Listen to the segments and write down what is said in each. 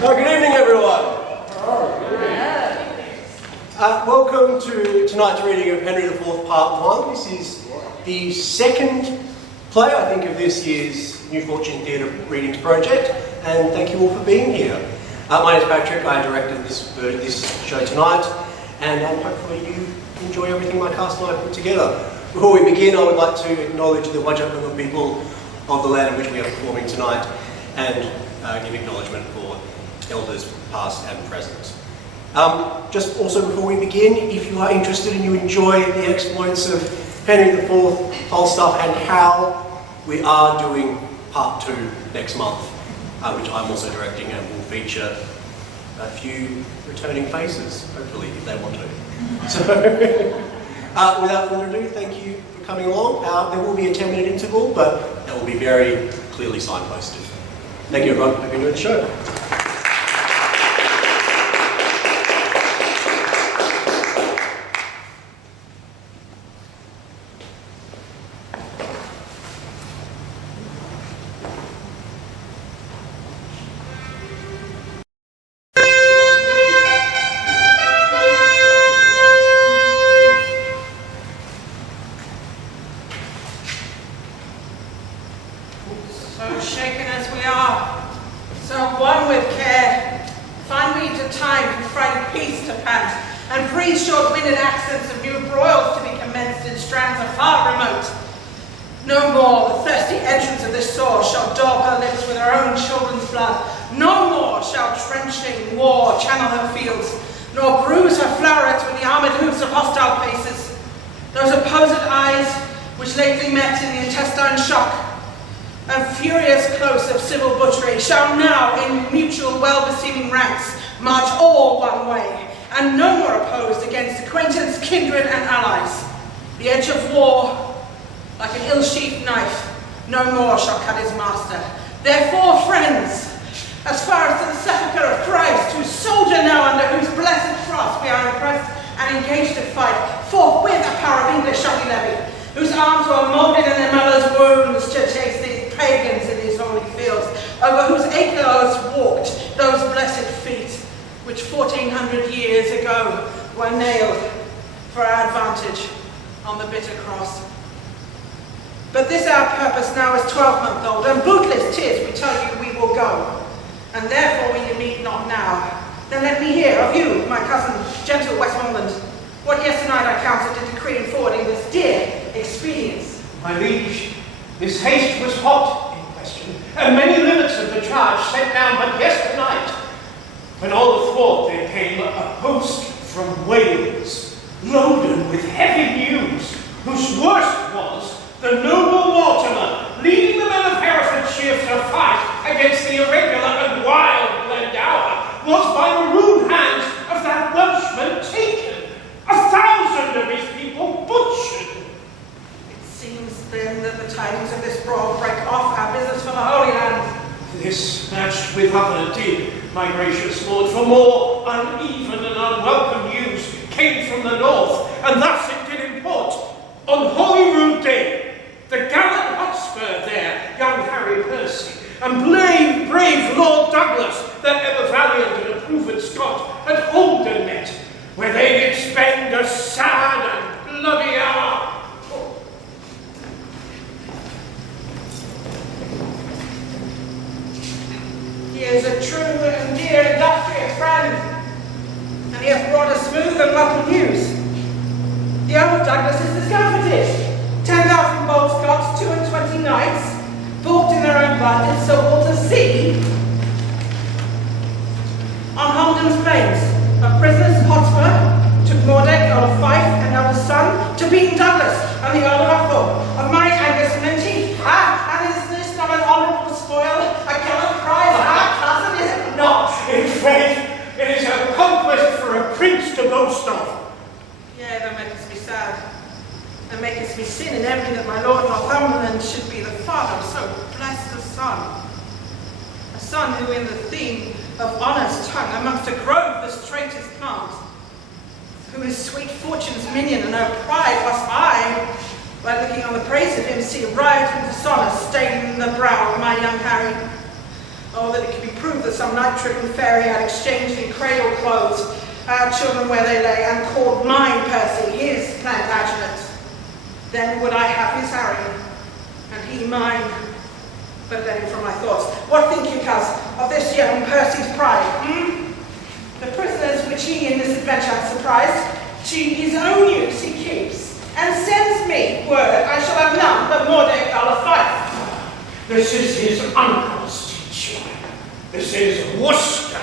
Good evening, everyone. Welcome to tonight's reading of Henry IV Part 1. This is the second play, I think, of this year's New Fortune Theatre Readings project, and thank you all for being here. My name is Patrick. I directed this show tonight, and hopefully you enjoy everything my cast and I put together. Before we begin, I would like to acknowledge the Wajapingu people of the land in which we are performing tonight, and give acknowledgement for elders past and present. Just also before we begin, if you are interested and you enjoy the exploits of Henry IV, Falstaff and Hal, we are doing part 2 next month, which I'm also directing, and will feature a few returning faces, hopefully, if they want to. So, without further ado, thank you for coming along. There will be a 10-minute interval, but that will be very clearly signposted. Thank you, everyone. Hope you enjoyed the show. Oh, that it could be proved that some night-tripping fairy had exchanged the cradle clothes our children where they lay, and called mine Percy his Plantagenet. Then would I have his Harry, and he mine. But then from my thoughts, what think you, coz, of this young Percy's pride, The prisoners which he in this adventure hath surprised, to his own use he keeps, and sends me word I shall have none but Mordecai of Fife. This is his uncle's teaching. This is Worcester,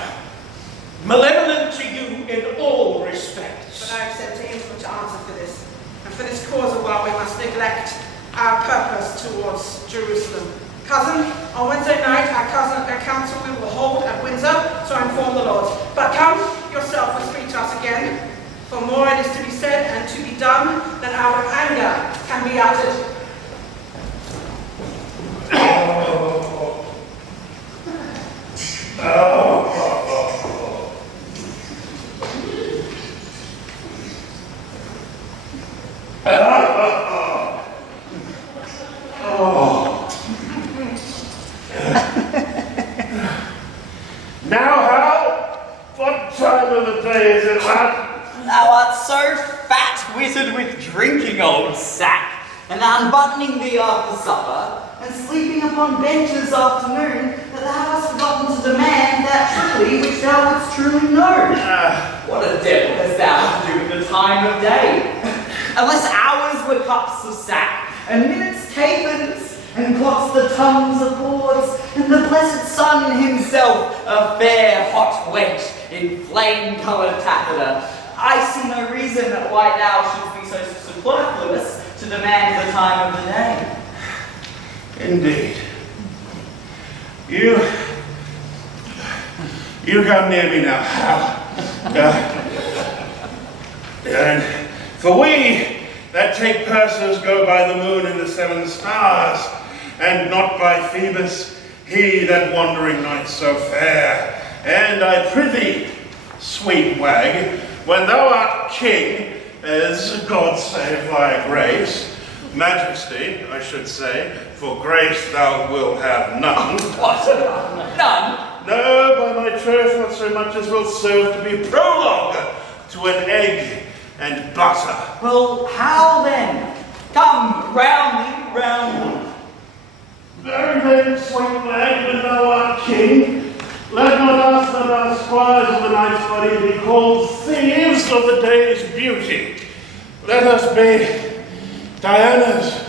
malevolent to you in all respects. But I have sent to him to answer for this, and for this cause a while we must neglect our purpose towards Jerusalem. Cousin, on Wednesday night, our council we will hold at Windsor, so I inform the lords. But come yourself and speak to us again, for more it is to be said and to be done than out of anger can be uttered. Now, Hal, what time of the day is it, lad? Thou art so fat-witted with drinking, old sack, and unbuttoning thee after supper, and sleeping upon benches afternoon, that thou hast forgotten to demand that truly which thou wouldst truly know. What a devil hast thou to do with the time of day? Unless hours were cups of sack, and minutes capons, and clocks the tongues of boards, and the blessed sun himself a fair hot wench in flame-coloured taffeta, I see no reason why thou shouldst be so superfluous to demand the time of the day. Indeed. You come near me now, Hal. And for we that take persons go by the moon and the 7 stars, and not by Phoebus, he that wandering night so fair. And I prithee, sweet wag, when thou art king, as God save thy grace, majesty, I should say, for grace thou wilt have none. What? None? No, by my troth, not so much as will serve to be prologue to an egg and butter. Well, how then? Come, round me. Very then, sweet lad, when thou art king, let not us that are squires of the night's body be called thieves of the day's beauty. Let us be Dianas,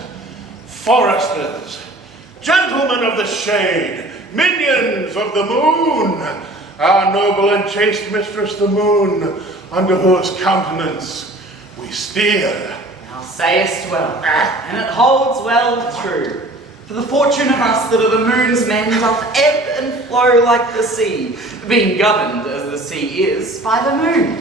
foresters, gentlemen of the shade, minions of the moon, our noble and chaste mistress the moon, under whose countenance we steer. Thou sayest well, and it holds well true. For the fortune of us that are the moon's men doth ebb and flow like the sea, being governed, as the sea is, by the moon.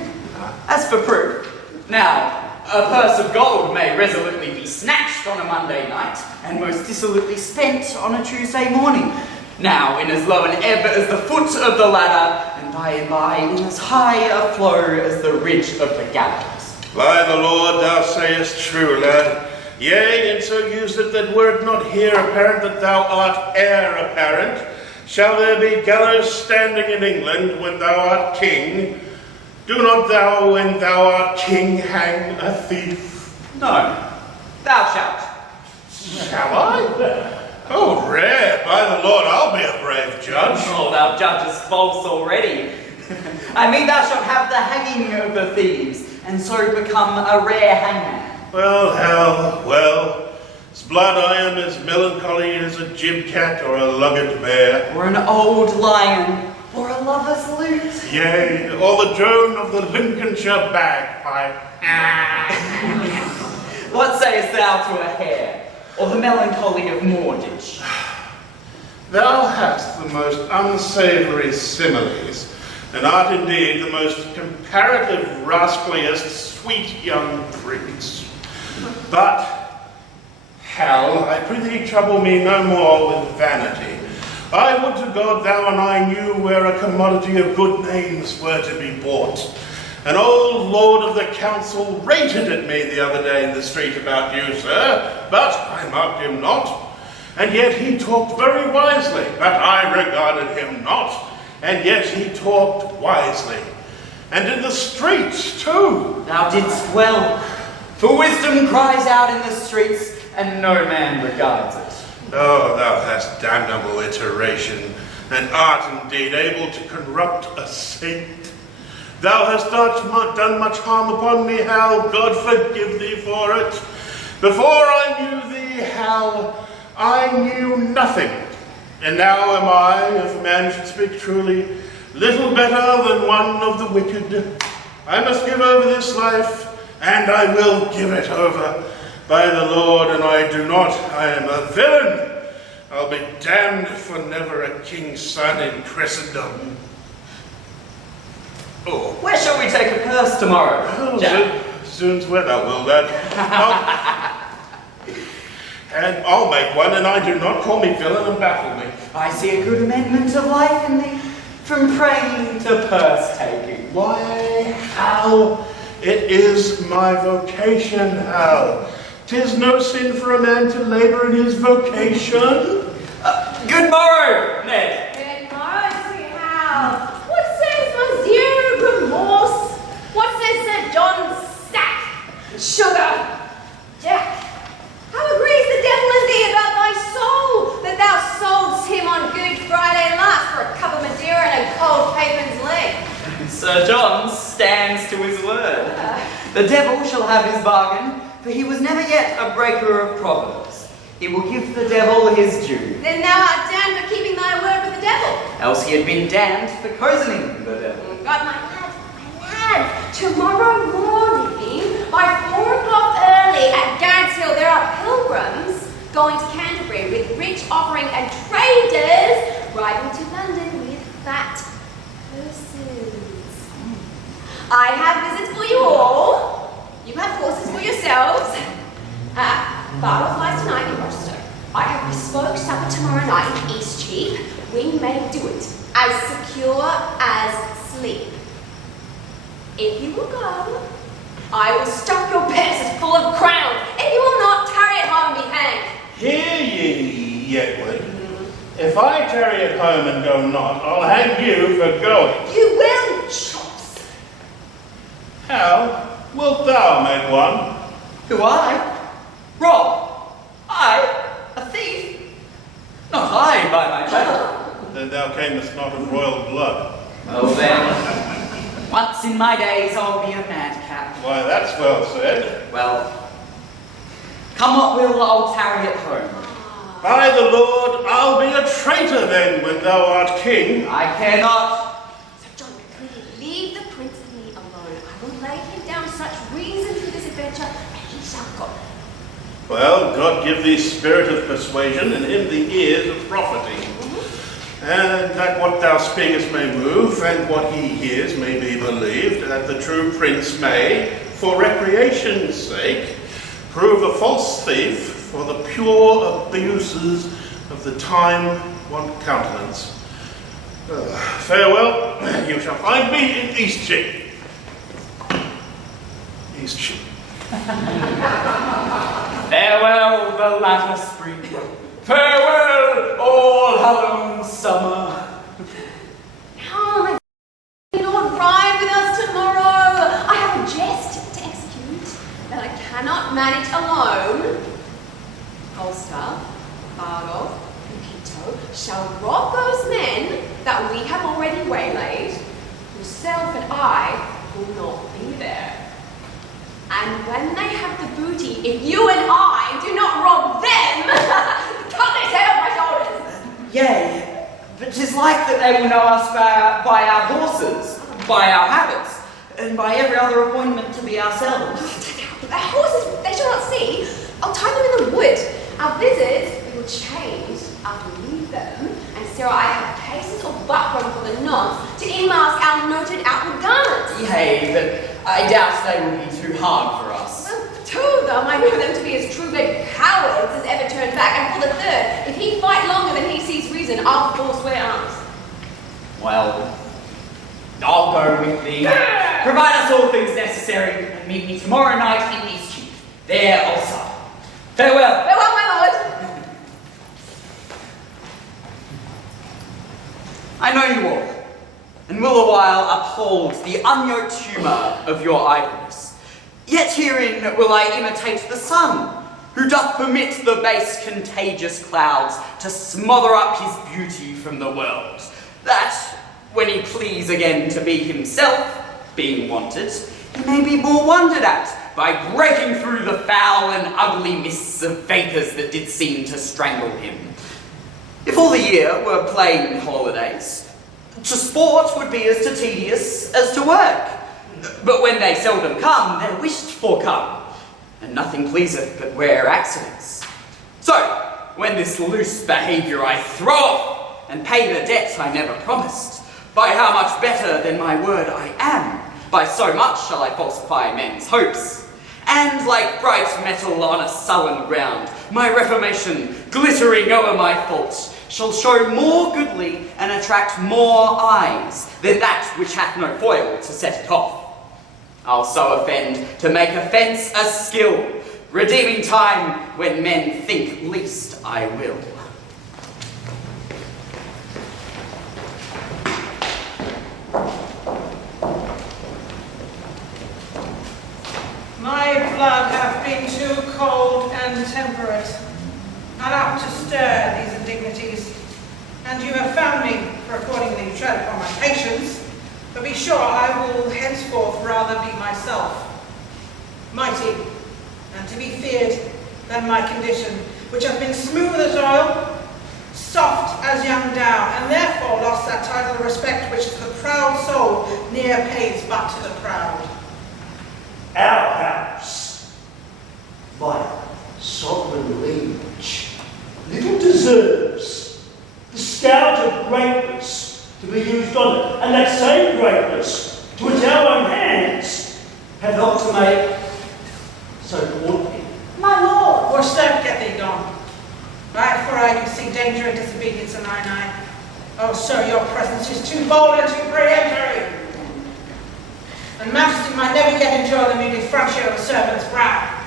As for proof, now, a purse of gold may resolutely be snatched on a Monday night, and most dissolutely spent on a Tuesday morning. Now, in as low an ebb as the foot of the ladder, and by in as high a flow as the ridge of the gallows. By the Lord, thou sayest true, lad. Yea, and so use it that were it not here apparent that thou art heir apparent, shall there be gallows standing in England when thou art king. Do not thou, when thou art king, hang a thief? No, thou shalt. Shall I? Oh, rare. By the Lord, I'll be a brave judge. Oh, thou judgest false already. I mean, thou shalt have the hanging of the thieves, and so become a rare hangman. Well, Hal, well, as blood iron as melancholy as a gib cat or a lugged bear. Or an old lion, or a lover's lute. Yea, or the drone of the Lincolnshire bagpipe. What sayest thou to a hare, or the melancholy of Moorditch? Thou hast the most unsavoury similes, and art indeed the most comparative rascaliest sweet young prince. But, Hal, I prithee trouble me no more with vanity. I would to God thou and I knew where a commodity of good names were to be bought. An old lord of the council rated at me the other day in the street about you, sir, but I marked him not. and yet he talked very wisely. But I regarded him not, and yet he talked wisely. And in the streets too. Thou didst well, for wisdom cries out in the streets, and no man regards it. Oh, thou hast damnable iteration, and art indeed able to corrupt a saint. Thou hast done much harm upon me, Hal. God forgive thee for it. Before I knew thee, Hal, I knew nothing. And now am I, if a man should speak truly, little better than one of the wicked. I must give over this life, and I will give it over. By the Lord, and I do not, I am a villain. I'll be damned for never a king's son in Christendom. Oh. Where shall we take a purse tomorrow, Oh, Jack? soon's where thou will, lad. And I'll make one, and I do not call me villain and baffle me. I see a good amendment of life in thee, from praying to purse taking. Why, Hal, it is my vocation, Hal. 'Tis no sin for a man to labour in his vocation. Good morrow, Ned. Good morrow, sweet Hal. What says Monsieur Remorse? What says Sir John Sack? Sugar. Jack, how agrees the devil and thee about thy soul, that thou soldst him on Good Friday last for a cup of Madeira and a cold papen's leg? Sir John stands to his word. The devil shall have his bargain, for he was never yet a breaker of proverbs. He will give the devil his due. Then thou art damned for keeping thy word with the devil. Else he had been damned for cozening the devil. God, my lad, tomorrow morning, by 4 o'clock early at Gad's Hill, there are pilgrims going to Canterbury with rich offerings and traders riding to London with fat purses. I have visits for you all. You have horses for yourselves. Bartle flies tonight in Rochester. I have bespoke supper tomorrow night in Eastcheap. We may do it as secure as sleep. If you will go, I will stuff your purses full of crowns. If you will not, tarry at home and be hanged. Hear ye, Yetwood. If I tarry at home and go not, I'll hang you for going. You will, chops. Hal, wilt thou make one? Who I? Rob? I? A thief? Not I, by my faith. Then thou camest not of royal blood. Oh then, once in my days I'll be a madcap. Why, that's well said. Well, come what will, I'll tarry at home. By the Lord, I'll be a traitor then when thou art king. I care not. Sir John, leave the prince and me alone. I will lay him down such reasons for this adventure, and he shall go. Well, God give thee spirit of persuasion and in the ears of prophecy. And that what thou speakest may move, and what he hears may be believed, that the true prince may, for recreation's sake, prove a false thief for the pure abuses of the time want countenance. Farewell, you shall find me in Eastcheap. Eastcheap. Farewell, the latter spring. Farewell, all Hallow summer. Now, my Lord, ride with us tomorrow. I have a jest to execute that I cannot manage alone. Falstaff, Bardolph, and Pinto shall rob those men that we have already waylaid. Yourself and I will not be there. And when they have the booty, if you and I do not rob them, cut this head off my shoulders. Yea, but 'tis like that they will know us by our horses, by our habits, and by every other appointment to be ourselves. The horses, they shall not see. I'll tie them in the wood. Our visits, we will change after we leave them. And Sarah, I have cases of buckram for the nonce to enmask our noted outward garments. Yea, but I doubt they will be too hard for us. Well, for 2 of them, I know them to be as true-bred cowards as ever turned back. And for the 3rd, if he fight longer than he sees reason, I'll forswear arms. Well, I'll go with thee. Provide us all things necessary, and meet me tomorrow night in Eastcheap. There I'll sup. Farewell. Farewell, my lord. uphold the unyoked humour of your idleness. Yet herein will I imitate the sun, who doth permit the base contagious clouds to smother up his beauty from the world, that, when he please again to be himself, being wanted, he may be more wondered at by breaking through the foul and ugly mists of vapours that did seem to strangle him. If all the year were plain holidays, to sport would be as tedious as to work. But when they seldom come, they're wished for come, and nothing pleaseth but rare accidents. So, when this loose behaviour I throw off, and pay the debt I never promised, by how much better than my word I am, by so much shall I falsify men's hopes. And like bright metal on a sullen ground, my reformation, glittering o'er my faults, shall show more goodly and attract more eyes than that which hath no foil to set it off. I'll so offend to make offence a skill, redeeming time when men think least I will. My blood hath been too cold and temperate, and up to stir these indignities, and you have found me, for accordingly you tread upon my patience, but be sure I will henceforth rather be myself, mighty, and to be feared than my condition, which hath been smooth as oil, soft as young down, and therefore lost that title of respect which the proud soul ne'er pays but to the proud. Our house, my sovereign liege, little deserves the scourge of greatness to be used on it, and that same greatness, to which our own hands have helped to make so ordinary. My lord, or step get thee gone. For I do see danger and disobedience in thine eye. Oh, sir, your presence is too bold and too peremptory. And majesty might never yet enjoy the meaning frontier of a servant's brow.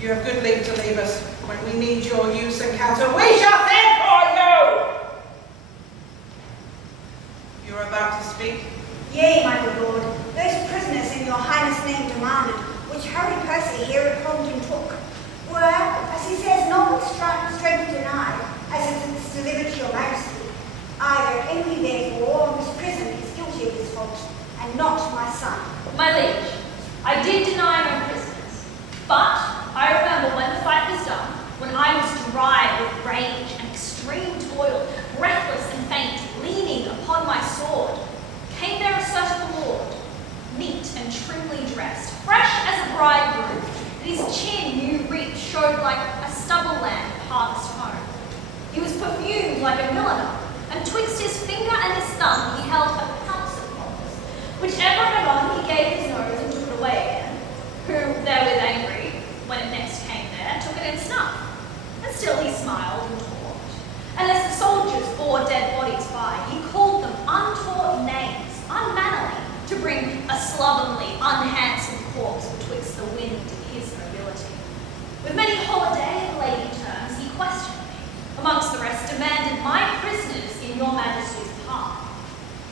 You have good leave to leave us. When we need your use and counsel, we shall send for you! You are about to speak? Yea, my good lord, those prisoners in your highness' name demanded, which Harry Percy here at Compton took, were, as he says, not with strength denied, as it is delivered to your majesty. Either envy therefore, or misprison is guilty of this fault, and not my son. My liege, I did deny no prisoners, but I remember when the fight was done, when I was dry with rage and extreme toil, breathless and faint, leaning upon my sword, came there a certain lord, neat and trimly dressed, fresh as a bridegroom, and his chin new reaped showed like a stubble lamb harvest home. He was perfumed like a milliner, and twixt his finger and his thumb he held a pouncet box, whichever anon he gave his nose and took it away again, who therewith angry, when it next came there, took it in snuff, and still he smiled and talked. And as the soldiers bore dead bodies by, he called them untaught names, unmannerly, to bring a slovenly, unhandsome corpse betwixt the wind and his nobility. With many holiday and lady terms he questioned me, amongst the rest demanded my prisoners in your majesty's part.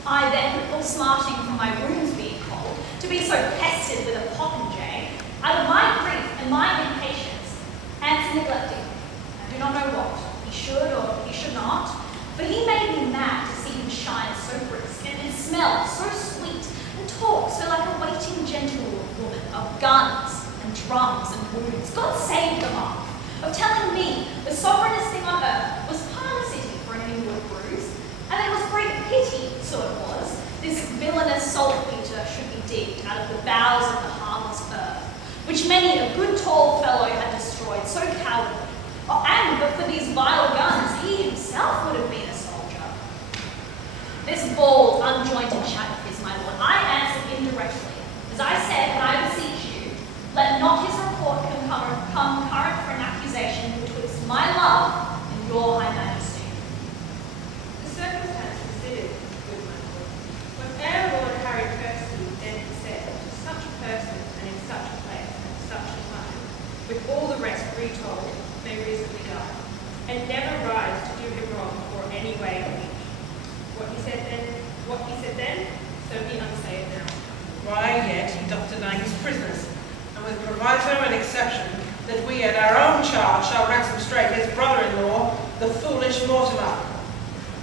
I then, all smarting from my wounds being cold, to be so pestered with a popinjay, out of my grief and my impatience, and neglecting me, I do not know what, he should or he should not, but he made me mad to see him shine so brisk, and smell so sweet, and talk so like a waiting gentlewoman of guns and drums and wounds. God save them all. Of telling me the sovereignest thing on earth was parmacity for an inward bruise, and that it was great pity, so it was, this villainous saltpetre should be digged out of the bowels of the harmless earth, which many a good tall fellow had destroyed so cowardly. Oh, and but for these vile guns, he himself would have been a soldier. This bold, unjointed chat of his, my lord, I answered indirectly. As I said, when I beseech you, let not his report come current for an accusation betwixt my love and your high majesty. The circumstance considered, good my lord, what our Lord Harry Percy then said to such a person and in such a place at such a time, with all the rest retold, may reasonably die, and never rise to do him wrong or any way of each. What he said then, so he unsay it now. Why yet he doth deny his prisoners, and with proviso and exception, that we at our own charge shall ransom straight his brother-in-law, the foolish Mortimer,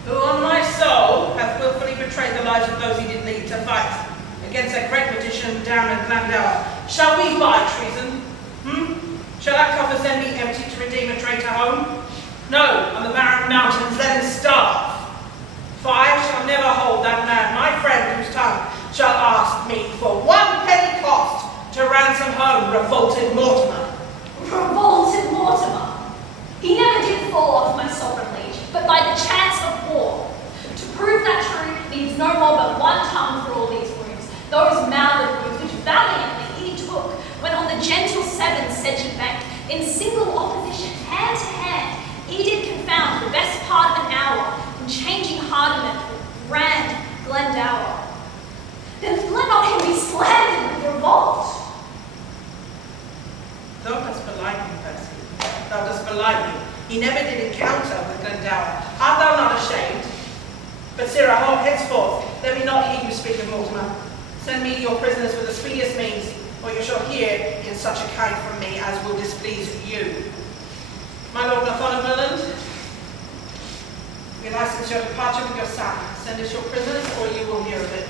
who on my soul hath wilfully betrayed the lives of those he did lead to fight against that great magician down at Glendower. Shall we fight treason? Shall our coffers then be empty to redeem a traitor home? No, on the barren mountains let him starve. For I shall never hold that man, my friend, whose tongue shall ask me for 1 penny cost to ransom home revolted Mortimer. Revolted Mortimer! He never did fall off my sovereign liege, but by the chance of war. To prove that true needs no more but one tongue for all these wounds, those mouthed wounds which valiantly he took when on the gentle Severn sedgy bank, in single opposition, hand to hand, he did confound the best part of an hour in changing hardiment with grand Glendower. Then let not him be slandered with revolt. Thou dost belie me, Percy. Thou dost belie me. He never did encounter with Glendower. Art thou not ashamed? But, Sirrah, henceforth, there be not he who speak of Mortimer. Send me your prisoners with the speediest means, or you shall hear in such a kind from me as will displease you. My Lord Northumberland, we license your departure with your son. Send us your prisoners, or you will hear of it.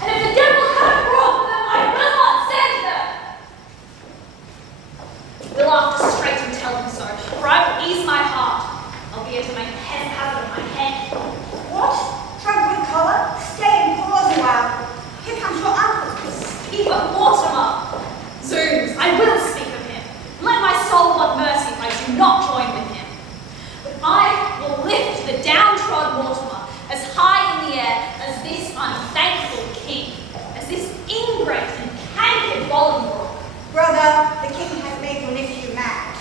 And if the devil hath brought them, I will not send them. Will after straight and tell him so, for I will ease my heart, albeit to make a hazard of my head. What? Trumpery collar? Stay and pause a while. Here comes your uncle. Speak of Mortimer. Zoons, I will speak of him. Let my soul want mercy if I do not join with him. But I will lift the downtrodden Mortimer as high in the air as this unthankful king, as this ingrate and cankered Bolingbroke. Brother, the king has made your nephew mad.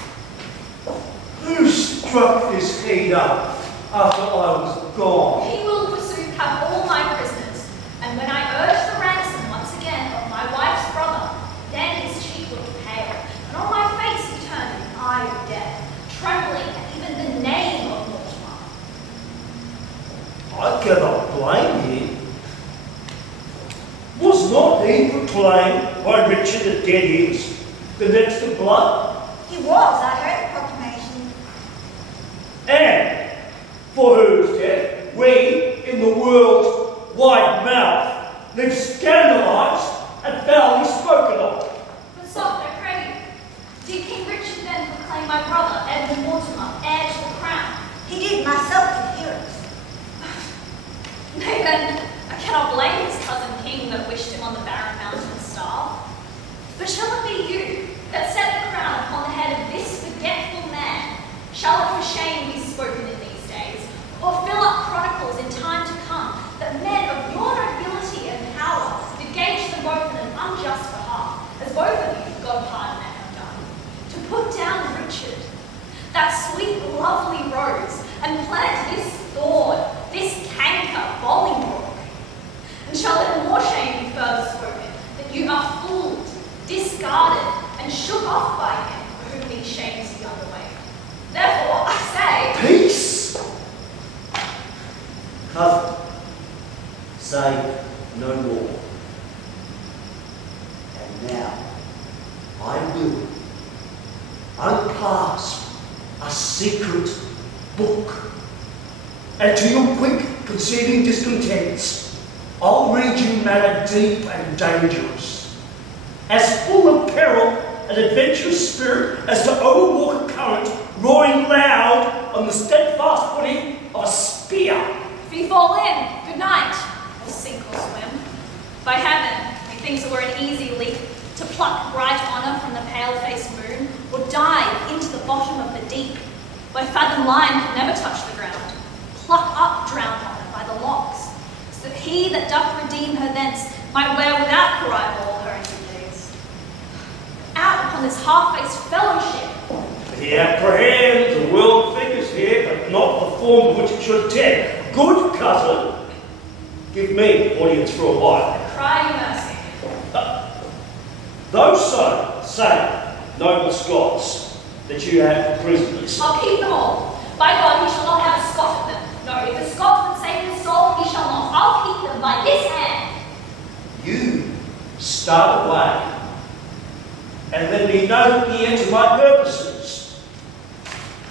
Who struck this head up after I was gone? He will forsooth have all my prisoners, and when I urge the ransom once again of my wife's brother, then his cheek looked pale, and on my face he turned an eye of death, trembling at even the name of Mortimer. I cannot blame him. Was not he proclaimed by Richard at Dead Ears the next of blood? He was, I heard the proclamation. And for whose death we in the world's wide mouth live scandalized and foully spoken of. But soft, I pray you. Did King Richard then proclaim my brother, Edmund Mortimer, heir to the crown? He did myself to hear it. Nay then, I cannot blame his cousin king that wished him on the barren mountain starve. But shall it be you that set the crown upon the head of this forgetful man? Shall it for shame be spoken in these days, or fill up chronicles in time to come, that men of your nobility and power did gauge them both in an unjust behalf, as both of you, God pardon, have done, to put down Richard, that sweet, lovely rose, and plant this thorn, this canker, Bolingbroke? And shall it more shame be further spoken, that you are fooled, discarded, and shook off by him, whom these shames ye underway? Therefore, I say, Peace! Cousin, say no more. And now, I will unclasp a secret book. And to your quick conceiving discontents, I'll read you matter deep and dangerous, as full of peril and adventurous spirit as to overwalk a current roaring loud on the steadfast footing of a spear. if ye fall in, good night, or sink or swim. By heaven, methinks it were an easy leap to pluck bright honour from the pale-faced moon, or dive into the bottom of the deep, where fathom line could never touch the ground, pluck up drowned honour by the locks, so that he that doth redeem her thence might wear without rival all her empty days. Out upon this half-faced fellowship, He apprehends the world figures here, but not the form which it should take. Good cousin, give me audience for a while. cry you mercy. Those so say, noble Scots, that you have for prisoners. I'll keep them all, By God, he shall not have a scot of them. No, if the Scot would save his soul, he shall not. I'll keep them by this hand. You start away, and let me know ear to my purposes.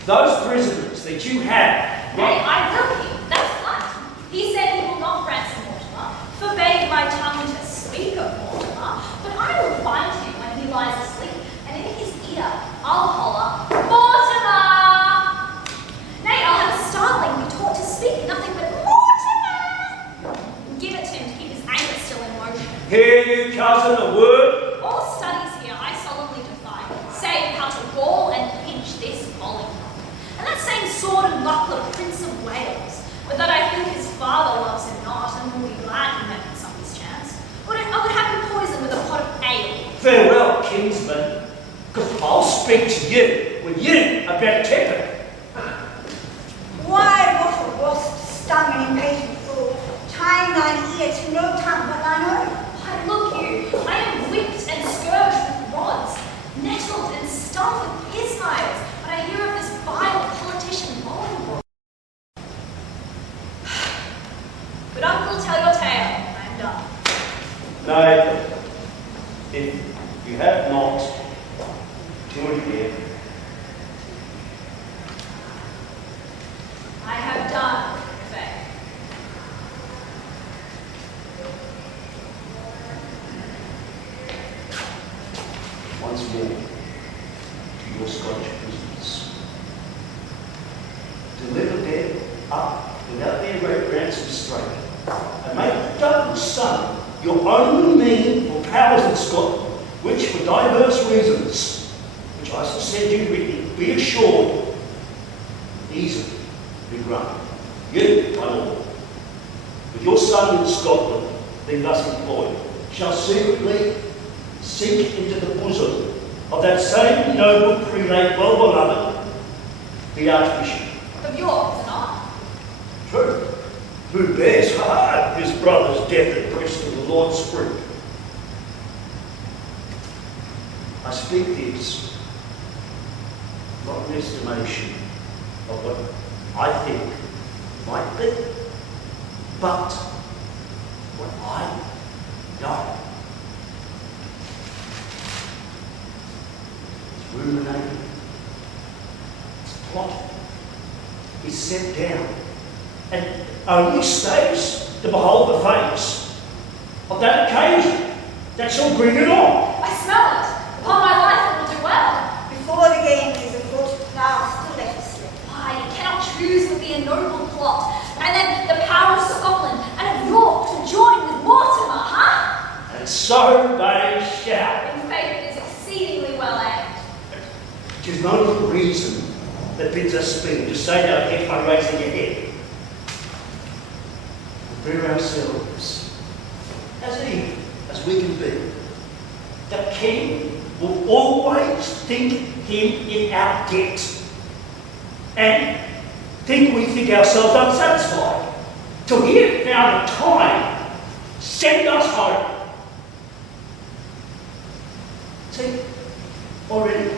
Those prisoners that you have, Nay, I will keep. That's right. He said he will not ransom Mortimer, forbade my tongue to speak of Mortimer, but I will find him when he lies asleep, and in his ear I'll holler, Mortimer! Nay, I'll have a starling be taught to speak nothing but Mortimer! Give it to him to keep his anger still in motion. hear you, cousin, a word? All studies here I solemnly defy, save how to gall and pinch this Bolingbroke. And that same sword and buckler Prince of Wales, but that I think his father loves him not, and will be glad he maketh some his chance. I would have him poisoned with a pot of ale. Farewell, kinsman, because I'll speak to you when you are better tempered. Why, what a wasp, stung and impatient fool, tying thine ear to no tongue but thine own. Why, look you, I am whipped and scourged with rods, nettled and stung with pismires, when I hear of this vile politician Bolingbroke. But uncle, tell your tale. I am done. Nay, if you have not to it here, I have done, Faith. once more to your Scottish prisoners. Deliver them up without their great ransom straight, and make Douglas' son your only mean or powers in Scotland, which for diverse reasons, which I shall send you written, be assured, easily be granted. You, my lord, with your son in Scotland, being thus employed, shall secretly sink into the bosom of that same noble prelate, well beloved, the Archbishop. Of yours, and I. True, who bears hard his brother's death at breast of the Lord's Spring. I speak this not in estimation of what I think might be, but what I know. It's ruminated, it's plotted, it's set down, and only stays to behold the face of that occasion that shall bring it on. I smell it. Upon my life, it will do well. Before the game is afoot, thou still let us slip. Why, you cannot choose with the ennobled plot, and then the power of Scotland and of York to join with Mortimer, huh? And so they shall. In faith, it is exceedingly well aimed. 'Tis no little reason that bids us speak to say our head by raising your head. Prepare ourselves as even as we can be. The king will always think him in our debt, and we think ourselves unsatisfied till he had found a time to send us home. See, already,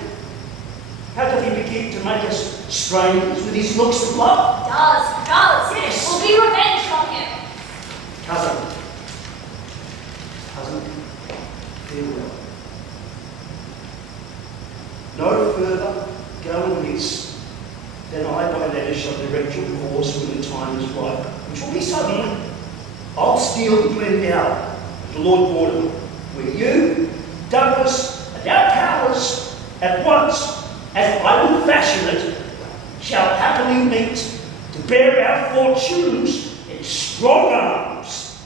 how doth he begin to make us strangers with his looks of love? Does. Yes. Will be revenge on him. Cousin, farewell. No further go in this than I by letter shall direct your course when the time is ripe, which will be suddenly. I'll steal the planned hour to Lord Mortimer, where you, Douglas, and our powers at once, as I will fashion it, shall happily meet to bear our fortunes in strong arms,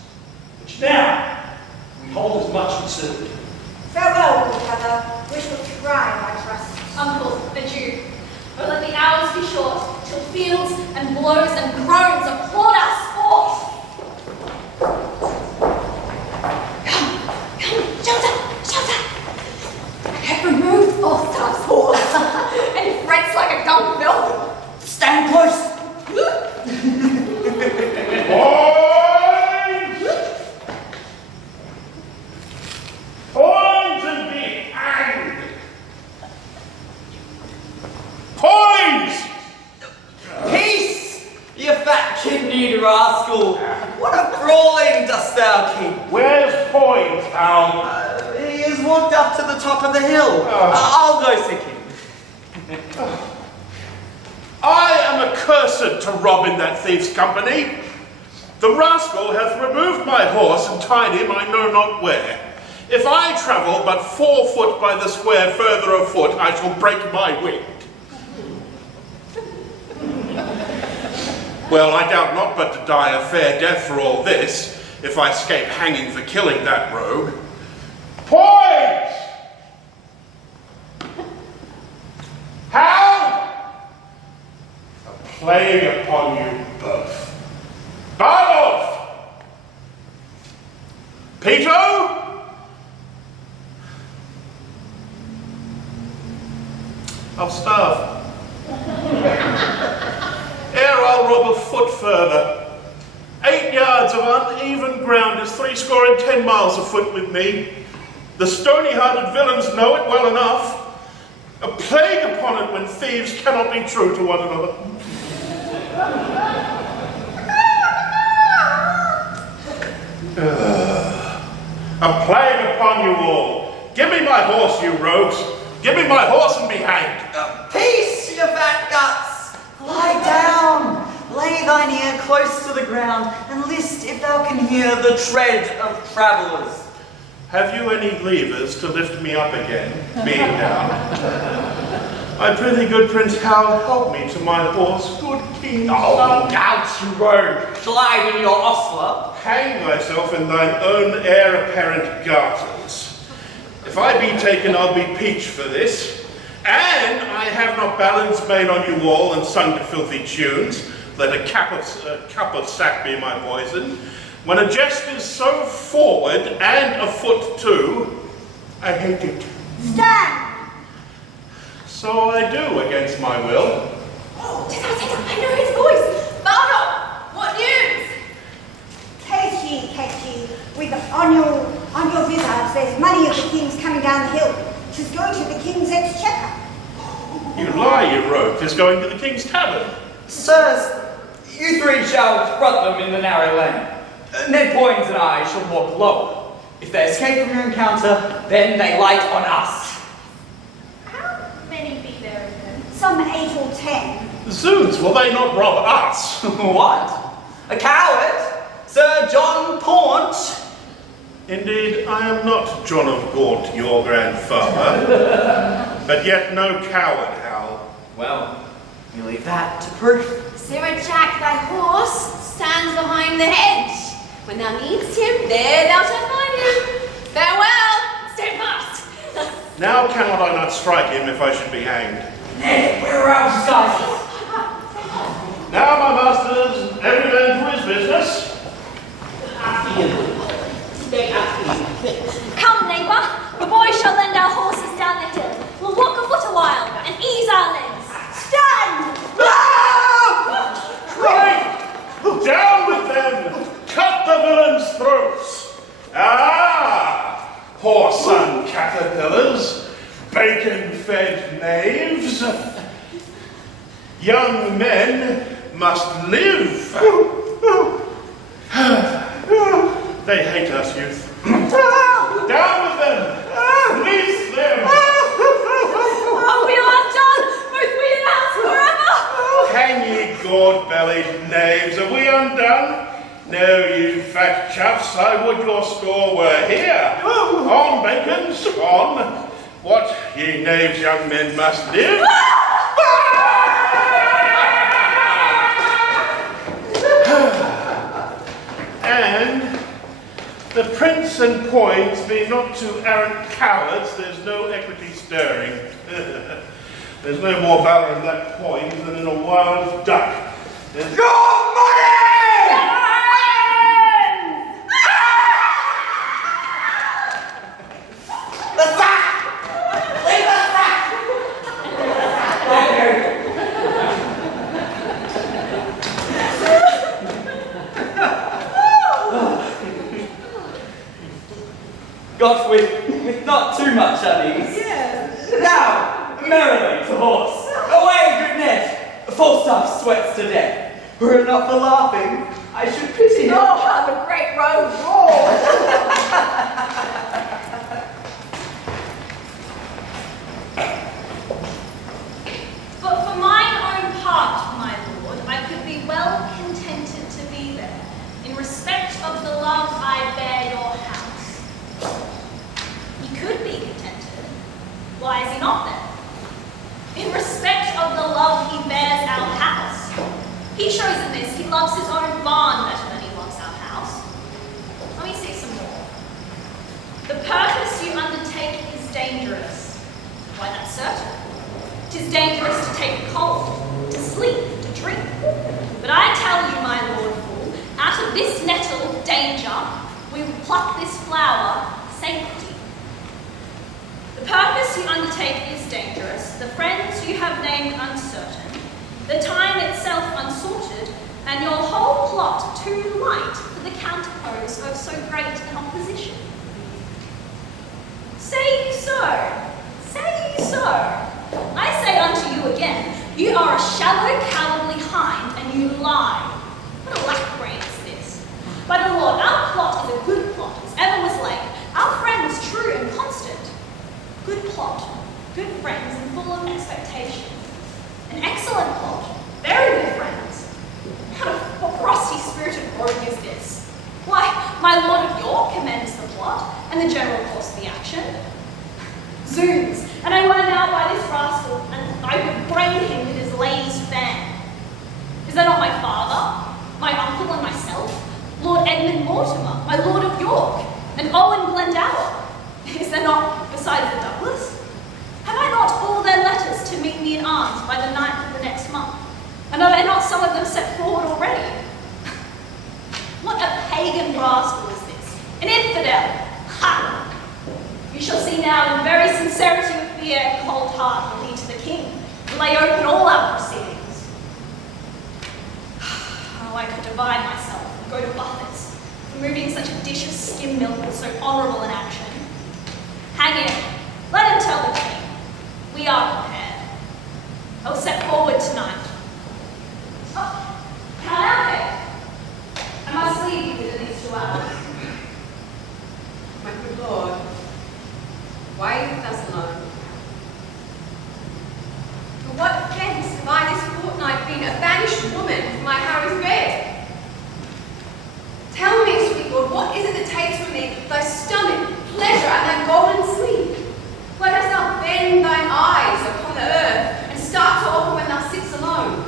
which now we hold as much reserved. Farewell, good brother. We shall thrive, I trust. Uncle, adieu. But let the hours be short, till fields and blows and groans applaud our sport. Come, shelter! I have removed Falstaff's horse, and he frets like a dumb bill. Stand close. Point and be hanged! Point! thou, King? Where's Poins, Hal? He has walked up to the top of the hill. I'll go seek him. I am accursed to rob in that thief's company. The rascal hath removed my horse and tied him I know not where. If I travel but 4 foot by the square further afoot, I shall break my wind. Well, I doubt not but to die a fair death for all this, if I escape hanging for killing that rogue. Poins! How? A plague upon you both. Barloff! Peto? I'll starve. Ere I'll rob a foot further. 8 yards of uneven ground is 10 miles afoot with me. The stony-hearted villains know it well enough. A plague upon it when thieves cannot be true to one another. A plague upon you all. Give me my horse, you rogues. Give me my horse and be hanged. Peace, you fat guts! Lie down. Lay thine ear close to the ground, and list if thou can hear the tread of travellers. Have you any levers to lift me up again, being down? I prithee, good Prince Hal, help me to my horse, good King. Oh, out you rogue! Shall I be your ostler? Hang thyself in thine own heir-apparent garters. If I be taken, I'll be peach for this. And I have not ballads made on you all and sung to filthy tunes. Let a cup of sack be my poison. When a jest is so forward and afoot too, I hate it. Stand! So I do against my will. Oh, I know his voice. Barloff, what news? Catchy, on your visage, there's money of the king's coming down the hill. 'Tis going to the king's exchequer. You lie, you rogue. 'Tis going to the king's tavern. Sirs, you three shall front them in the narrow lane. Ned Poins and I shall walk low. If they escape from your encounter, then they light on us. How many be there in them? Some 8 or 10. Zoons, will they not rob us? What? A coward? Sir John Paunt? Indeed, I am not John of Gaunt, your grandfather, but yet no coward, Hal. Well, you leave that to proof. Sirrah Jack, thy horse, stands behind the hedge. When thou needst him, there thou shalt find him. Farewell, stay fast. Now cannot I not strike him if I should be hanged? Ned, where are our disguises? Now, my masters, every man to his business. Come, neighbour, the boys shall lend our horses down the hill. We'll walk afoot a while and ease our limbs. Stand! Right! Down with them! Cut the villains' throats! Ah! Whoreson caterpillars! Bacon-fed knaves! Young men must live! They hate us, youth. Down with them! Release them! Oh, we are done, both we and ours forever. Hang ye gourd-bellied knaves, are we undone? No, you fat chuffs, I would your score were here. On, bacons, on. What, ye knaves, young men must live? And the prince and Poins be not two arrant cowards, there's no equity stirring. There's no more valor in that Poins than in a wild duck. There's your money! The sack! Leave the sack! Got with not too much unease. Yes. Now, merrily to horse. Away, good Ned! Falstaff sweats to death. Were it not for laughing, I should pity him. Oh, and the great road roared. But for mine own part, my lord, I could be well contented to be there, in respect of the love I bear your house. He could be contented. Why is he not there? In respect of the love he bears our house. He shows in this he loves his own barn better than he loves our house. Let me see some more. The purpose you undertake is dangerous. Why, that's certain. 'Tis dangerous to take cold, to sleep, to drink. But I tell you, my lord fool, out of this nettle, danger, we will pluck this flower, safety. The purpose you undertake is dangerous, the friends you have named uncertain, the time itself unsorted, and your whole plot too light for the counterpose of so great an opposition. Say you so? Say you so? I say unto you again, you are a shallow, cowardly hind, and you lie. What a lack brain is this? By the Lord, our plot is a good plot, as ever was laid. Our friend was true and constant. Good plot, good friends, and full of expectation. An excellent plot, very good friends. What frosty spirited rogue is this? Why, my Lord of York commends the plot, and the general course of the action. Zoons, and I were now by this rascal, and I would brain him with his lady's fan. Is that not my father, my uncle, and myself? Lord Edmund Mortimer, my Lord of York, and Owen Glendower? Is there not, besides the Douglas? Have I not all their letters to meet me in arms by the 9th of the next month? And are there not some of them set forward already? What a pagan rascal is this? An infidel! Ha! You shall see now in very sincerity of fear and cold heart will lead to the king, to lay open all our proceedings. Oh, I could divide myself and go to buffets, for moving such a dish of skim milk with so honourable an action. Hang in, let him tell the king. We are prepared. I will set forward tonight. Oh, come out there. I must leave you within these 2 hours. My good lord, why are you thus alone? For what offence have I this fortnight been a banished woman from my Harry's bed? Tell me, sweet lord, what is it that takes from thee thy stomach, pleasure, and thy golden sleep? Why dost thou bend thine eyes upon the earth, and start so often when thou sittest alone?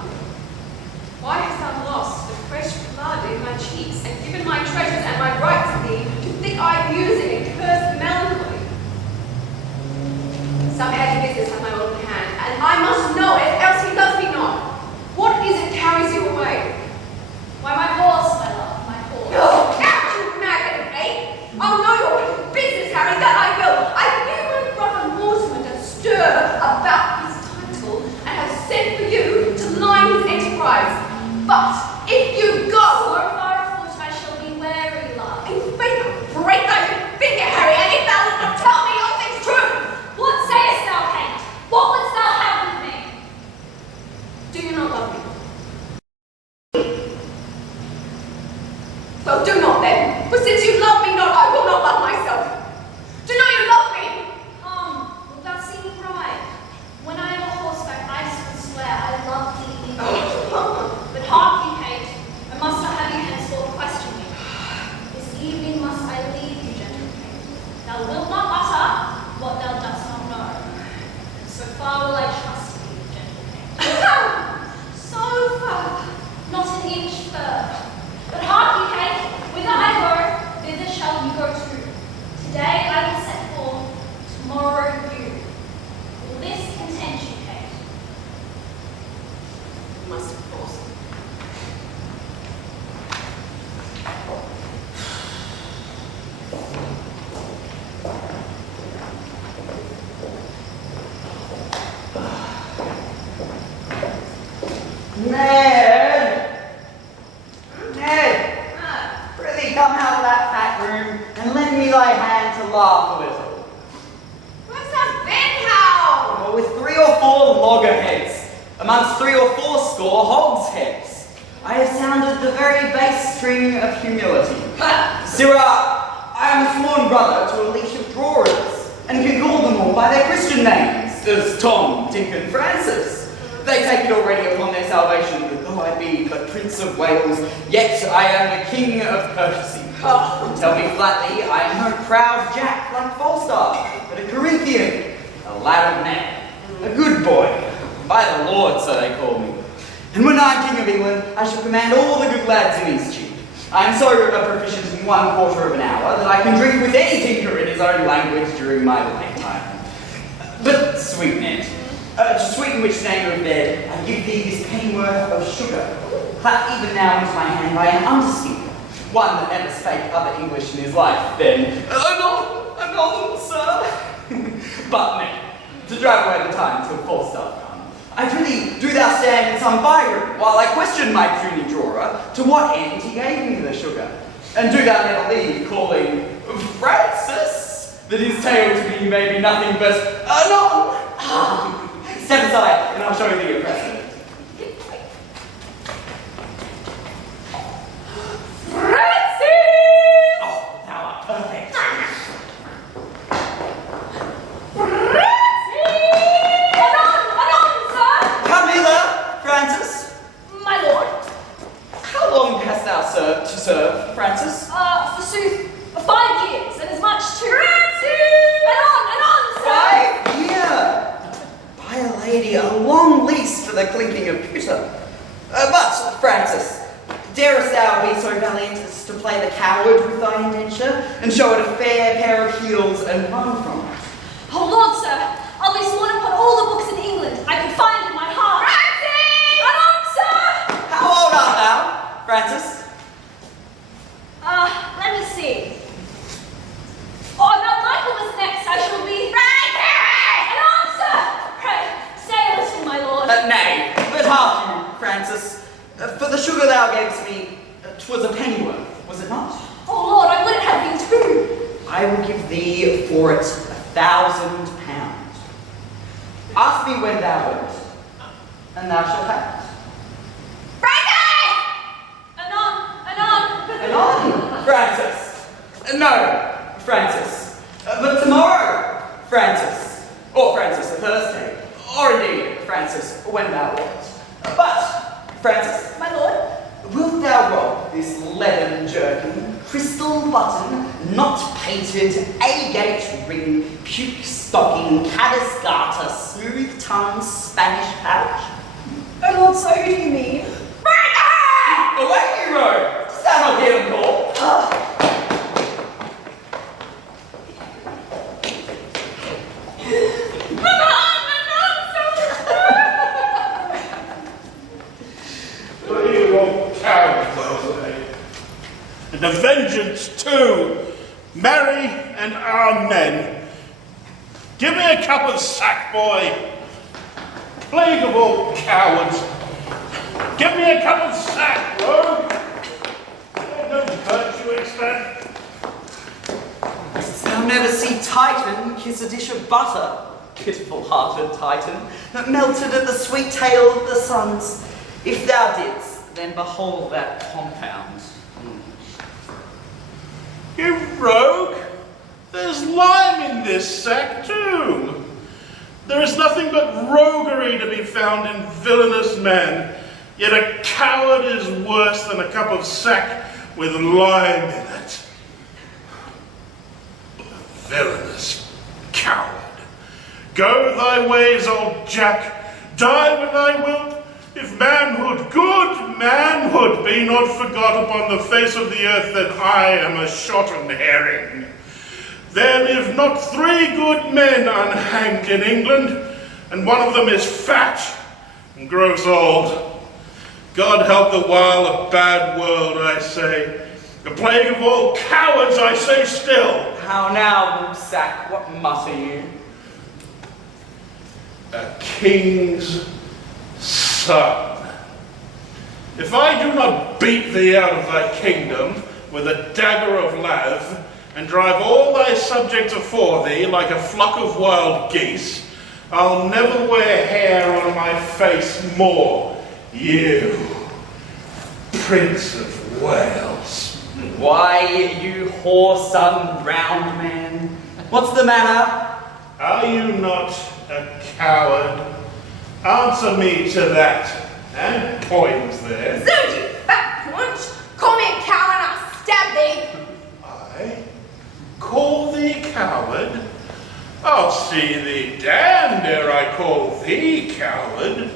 Why hast thou lost the fresh blood in my cheeks, and given my treasures and my rights to thee to thick-eyed musing and cursed melancholy? Some heavy business hath my lord in hand, and I must know it, else he loves me not. What is it carries you away? Why, my horse, my love, my horse. Oh, can't you imagine, eh? I'll know your wicked business, Harry, that I will. I knew my brother Mortimer to stir about his title, and have sent for you to line his enterprise. But if you go, So far afoot I shall be wary, love. in faith, break thy finger, Harry, and if thou wilt not tell me all things true, What sayest thou, Kate? What wouldst thou have with me? do you not love me? Well, do not then, for since you love me not, I will not love myself. Do not you love me? Wilt thou see me ride? When I am a horseback, I should swear I love thee indeed. But hark you, Kate, I must not have you henceforth question me. This evening must I leave you, gentle Kate. Thou wilt not utter what thou dost not know. And so far will I trust thee, gentle Kate. So far, not an inch further. But hark you, Kate, whither I go, thither shall you go too. Today I will set forth, tomorrow you. Will this content you, Kate? Must, of course. Ned! Ned! Prithee come out of that fat room and lend me thy hand to laugh a little. Where's that Ben How? Well, with 3 or 4 loggerheads, amongst 3 or 4 score hogsheads, I have sounded the very bass string of humility. Sirrah, I am a sworn brother to a leash of drawers, and can call them all by their Christian names, as Tom, Dick, and Francis. They take it already upon their salvation that though I be but Prince of Wales, yet I am the King of courtesy. Tell me flatly, I am no proud Jack like Falstaff, but a Corinthian, a lad of men, a good boy. By the Lord, so they call me. And when I am King of England, I shall command all the good lads in his chief. I am so proficient in 1/4 of an hour that I can drink with any tinker in his own language during my lifetime. But, sweet Ned, to sweeten which name of bed, I give thee this pennyworth of sugar, clapped even now into my hand by an underspeaker, one that never spake other English in his life, then, anon, sir. But, Ned, to drive away the time till Falstaff come, I prithee, do thou stand in some byroom while I question my puny drawer to what end he gave me the sugar. And do thou never leave calling Francis, that his tale to me may be nothing but anon. Step aside, and I'll show you the precedent. Francis! Oh, thou art perfect. Francis? My lord? How long hast thou served, Francis? Forsooth, 5 years, and as much to... Francis! Anon, sir! 5 years! By a lady, a long lease for the clinking of pewter. But, Francis, darest thou be so valiant as to play the coward with thy indenture, and show it a fair pair of heels and run from it? Oh, Lord, sir, I'll be sworn upon all the books in England I could find in my heart. How old art thou, Francis? Let me see. Oh, about Michaelmas next, I shall be... An answer! Pray, say a little, my lord. Nay, but hark you, Francis. For the sugar thou gavest me, 'twas a pennyworth, was it not? Oh, Lord, I would it had been 2. I will give thee for it 1,000 pounds. Ask me when thou wilt, and thou shalt have it. Anon, Francis. No, Francis. But tomorrow, Francis. Or Francis, a Thursday. Or indeed, Francis, when thou wilt. But, Francis. My lord? Wilt thou rob this leathern jerkin, crystal button, not painted, agate ring, puke stocking, caddis garter, smooth tongue, Spanish pouch? Oh Lord, so who do you mean? Away you rogue! Dost thou not hear them call? What do you want, cowards, I say? And the vengeance too. Marry and our men. Give me a cup of sack, boy. Plague of all cowards. Give me a cup of sack, rogue. No virtue extract. Thou never see Titan kiss a dish of butter, pitiful-hearted Titan, that melted at the sweet tail of the suns. If thou didst, then behold that compound. You rogue! There's lime in this sack too. There is nothing but roguery to be found in villainous man, yet a coward is worse than a cup of sack with lime in it. Villainous coward. Go thy ways, old Jack, die when thou wilt. If manhood, good manhood, be not forgot upon the face of the earth, then I am a shotten herring. There live not 3 good men unhanged in England, and one of them is fat and grows old. God help the while, a bad world, I say. The plague of all cowards, I say still. How now, Woolsack, what mutter you? A king's son. If I do not beat thee out of thy kingdom with a dagger of lath, and drive all thy subjects afore thee like a flock of wild geese, I'll never wear hair on my face more. You, Prince of Wales. Why, you whoreson round man? What's the matter? Are you not a coward? Answer me to that. And points there. Zoot, you fat punch! Call me a coward and I'll stab thee! I call thee coward? I'll see thee damned ere I call thee coward.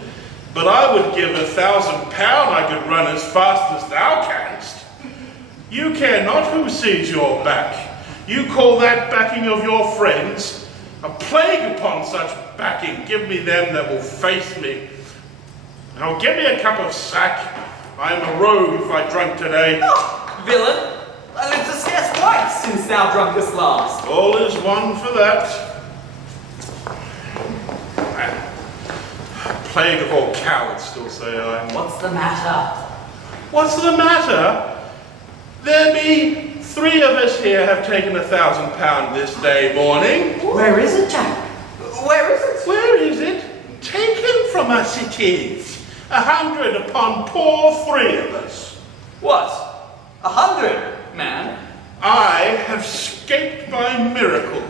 But I would give £1,000 I could run as fast as thou canst. You care not who sees your back. You call that backing of your friends? A plague upon such backing. Give me them that will face me. Now give me a cup of sack. I am a rogue if I drunk today. Oh, villain, I lived to scarce twice since thou drunkest last. All is one for that. Plague of all cowards, still say I. What's the matter? What's the matter? There be 3 of us here have taken £1,000 this day morning. Where is it, Jack? Where is it? Where is it? Taken from us it is. 100 upon poor 3 of us. What? 100, man? I have escaped by miracle.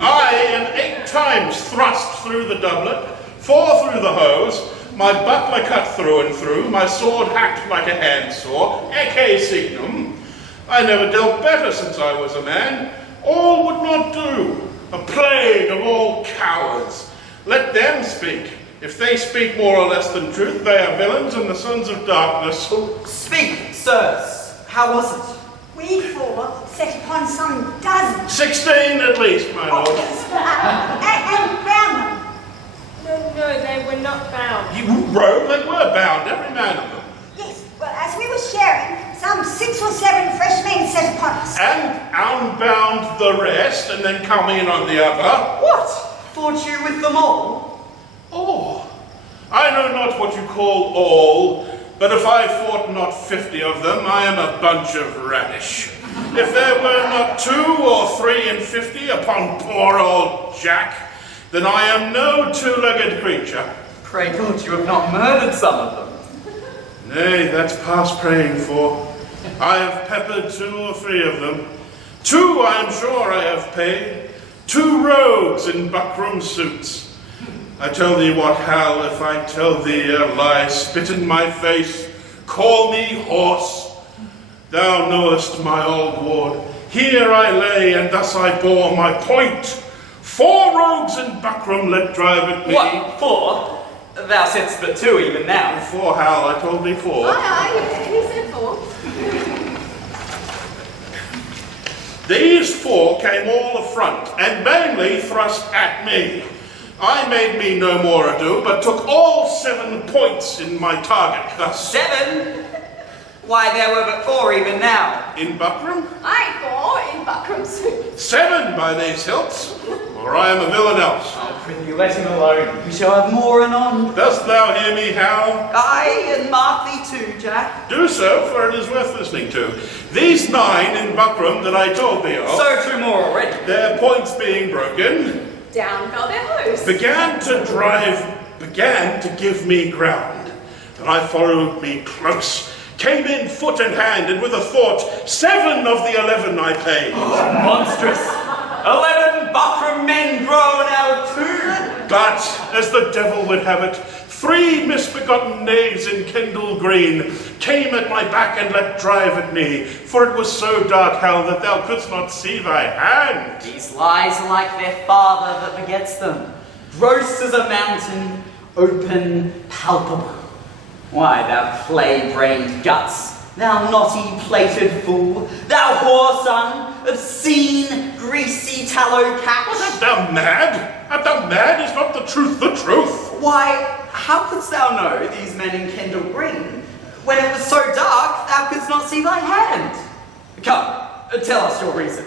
I am 8 times thrust through the doublet, 4 through the hose, my buckler cut through and through, my sword hacked like a handsaw, ecce signum. I never dealt better since I was a man. All would not do. A plague of all cowards. Let them speak. If they speak more or less than truth, they are villains and the sons of darkness. Speak, sirs. How was it? We 4 set upon some dozen. 16 at least, my lord. And bound them. No, they were not bound. You rogue, they were bound, every man of them. Yes, well, as we were sharing, some 6 or 7 fresh men set upon us. And unbound the rest, and then come in on the other. What? Fought you with them all? Oh, I know not what you call all, but if I fought not 50 of them, I am a bunch of radish. If there were not 2 or 3 and 50 upon poor old Jack, then I am no 2-legged creature. Pray God you have not murdered some of them. Nay, that's past praying for. I have peppered 2 or 3 of them. 2, I am sure I have paid. 2 rogues in buckram suits. I tell thee what, Hal, if I tell thee a lie, spit in my face, call me horse. Thou knowest my old ward. Here I lay, and thus I bore my point. 4 rogues in buckram let drive at me. What, 4? Thou saidst but 2 even now. 4, Hal, I told thee 4. Aye, he said 4. These 4 came all affront, and mainly thrust at me. I made me no more ado, but took all 7 points in my target, thus. 7? Why, there were but 4 even now. In buckram? Aye, 4 in buckram suit. 7 by these hilts, or I am a villain else. Oh, prithee, let him alone. We shall have more anon. Dost thou hear me, Hal? Aye, and mark thee too, Jack. Do so, for it is worth listening to. These 9 in buckram that I told thee of, So 2 more already. their points being broken, Down fell their hose. began to give me ground. And I followed me close, came in foot and hand, and with a thought, 7 of the 11 I paid. Monstrous. 11 buckram men grown out too. But, as the devil would have it, 3 misbegotten knaves in Kendal Green came at my back and let drive at me, for it was so dark, Hal, that thou couldst not see thy hand. These lies are like their father that begets them. Gross as a mountain, open, palpable. Why, thou clay-brained guts, thou knotty-plated fool, thou whoreson, obscene, greasy tallow catch. What, art thou mad? Art thou mad? Is not the truth the truth? Why, how couldst thou know these men in Kendal Green? When it was so dark, thou couldst not see thy hand. Come, tell us your reason.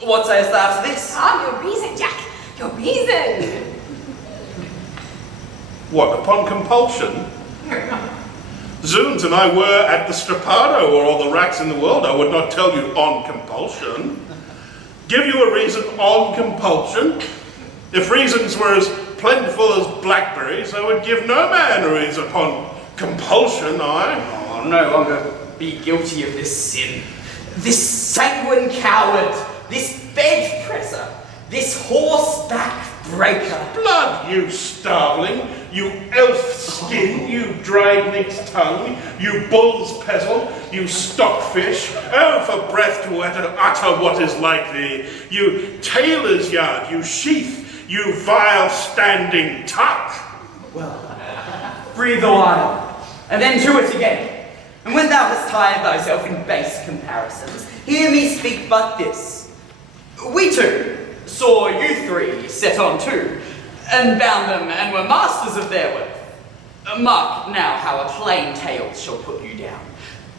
What sayest thou to this? Your reason, Jack. Your reason. What, upon compulsion? Zoons and I were at the Strappado or all the racks in the world. I would not tell you on compulsion. Give you a reason on compulsion? If reasons were as plentiful as blackberries, I would give no man a reason upon compulsion, I. Oh, no longer be guilty of this sin. This sanguine coward, this bed presser, this horseback breaker. Blood, you starveling, you elf skin, you dry-licked tongue, you bull's pezzle, you stockfish, oh, for breath to utter what is like thee, you tailor's yard, you sheath, you vile standing tuck. Well, breathe a while, and then to it again. And when thou hast tired thyself in base comparisons, hear me speak but this. We two saw you three set on two, and bound them and were masters of their worth. Mark now how a plain tale shall put you down.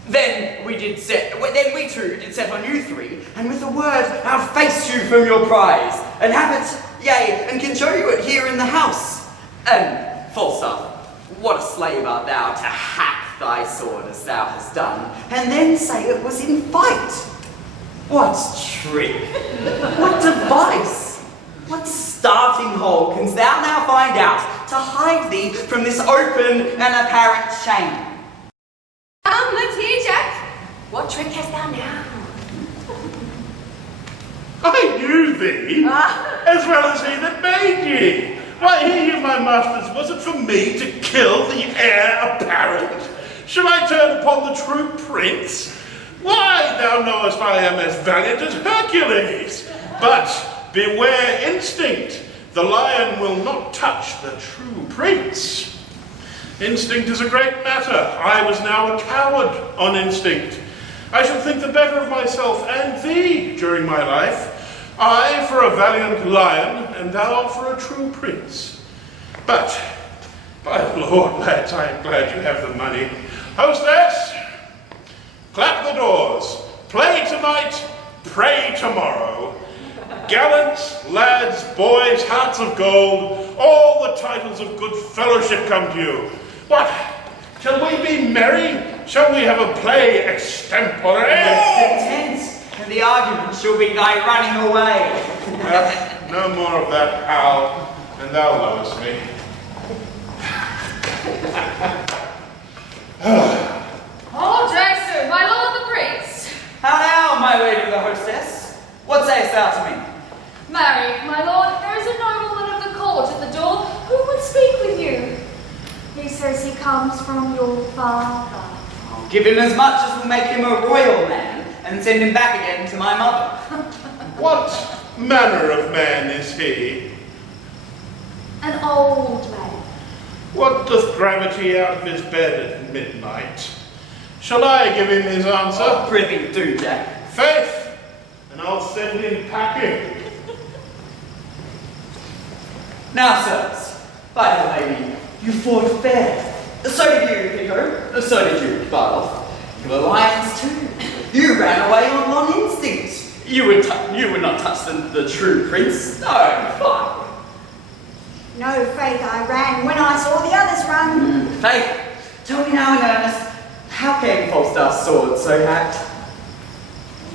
Then we two did set on you three, and with a word outface you from your prize, and have it, yea, and can show you it here in the house. And, Falstaff, what a slave art thou to hack thy sword as thou hast done, and then say it was in fight. What trick? What device? What starting hole canst thou now find out to hide thee from this open and apparent shame? Let's hear, Jack. What trick hast thou now? I knew thee, as well as he that made ye. Why, hear you, my masters, was it for me to kill the heir apparent? Should I turn upon the true prince? Why, thou knowest I am as valiant as Hercules. But beware instinct. The lion will not touch the true prince. Instinct is a great matter. I was now a coward on instinct. I shall think the better of myself and thee during my life. I for a valiant lion, and thou for a true prince. But, by the Lord, lads, I am glad you have the money. Hostess, clap the doors. Play tonight, pray tomorrow. Gallants, lads, boys, hearts of gold, all the titles of good fellowship come to you. What? Shall we be merry? Shall we have a play extempore? Content, and the argument shall be thy running away. No more of that, Hal, and thou lovest me. Oh, Jackson, my lord the prince. How now, my lady the hostess? What sayest thou to me? Marry, my lord, there is a nobleman of the court at the door who would speak with you. He says he comes from your father. I'll give him as much as will make him a royal man, and send him back again to my mother. What manner of man is he? An old man. What doth gravity out of his bed at midnight? Shall I give him his answer? Oh, prithee do, Jack. Faith, and I'll send him packing. Now, sirs, by the lady, you fought fair. So did you, Pico. So did you, Barloff. You were lions too. You ran away on instinct. You would not touch the true prince. No, fine. No, Faith, I ran when I saw the others run. Faith, tell me now in earnest, how came Falstaff's sword so hacked?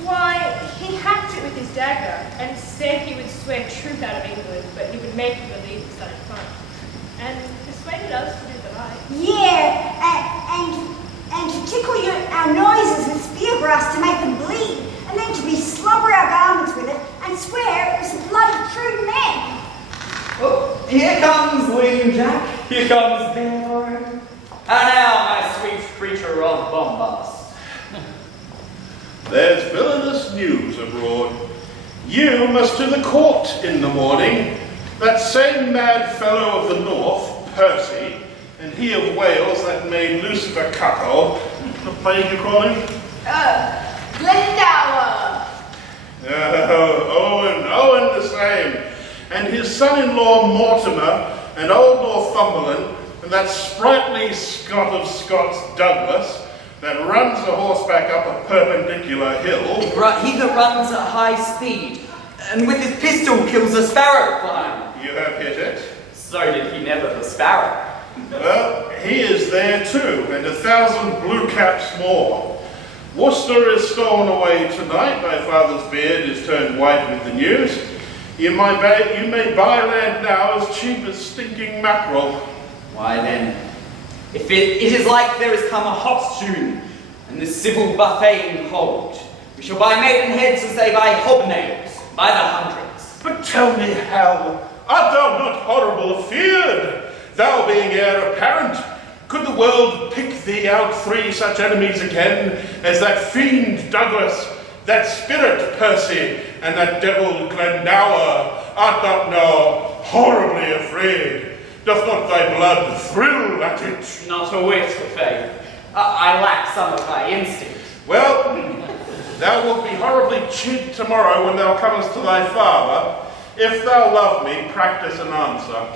Why, he hacked it with his dagger and said he would swear truth out of England, but he would make you believe he started fun. And persuaded us to do the right. Yeah, and to tickle our noises with spear grass to make them bleed, and then to beslubber our garments with it and swear it was the blood of true men. Oh, here comes William Jack. Here comes Benbow. And now, my sweet creature of bombast. There's villainous news abroad. You must to the court in the morning. That same mad fellow of the north, Percy, and he of Wales, that made Lucifer Cuckold. What plague you call him? Glendower. Owen the same. And his son-in-law Mortimer, and old Northumberland, and that sprightly Scot of Scots, Douglas, that runs a horseback up a perpendicular hill. Right, he that runs at high speed, and with his pistol kills a sparrow fly. You have hit it. So did he never the sparrow. Well, he is there too, and 1,000 blue caps more. Worcester is stolen away tonight. My father's beard is turned white with the news. You may buy land now as cheap as stinking mackerel. Why then, if it is like there is come a hot June, and the civil buffet hold. We shall buy maidenheads as they buy hobnails, by the hundreds. But tell me, Hal, art thou not horrible feared? Thou being heir apparent, could the world pick thee out 3 such enemies again as that fiend Douglas, that spirit Percy, and that devil Glendower? Art thou now horribly afraid? Doth not thy blood thrill at it? Not a whit, faith. I lack some of thy instinct. Well, thou wilt be horribly chid tomorrow when thou comest to thy father. If thou love me, practice an answer.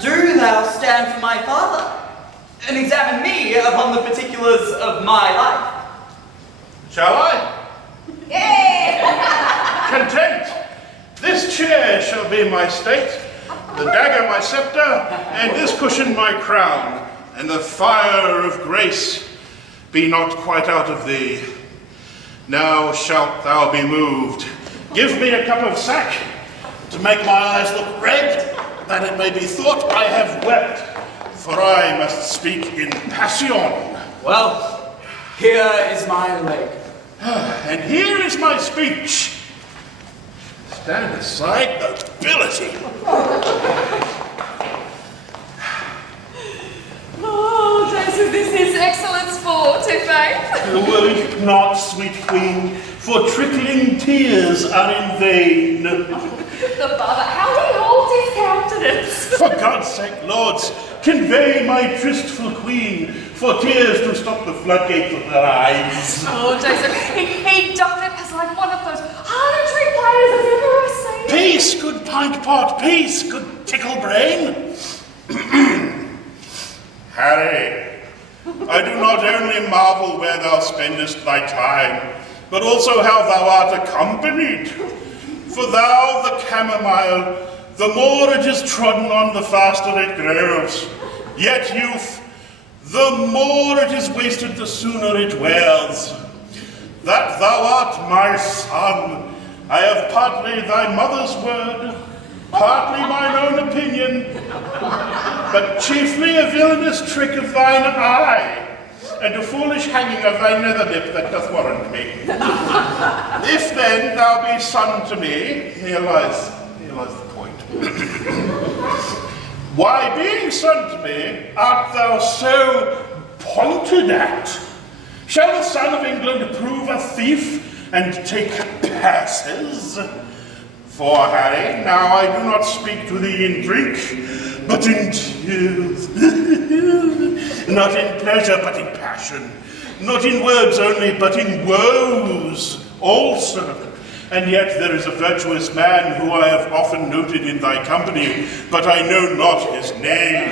Do thou stand for my father, and examine me upon the particulars of my life. Shall I? Yay! Content. This chair shall be my state, the dagger my scepter, and this cushion my crown, and the fire of grace be not quite out of thee. Now shalt thou be moved. Give me a cup of sack to make my eyes look red, that it may be thought I have wept, for I must speak in passion. Well, here is my leg. And here is my speech. Stand aside, nobility. Oh, this is excellent sport, Faith. Weep not, sweet queen, for trickling tears are in vain. The father, how he holds his countenance. For God's sake, lords, convey my tristful queen, for tears to stop the floodgates of their eyes. Oh, Jason, he doth it as like one of those harlotry players as ever I've seen. Peace, good pint pot, peace, good tickle brain. Harry, I do not only marvel where thou spendest thy time, but also how thou art accompanied. For thou, the chamomile, the more it is trodden on, the faster it grows. Yet youth, the more it is wasted, the sooner it wears. That thou art my son, I have partly thy mother's word, partly mine own opinion, but chiefly a villainous trick of thine eye, and a foolish hanging of thy nether lip that doth warrant me. If then thou be son to me, here lies the point. Why, being son to me, art thou so pointed at? Shall the son of England prove a thief and take passes? For, Harry, now I do not speak to thee in drink, but in tears. Not in pleasure, but in passion. Not in words only, but in woes also. And yet there is a virtuous man who I have often noted in thy company, but I know not his name.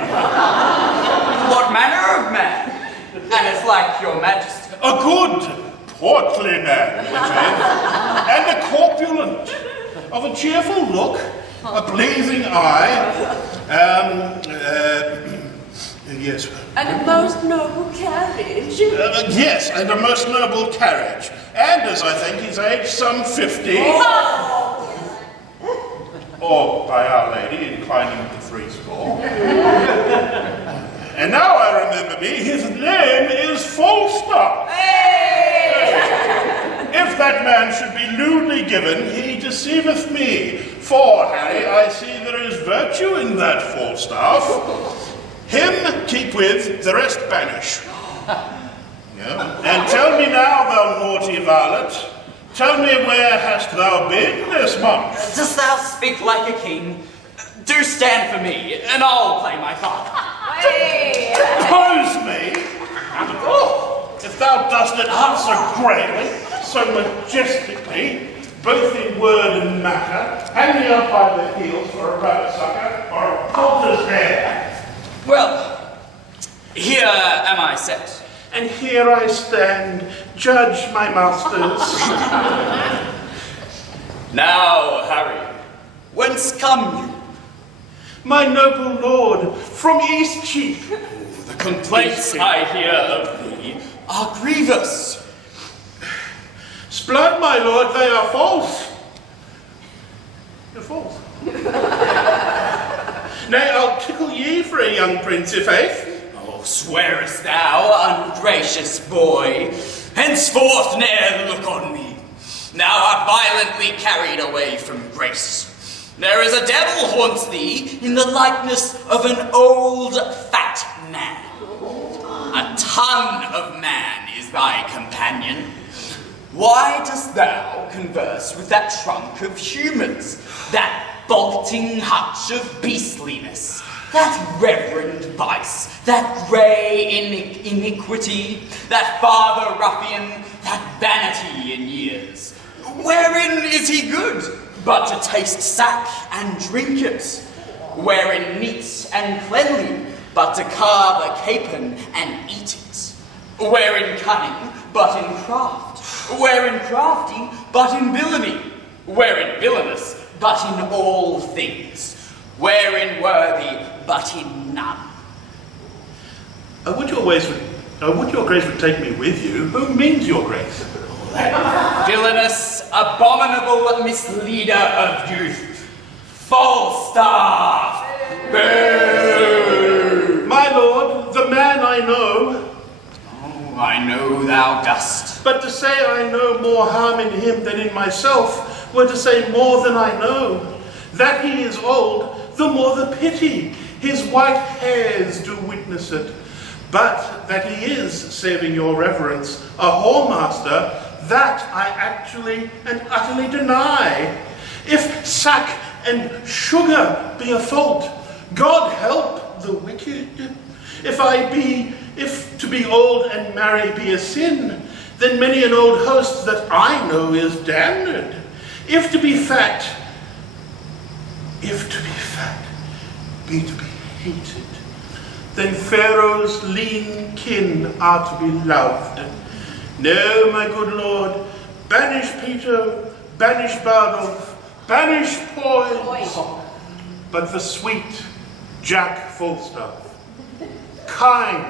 What manner of man? And is like your majesty. A good, portly man, and a corpulent, of a cheerful look, a blazing eye, yes. And a most noble carriage. Yes, and a most noble carriage. And, as I think, he's aged some 50. Or, by Our Lady, inclining to 80. And now I remember me, his name is Falstaff. If that man should be lewdly given, he deceiveth me. For, Harry, I see there is virtue in that Falstaff. Him keep with, the rest banish. Yeah. And tell me now, thou naughty varlet, tell me where hast thou been this month? Dost thou speak like a king? Do stand for me, and I'll play my father. Oppose me? Oh, if thou dost it answer greatly, so majestically, both in word and matter, hang me up by the heels for a rabbit sucker or a poulter's hair. Well, here am I set. And here I stand, judge my masters. Now, Harry, whence come you? My noble lord, from Eastcheap. The complaints I hear of thee are grievous. Sblood, my lord, they are false. They're false. Nay, I'll tickle ye for a young prince, i' faith. Oh, swearest thou, ungracious boy, henceforth ne'er look on me. Thou art violently carried away from grace. There is a devil haunts thee in the likeness of an old fat man. A ton of man is thy companion. Why dost thou converse with that trunk of humans, that bolting hutch of beastliness, that reverend vice, that grey iniquity, that father ruffian, that vanity in years? Wherein is he good, but to taste sack and drink it? Wherein neat and cleanly, but to carve a capon and eat it? Wherein cunning, but in craft? Wherein crafty, but in villainy? Wherein villainous, but in all things? Wherein worthy, but in none? Would your grace would take me with you? Who means your grace? Villainous, abominable misleader of youth, Falstaff! Boo! My lord, the man I know. Oh, I know thou dost. But to say I know more harm in him than in myself were to say more than I know. That he is old, the more the pity. His white hairs do witness it. But that he is, saving your reverence, a whoremaster, that I actually and utterly deny. If sack and sugar be a fault, God help the wicked. If to be old and marry be a sin, then many an old host that I know is damned. If to be fat be to be hated, then Pharaoh's lean kin are to be loved. No, my good lord, banish Peter, banish Bardolph, banish Poise, but the sweet Jack Falstaff, kind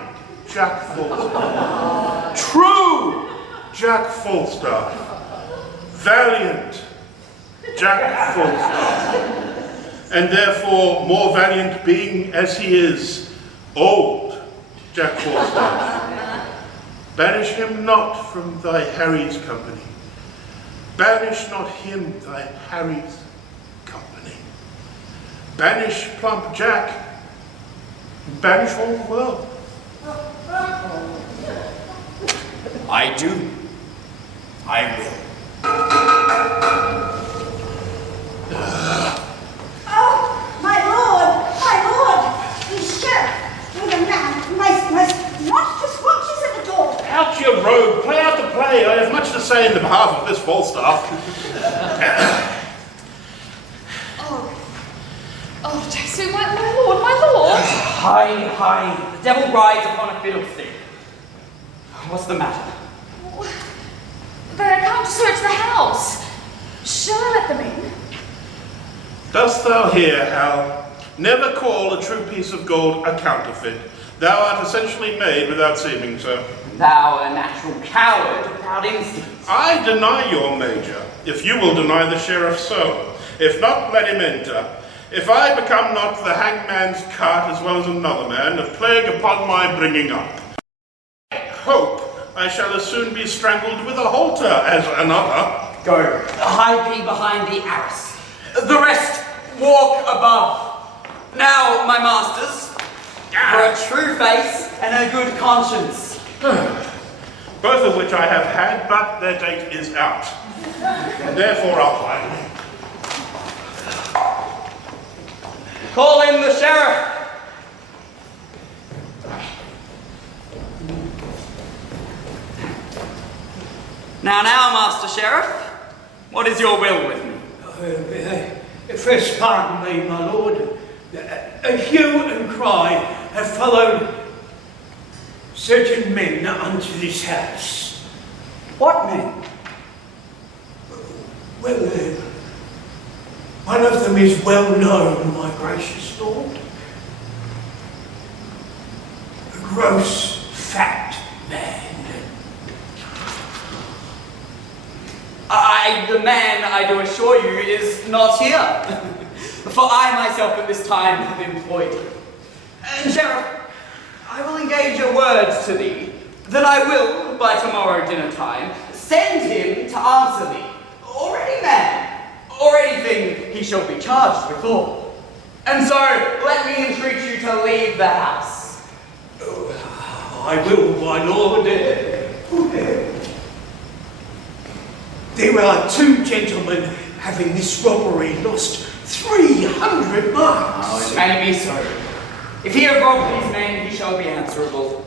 Jack Falstaff, true Jack Falstaff, valiant Jack Falstaff, and therefore more valiant being as he is, old Jack Falstaff. Banish him not from thy Harry's company. Banish not him thy Harry's company. Banish plump Jack. Banish all the world. I do. I will. Oh, my lord, the sheriff with a man must watches at the door. Out your robe, play out the play. I have much to say in the behalf of this Falstaff. Oh, Jesu, my lord, my lord! Hi, the devil rides upon a fiddlestick. What's the matter? They are come to search the house. Shall I let them in? Dost thou hear, Hal? Never call a true piece of gold a counterfeit. Thou art essentially made without seeming so. Thou a natural coward without instinct. I deny your major, if you will deny the sheriff so. If not, let him enter. If I become not the hangman's cart as well as another man, a plague upon my bringing up. I hope I shall as soon be strangled with a halter as another. Go, hide thee behind the arras. The rest walk above. Now, my masters, for a true face and a good conscience. Both of which I have had, but their date is out. And therefore I'll hide. Call in the sheriff. Now, Master Sheriff, what is your will with me? First pardon me, my lord. A hue and cry have followed certain men unto this house. What men? Well, one of them is well known, my gracious lord. A gross, fat man. The man, I do assure you, is not here. For I myself at this time have employed him. And Sheriff, I will engage a word to thee, that I will, by tomorrow dinner time, send him to answer thee, or any man, or anything he shall be charged withal. And so, let me entreat you to leave the house. I will, my lord. There are two gentlemen having this robbery lost 300 marks. Oh, it may be so. If he have robbed these men, he shall be answerable.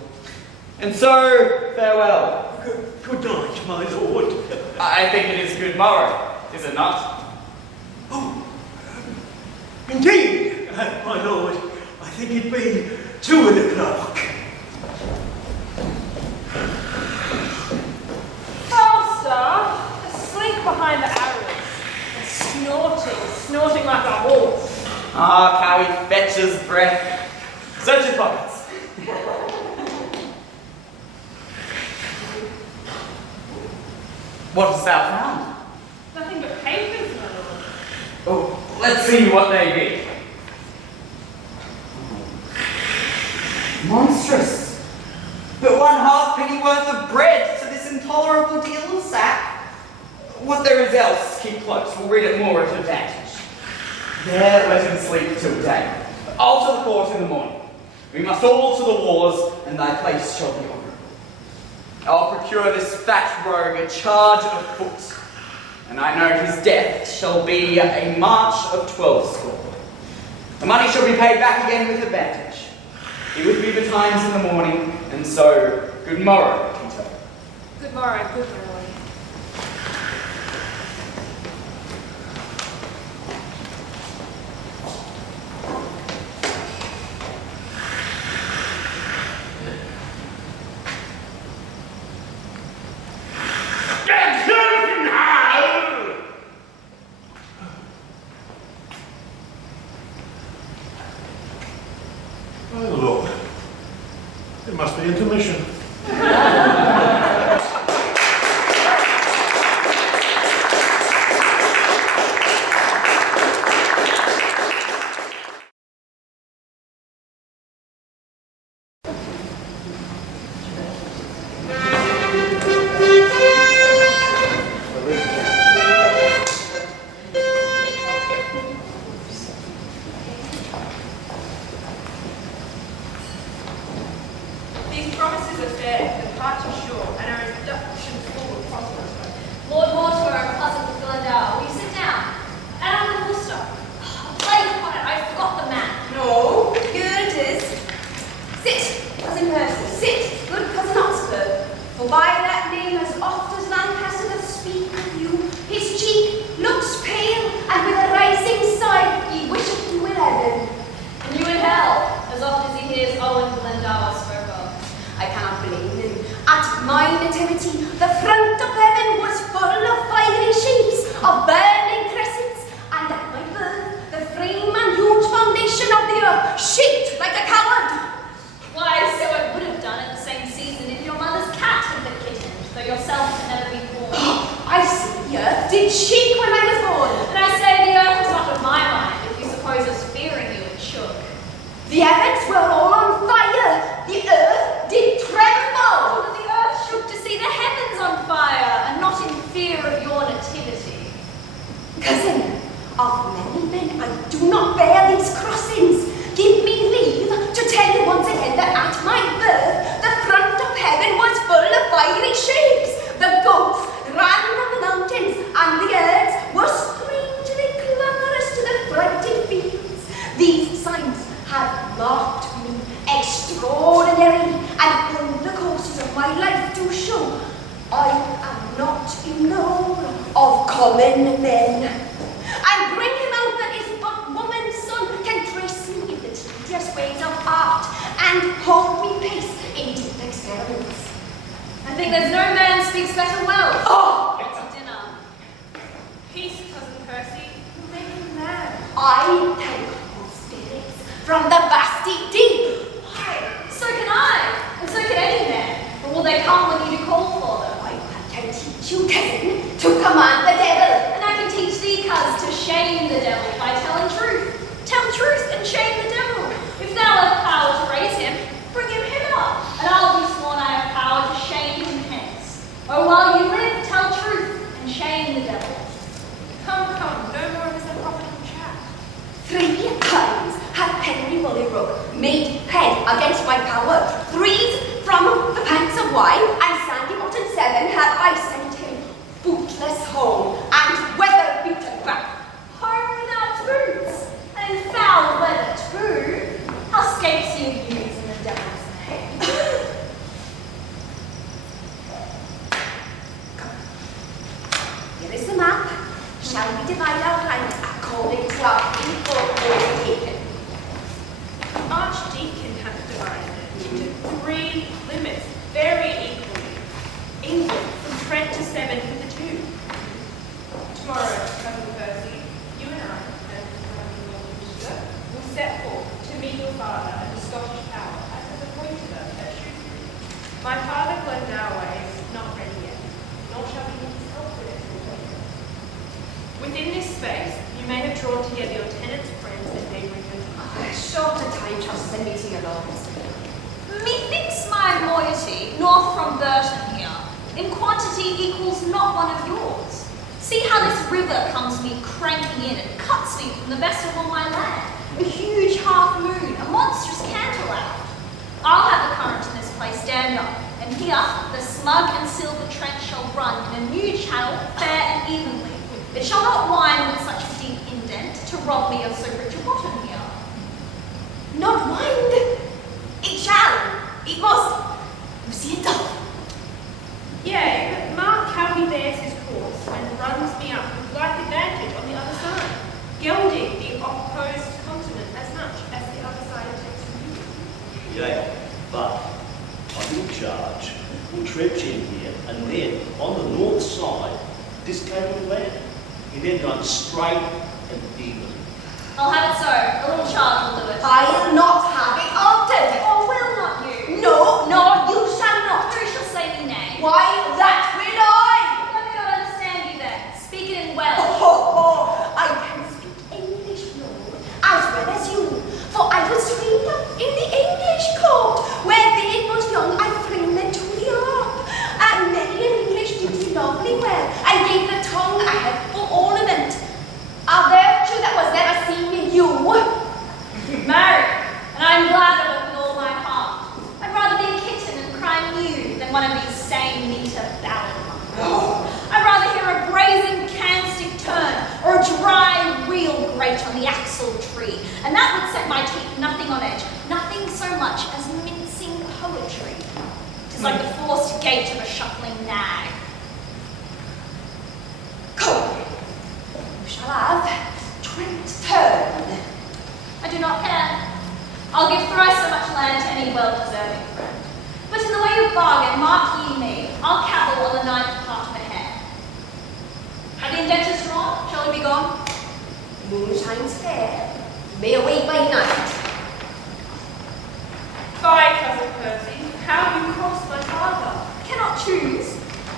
And so, farewell. Good night, my lord. I think it is good morrow, is it not? Oh, indeed, my lord. I think it be 2 o'clock. Falstaff, asleep behind the arrows, and snorting like a horse. Ah, how he fetches breath. Search his pockets. What hast thou found? Nothing but papers, my lord. Oh, let's see what they be. Monstrous. But 1 halfpenny worth of bread to this intolerable deal, sack. What there is else, keep close. We'll read it more at advantage. There, let him sleep till day. I'll to the court in the morning. We must all to the wars, and thy place shall be honourable. I'll procure this fat rogue a charge of foot, and I know his death shall be a march of 12 score. The money shall be paid back again with advantage. He would be betimes in the morning, and so good morrow, Peter. Good morrow, good morrow. My lord, it must be intermission. These promises are fair, the parts are sure, and our introductions full of prosperous. Lord Mortimer and Cousin Glendower, will you sit down? And Uncle Worcester. Oh, plague upon it, I forgot the man. No, here it is. Sit, Cousin Percy, sit, good Cousin Oxford. For by that name, as oft as Lancaster doth speak of you, his cheek looks pale, and with a rising sigh he wisheth to will heaven. And you in hell, as oft as he hears Owen Glendower spoke of. I cannot blame him. At my nativity, the front of heaven was full of fiery shapes, of burning crescents, and at my birth, the frame and huge foundation of the earth shaped like a coward. Why, so it would have done at the same season if your mother's cat had been kittened, though yourself had never been born. I see the earth did shake when I was born. And I say the earth was not of my mind, if you suppose us fearing you it shook. The heavens were all on fire. The earth did tremble. Oh, the earth shook to see the heavens on fire, and not in fear of your nativity. Cousin, of many men I do not bear these crossings. Give me leave to tell you once again that at my birth, the front of heaven was full of fiery shapes. The goats ran from the mountains, and the herds were strangely clamorous to the frightened fields. These signs have marked me extraordinary, and all the courses of my life do show I am not in the role of common men. And bring him out that is but woman's son can trace me in the tedious ways of art, and hold me pace in deep experiments. I think there's no man speaks better well. Oh! Get to dinner. Peace, Cousin Percy. You make me mad. I thank all spirits from the vasty deep. So can I, and so can any man. But will they come when you do call for them? I can teach you, cousin, to command the devil. And I can teach thee, cuz, to shame the devil by telling truth. Tell truth and shame the devil. If thou hast power to raise him, bring him hither. Henry Bolingbroke made head against my power, freed from the pants of wine, and Sandy Bottom 7 had I sent him bootless home and weather-beaten back. Home without boots, and foul weather too. How scapes you use in the devil's name? Here is the map. Shall we divide our land according to our equal order taken? The Archdeacon hath divided it into 3 limits, very equally. England from Trent to Severn hitherto. Tomorrow, Cousin Percy, you and I, and Cousin Winchester, will set forth to meet your father at the Scottish Tower, as has appointed us at Shrewsbury. My father Glendower is not ready yet, nor shall we need his help with it till later. Within this space, you may have drawn together your tenants, friends, and neighbouring countries. Shorter time just than meeting alone. Methinks my moiety, north from Burton here, in quantity equals not one of yours. See how this river comes me cranking in and cuts me from the best of all my land. A huge half moon, a monstrous cantaloupe. I'll have the current in this place stand up, and here the smug and silver Trent shall run in a new channel, fair and evenly. It shall not wind with such a deep indent to rob me of so rich a bottom here. Not wind. It shall. It must. You see it doth. Yea, but mark how he bears his course and runs me up with like advantage on the other side, gilding the opposed continent as much as the other side attempts to do. Yea, but I will charge, we'll trench in here, and then on the north side, this cable land, he then runs straight and even. I'll have it so. A little charge will do it. I'll not have it altered. Or will not you? No, you shall not. Who shall say me nay? Why, that will I. Let me not understand you then. Speak it in Welsh. I can speak English, Lord, as well as you. For I was trained up in the English court, where being was young, I framed them to the harp. And many an English did lovely well, and gave the tongue a helpful ornament. A virtue that was never seen in you. Married, and I'm glad of it with all my heart. I'd rather be a kitten and cry mew than one of these same meter ballad monks. I'd rather hear a brazen candlestick turn or a dry wheel grate on the axle tree, and that would set my teeth nothing on edge, nothing so much as mincing poetry. 'Tis like the forced gait of a shuffling nag. Come, you shall have Trent turn. I do not care. I'll give thrice so much land to any well-deserving friend. But in the way of bargain, mark ye me, I'll cavil on the 9th part of a hair. Are the indentures drawn? Shall we be gone? Moon shines fair. May away by night. Fie, Cousin Percy, how you crossed my father. I cannot choose.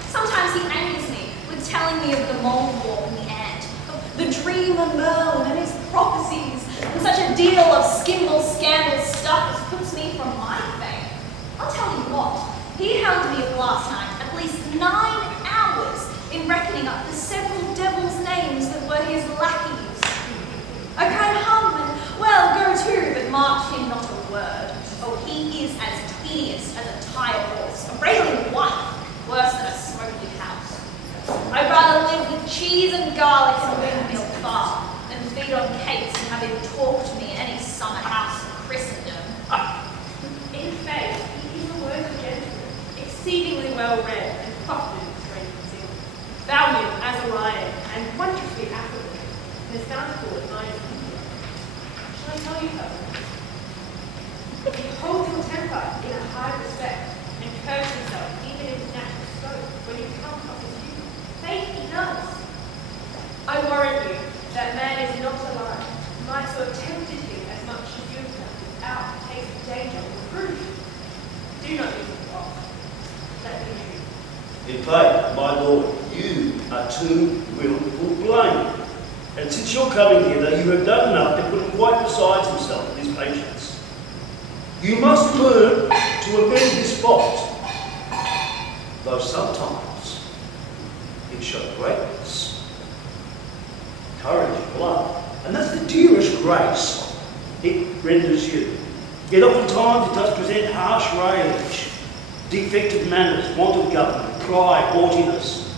Sometimes he angers me with telling me of the mole-warp and the ant, of the dreamer Merlin and his prophecies, and such a deal of skimble-scandal stuff as puts me from my fame. I'll tell you what, he held me up last night at least 9 hours in reckoning up the several devils' names that were his lackeys. I cried hum and, well, go to, but marked him not a word. Oh, he is as tedious as a tired horse, a railing wife, worse than a smoky house. I'd rather live with cheese and garlic and windmill farm than feed on cakes and have him talk to me in any summer house in Christendom. In faith, he is a worthy gentleman, exceedingly well read and popular in strange concealment, valiant as a lion, and wonderfully affable, and is bountiful at mine India. Shall I tell you, cousin? Hold your temper in a high respect, and curse yourself even in his natural scope when you come across his humour. Faith he does. I warrant you that man is not alive, might so have tempted him as much as you have done without taste of danger or proof. Do not use it off. Let me know. In fact, my lord, you are too willful blind. And since you're coming hither, you have done enough to put him quite beside himself with his patience. You must learn to amend his fault, though sometimes it shows greatness, courage, and blood, and that's the dearest grace it renders you. Yet oftentimes it does present harsh rage, defective manners, want of government, pride, haughtiness,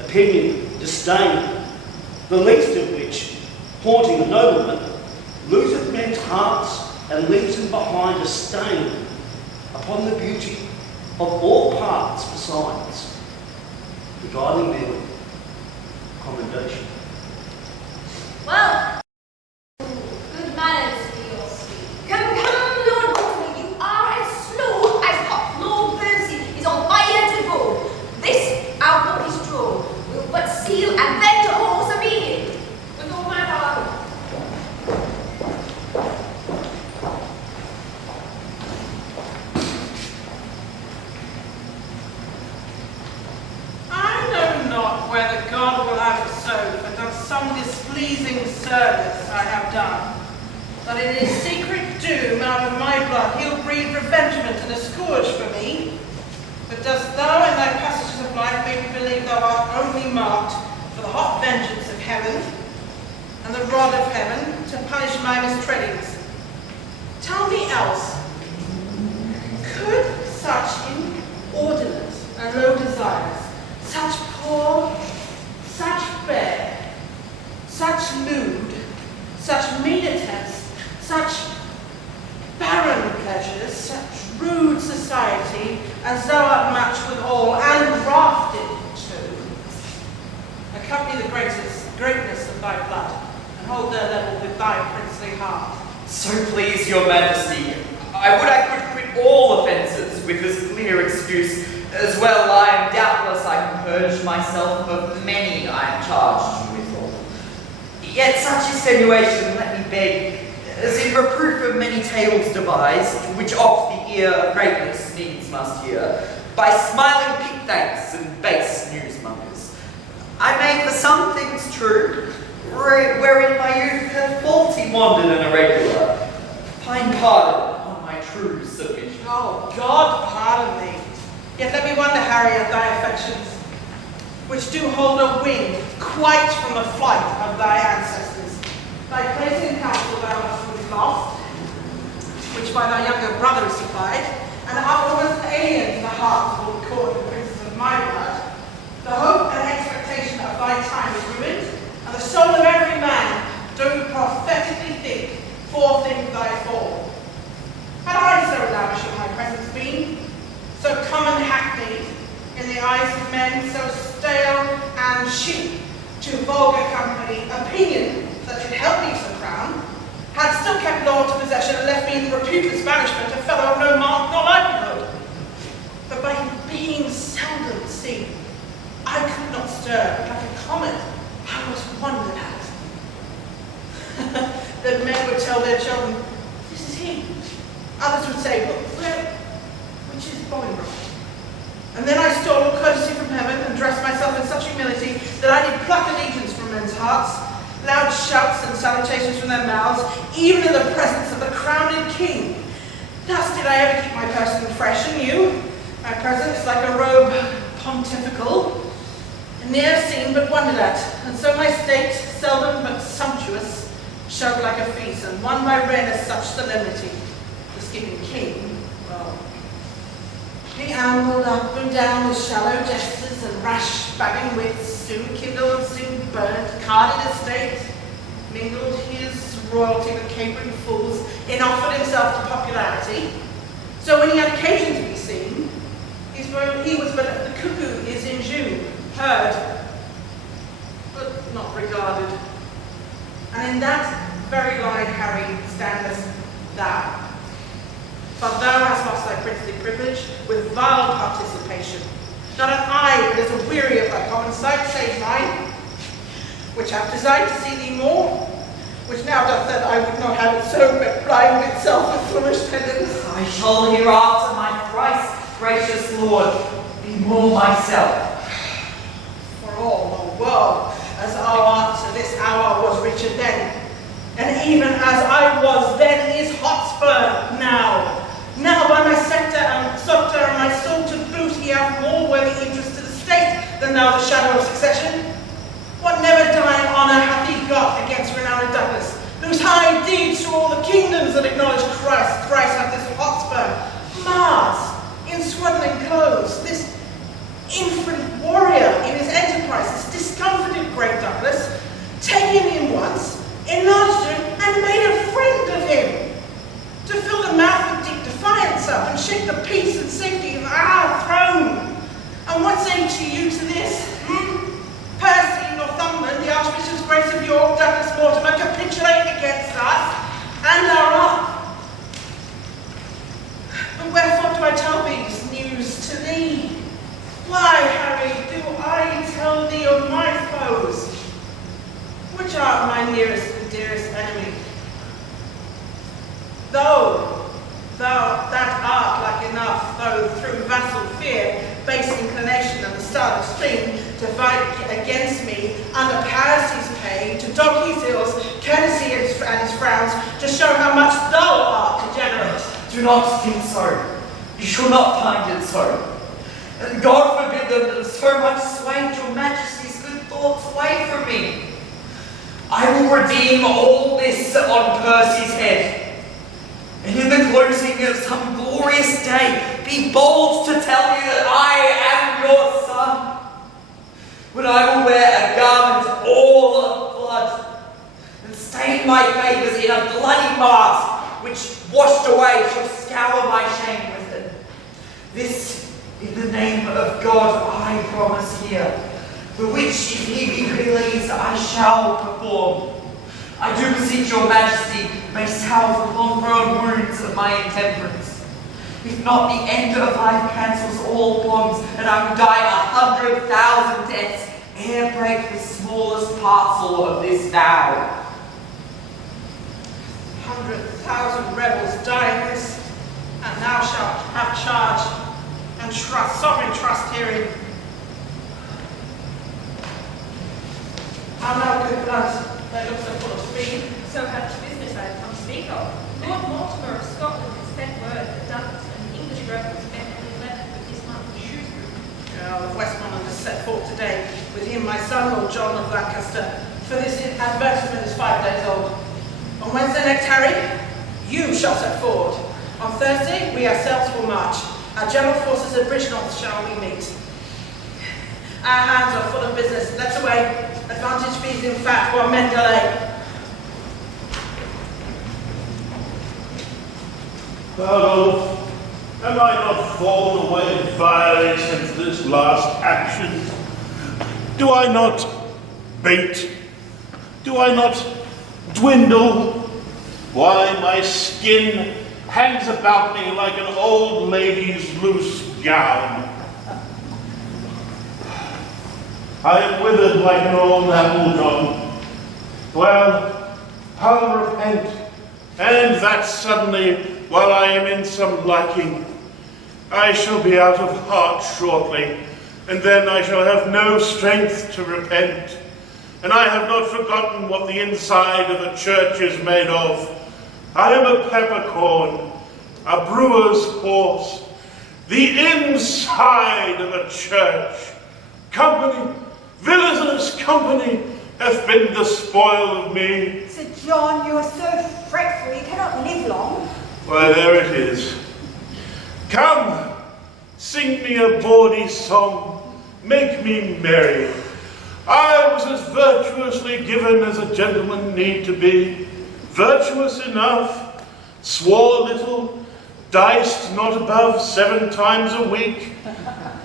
opinion, disdain, the least of which, haunting a nobleman, loseth men's hearts and leaves them behind a stain upon the beauty of all parts besides, beguiling them commendation. Well, good manners for your speed. Come, Lord Baltimore, you are as slow as hot. Lord Percy is on fire to go. This out of his drawer will but seal and then to horse immediately. With all my power. I know not whether God will have it so, but of some displeasing service I have done, that in his secret doom out of my blood he'll breed revengement and a scourge for me. But dost thou in thy passages of life make me believe thou art only marked for the hot vengeance of heaven and the rod of heaven to punish my mistreadings? Tell me else, could such inordinate and low desires, such poor, such bare, such lewd, such mean attempts, such barren pleasures, such rude society, as thou art matched with all and grafted to, accompany the greatness of thy blood, and hold their level with thy princely heart. So please your majesty, I would I could quit all offences with this clear excuse. As well, I am doubtless I can purge myself of many I am charged withal. Yet such extenuation, let me beg, as in reproof of many tales devised, which oft the ear of greatness needs must hear, by smiling pig-thanks and base newsmongers. I may for some things true, wherein my youth hath faulty wandered and irregular, find pardon on my true submission. Oh, God pardon thee. Yet let me wonder, Harry, at thy affections, which do hold a wing quite from the flight of thy ancestors. Thy place in council thou hast lost, which by thy younger brother is supplied, and art almost alien to the heart of all the court and princes of my blood. The hope and expectation of thy time is ruined, and the soul of every man do prophetically think forethink thy fall. Had I so lavish of my presence been, so common hackneyed in the eyes of men, so stale and cheap to vulgar company, opinion that should help me to the crown, had still kept law to possession and left me in reputeless banishment, a fellow of no mark nor livelihood. But by being seldom seen, I could not stir, like a comet, I was wondered at. That men would tell their children, this is he. Others would say, well, which is Bolingbroke? And then I stole all courtesy from heaven and dressed myself in such humility that I did pluck allegiance from men's hearts, loud shouts and salutations from their mouths, even in the presence of the crowned king. Thus did I ever keep my person fresh and new, my presence like a robe pontifical, ne'er seen but wondered at, and so my state, seldom but sumptuous, showed like a feast, and won by rareness such solemnity. The skipping king, well, he ambled up and down with shallow gestures and rash babbing wits, soon kindled, soon burnt, carded estate, mingled his royalty with capering fools, in offered himself to popularity. So when he had occasion to be seen, he was but the cuckoo is in June, heard, but not regarded. And in that very line, Harry, standest thou. But thou hast lost thy princely privilege with vile participation. Not an eye but is aweary of thy common sight, save mine, which hath desired to see thee more, which now doth that I would not have it so, but blind itself with foolish tenderness. I shall hereafter, my thrice gracious lord, be more myself. For all the world, as thou art to this hour, was Richard then, and even as I was then is Hotspur now. Now by my sceptre and my soul to boot, he hath more worthy interest to the state than thou the shadow of succession. What never dying honour hath he got against renowned Douglas, whose high deeds through all the kingdom that acknowledge Christ thrice have this Hotspur, Mars, in swaddling clothes, this infant warrior in his enterprise, this discomfited great Douglas, taken him once, enlarged him, and made a friend of him, to fill the mouth of deep defiance up and shake the peace and safety of our throne. And what say to you to this? Percy, Northumberland, the Archbishop's Grace of York, Douglas Mortimer, capitulate against us and are up. But wherefore do I tell these news to thee? Why, Harry, do I tell thee of my foes, which art my nearest and dearest enemy? Though that art like enough, though through vassal fear, base inclination, and the start of stream, to fight against me under Percy's pay, to dog his ills, courtesy and his frowns, to show how much thou art degenerate. Do not think so. You shall not find it so. And God forbid that so much swayed your majesty's good thoughts away from me. I will redeem all this on Percy's head. And in the closing of some glorious day, be bold to tell you that I am your son. When I will wear a garment all of blood, and stain my favours in a bloody mask, which washed away shall scour my shame with it. This, in the name of God, I promise here, the which, if he be pleased, I shall perform. I do beseech your majesty, may salve the long-grown wounds of my intemperance. If not, the end of life cancels all bonds, and I will die 100,000 deaths, ere break the smallest parcel of this vow. 100,000 rebels die in this, and thou shalt have charge and trust, sovereign trust herein. How now, good blood, they look so full of speed. So much business I have come to speak of. Lord Mortimer of Scotland has sent word that Douglas and the English rebels met on the 11th of this month in Shrewsbury. Earl of Westmoreland has set forth today, with him my son, Lord John of Lancaster, for this advertisement is 5 days old. On Wednesday next, Harry, you shall set forward. On Thursday, we ourselves will march. Our general forces at Bridgenorth shall we meet. Our hands are full of business. Let's away. Advantage fees in fact while men delay. Adolf, am I not fallen away entirely since this last action? Do I not bait? Do I not dwindle? Why, my skin hangs about me like an old lady's loose gown. I am withered like an old apple drum. Well, I'll repent, and that suddenly, while I am in some liking. I shall be out of heart shortly, and then I shall have no strength to repent. And I have not forgotten what the inside of a church is made of. I am a peppercorn, a brewer's horse, the inside of a church. Company, villanous company, hath been the spoil of me. Sir John, you are so fretful, you cannot live long. Why, there it is. Come, sing me a bawdy song, make me merry. I was as virtuously given as a gentleman need to be. Virtuous enough, swore little, diced not above 7 times a week,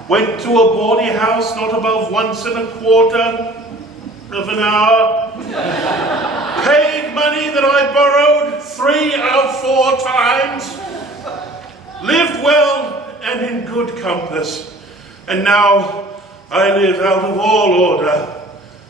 went to a bawdy house not above once in a quarter of an hour, paid money that I borrowed 3 or 4 times, lived well and in good compass, and now I live out of all order,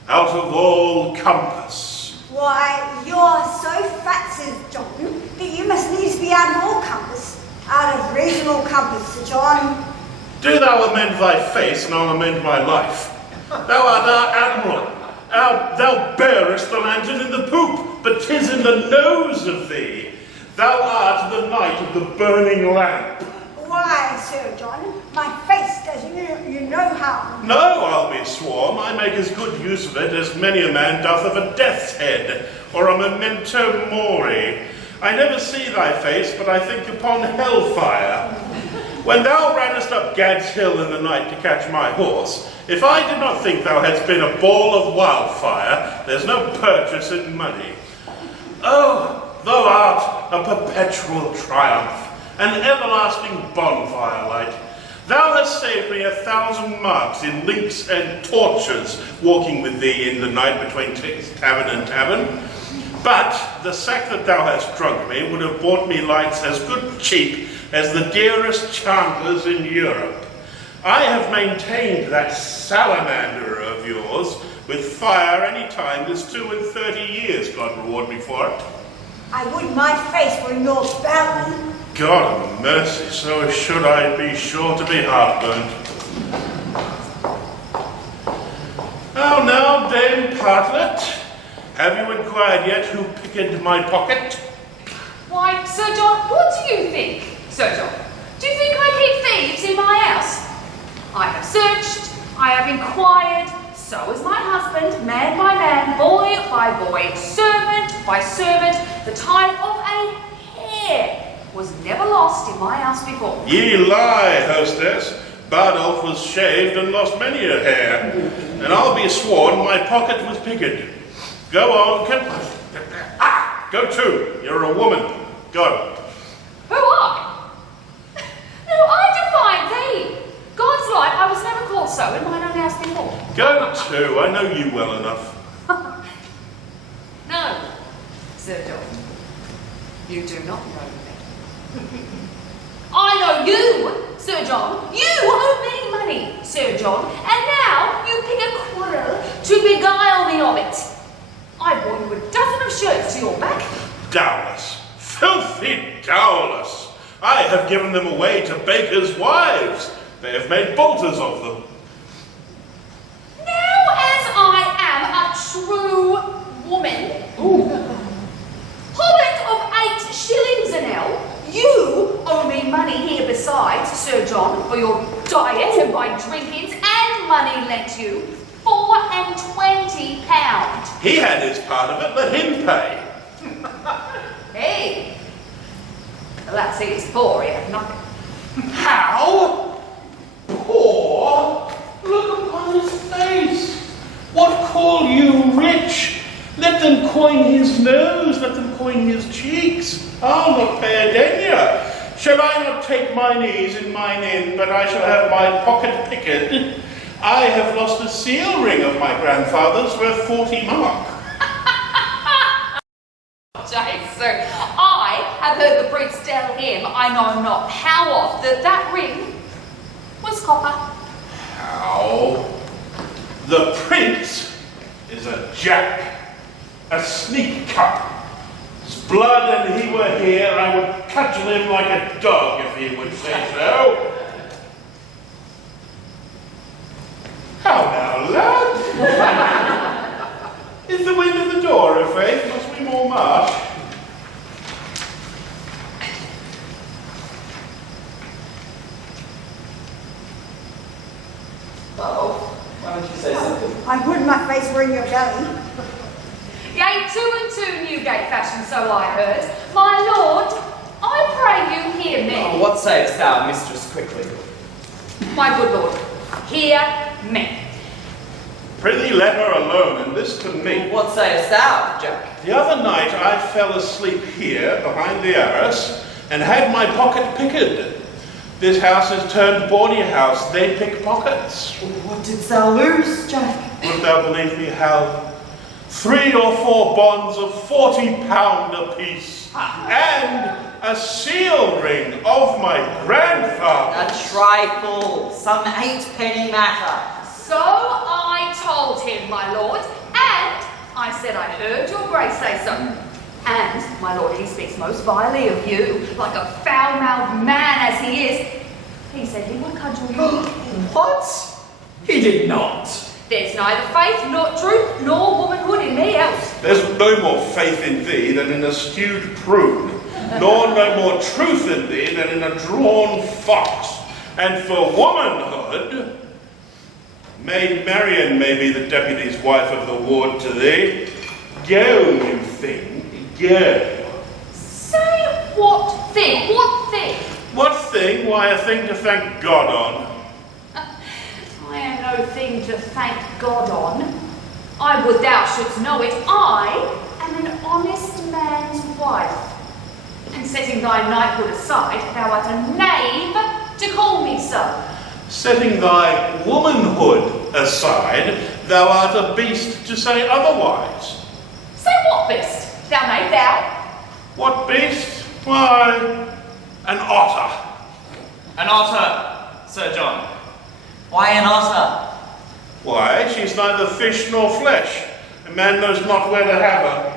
out of all compass. Why, you're so fat, Sir John, that you must needs be out of all compass, out of reasonable compass, Sir John. Do thou amend thy face, and I'll amend my life. Thou art our admiral. Thou bearest the lantern in the poop, but 'tis in the nose of thee. Thou art the knight of the burning lamp. Why, Sir John, my face does you no harm. No, I'll be sworn, I make as good use of it as many a man doth of a death's head, or a memento mori. I never see thy face, but I think upon hellfire. When thou rannest up Gad's Hill in the night to catch my horse, if I did not think thou hadst been a ball of wildfire, there's no purchase in money. Oh, thou art a perpetual triumph, an everlasting bonfire light. Thou hast saved me 1,000 marks in links and tortures, walking with thee in the night between tavern and tavern. But the sack that thou hast drunk me would have bought me lights as good cheap as the dearest chandlers in Europe. I have maintained that salamander of yours with fire any time this 32 years, God reward me for it. I would my face were in your spout. God of mercy, so should I be sure to be heartburnt. How now, Dame Partlet? Have you inquired yet who picked my pocket? Why, Sir John, what do you think, Sir John? Do you think I keep thieves in my house? I have searched, I have inquired, so has my husband, man by man, boy by boy, servant by servant. The time of a hair was never lost in my house before. Ye lie, hostess. Bardolph was shaved and lost many a hair, and I'll be sworn my pocket was picked. Go on, go to. You're a woman. Go. Who I? No, I defy thee. God's light, I was never called so in mine own house before. Go to. I know you well enough. No, Sir John, you do not know me. I know you, Sir John. You owe me money, Sir John, and now you pick a quarrel to beguile me of it. I bought you a dozen of shirts to your back. Dowless. Filthy Dowless. I have given them away to bakers' wives. They have made bolters of them. Now as I am a true woman, Holland of 8 shillings an ell, you owe me money here besides, Sir John, for your diet and my drinkings, and money lent you, £4.20. He had his part of it, let him pay. Hey, the lassie is poor, he had nothing. How? Poor? Look upon his face. What call you rich? Let them coin his nose, let them coin his cheeks. I'll not pay a denier. Shall I not take mine ease in mine inn, but I shall have my pocket picked? I have lost a seal ring of my grandfather's worth 40 mark. Sir, I have heard the prince tell him, I know not how oft, that ring was copper. How? The prince is a jack, a sneak cup. His blood and he were here, I would cudgel him like a dog if he would say so. How now, lad? Is the wind at the door, o' faith? Must be more marsh. Oh, why don't you say something? I would my face were in your belly. Yea, 2 and 2 Newgate fashion, so I heard. My lord, I pray you hear me. Oh, what sayest thou, mistress, quickly? My good lord, hear me. Prithee let her alone, and this to me. What sayest thou, Jack? The other night I fell asleep here, behind the arras, and had my pocket picked. This house is turned bawdy house, they pick pockets. What didst thou lose, Jack? Wilt thou believe me, Hal? 3 or 4 bonds of £40 apiece, and a seal ring of my grandfather. A trifle, some 8-penny matter. So I told him, my lord, and I said I heard your grace say so. And, my lord, he speaks most vilely of you, like a foul-mouthed man as he is. He said he would cudgel you. What? He did not. There's neither faith, nor truth, nor womanhood in me else. There's no more faith in thee than in a stewed prune, nor no more truth in thee than in a drawn fox. And for womanhood, Maid Marian may be the deputy's wife of the ward to thee. Go, you thing, go. Sir What thing? What thing? What thing? Why, a thing to thank God on. I am no thing to thank God on. I would thou shouldst know it. I am an honest man's wife. And setting thy knighthood aside, thou art a knave to call me so. Setting thy womanhood aside, thou art a beast to say otherwise. Say what beast? Thou knave, thou? What beast? Why, an otter. An otter, Sir John. Why an otter? Why, she's neither fish nor flesh. A man knows not where to have her.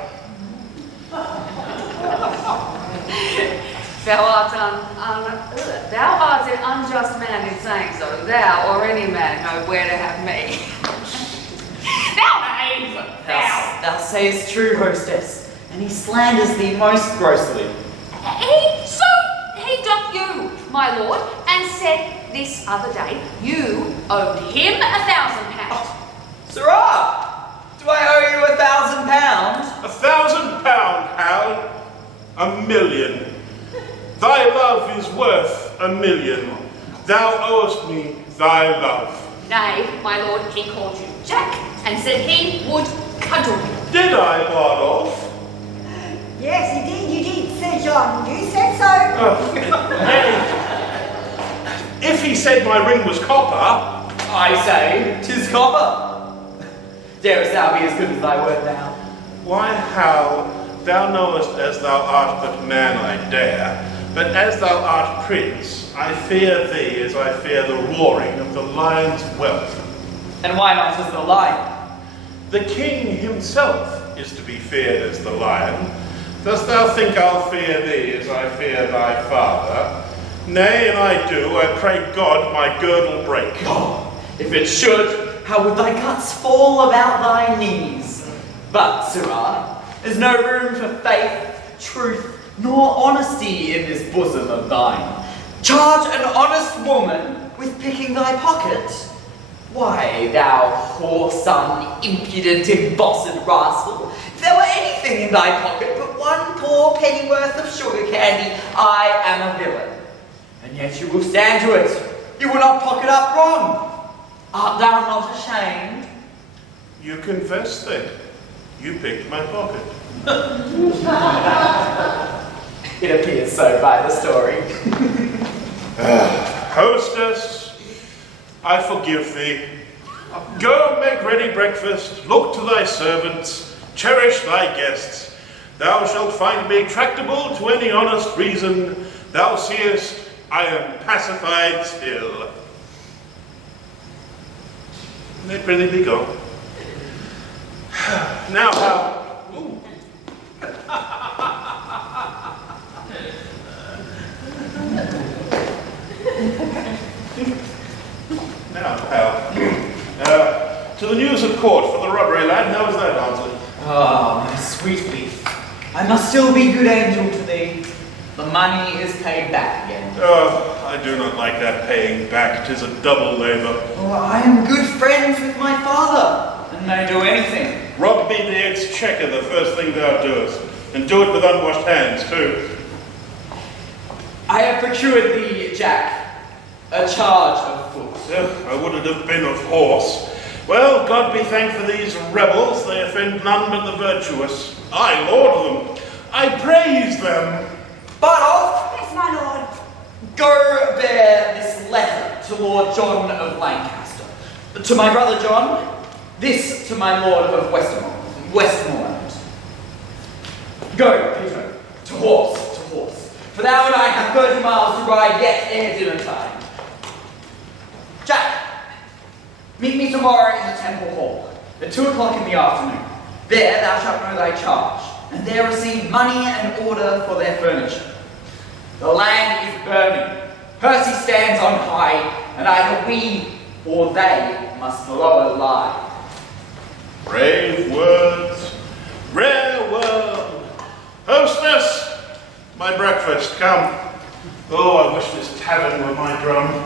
Thou art an unjust man in saying so. Thou or any man know where to have me. Thou knave! Thou sayest true, hostess, and he slanders thee most grossly. He doth you, my lord, and said this other day you owed him £1,000. Sirrah, do I owe you £1,000? £1,000, Hal. 1,000,000. Thy love is worth 1,000,000. Thou owest me thy love. Nay, my lord, he called you Jack, and said he would cudgel you. Did I, Bardolph? Yes, you did, Sir John. You said so. If he said my ring was copper, I say, 'tis copper. Darest thou be as good as thy word now? why, Hal, thou knowest as thou art but man I dare, but as thou art prince, I fear thee as I fear the roaring of the lion's whelp. And why not as the lion? The king himself is to be feared as the lion. Dost thou think I'll fear thee as I fear thy father? Nay, and I do, I pray God my girdle break. Oh, if it should, how would thy guts fall about thy knees? But, sirrah, there's no room for faith, truth, nor honesty in this bosom of thine. Charge an honest woman with picking thy pocket? Why, thou whoreson, impudent, embossed rascal, if there were anything in thy pocket but one poor pennyworth of sugar candy, I am a villain. And yet you will stand to it. You will not pocket up wrong. Art thou not ashamed? You confess then. You picked my pocket. It appears so by the story. Hostess, I forgive thee. Go make ready breakfast, look to thy servants, cherish thy guests. Thou shalt find me tractable to any honest reason. Thou seest, I am pacified still. May prithee be gone. Now, how? Ooh. Now, to the news of court for the robbery, lad. How is that answered? Ah, my sweet leaf. I must still be good angel to thee. The money is paid back again. Oh, I do not like that paying back. 'Tis a double labour. Oh, I am good friends with my father, and may do anything. Rob me the exchequer the first thing thou doest, and do it with unwashed hands, too. I have procured thee, Jack, a charge of foot. I would it have been of horse. Well, God be thanked for these rebels. They offend none but the virtuous. I laud them. I praise them. Bardolph, Yes, my lord. go bear this letter to Lord John of Lancaster. To my brother John, this to my Lord of Westmoreland. Go, Peter, to horse, for thou and I have 30 miles to ride yet ere dinner time. Jack, meet me tomorrow in the Temple Hall, at 2 o'clock in the afternoon. There thou shalt know thy charge, and there receive money and order for their furniture. The land is burning. Percy stands on high, and either we or they must lower lie. Brave words, rare world. Hostess, my breakfast, come. Oh, I wish this tavern were my drum.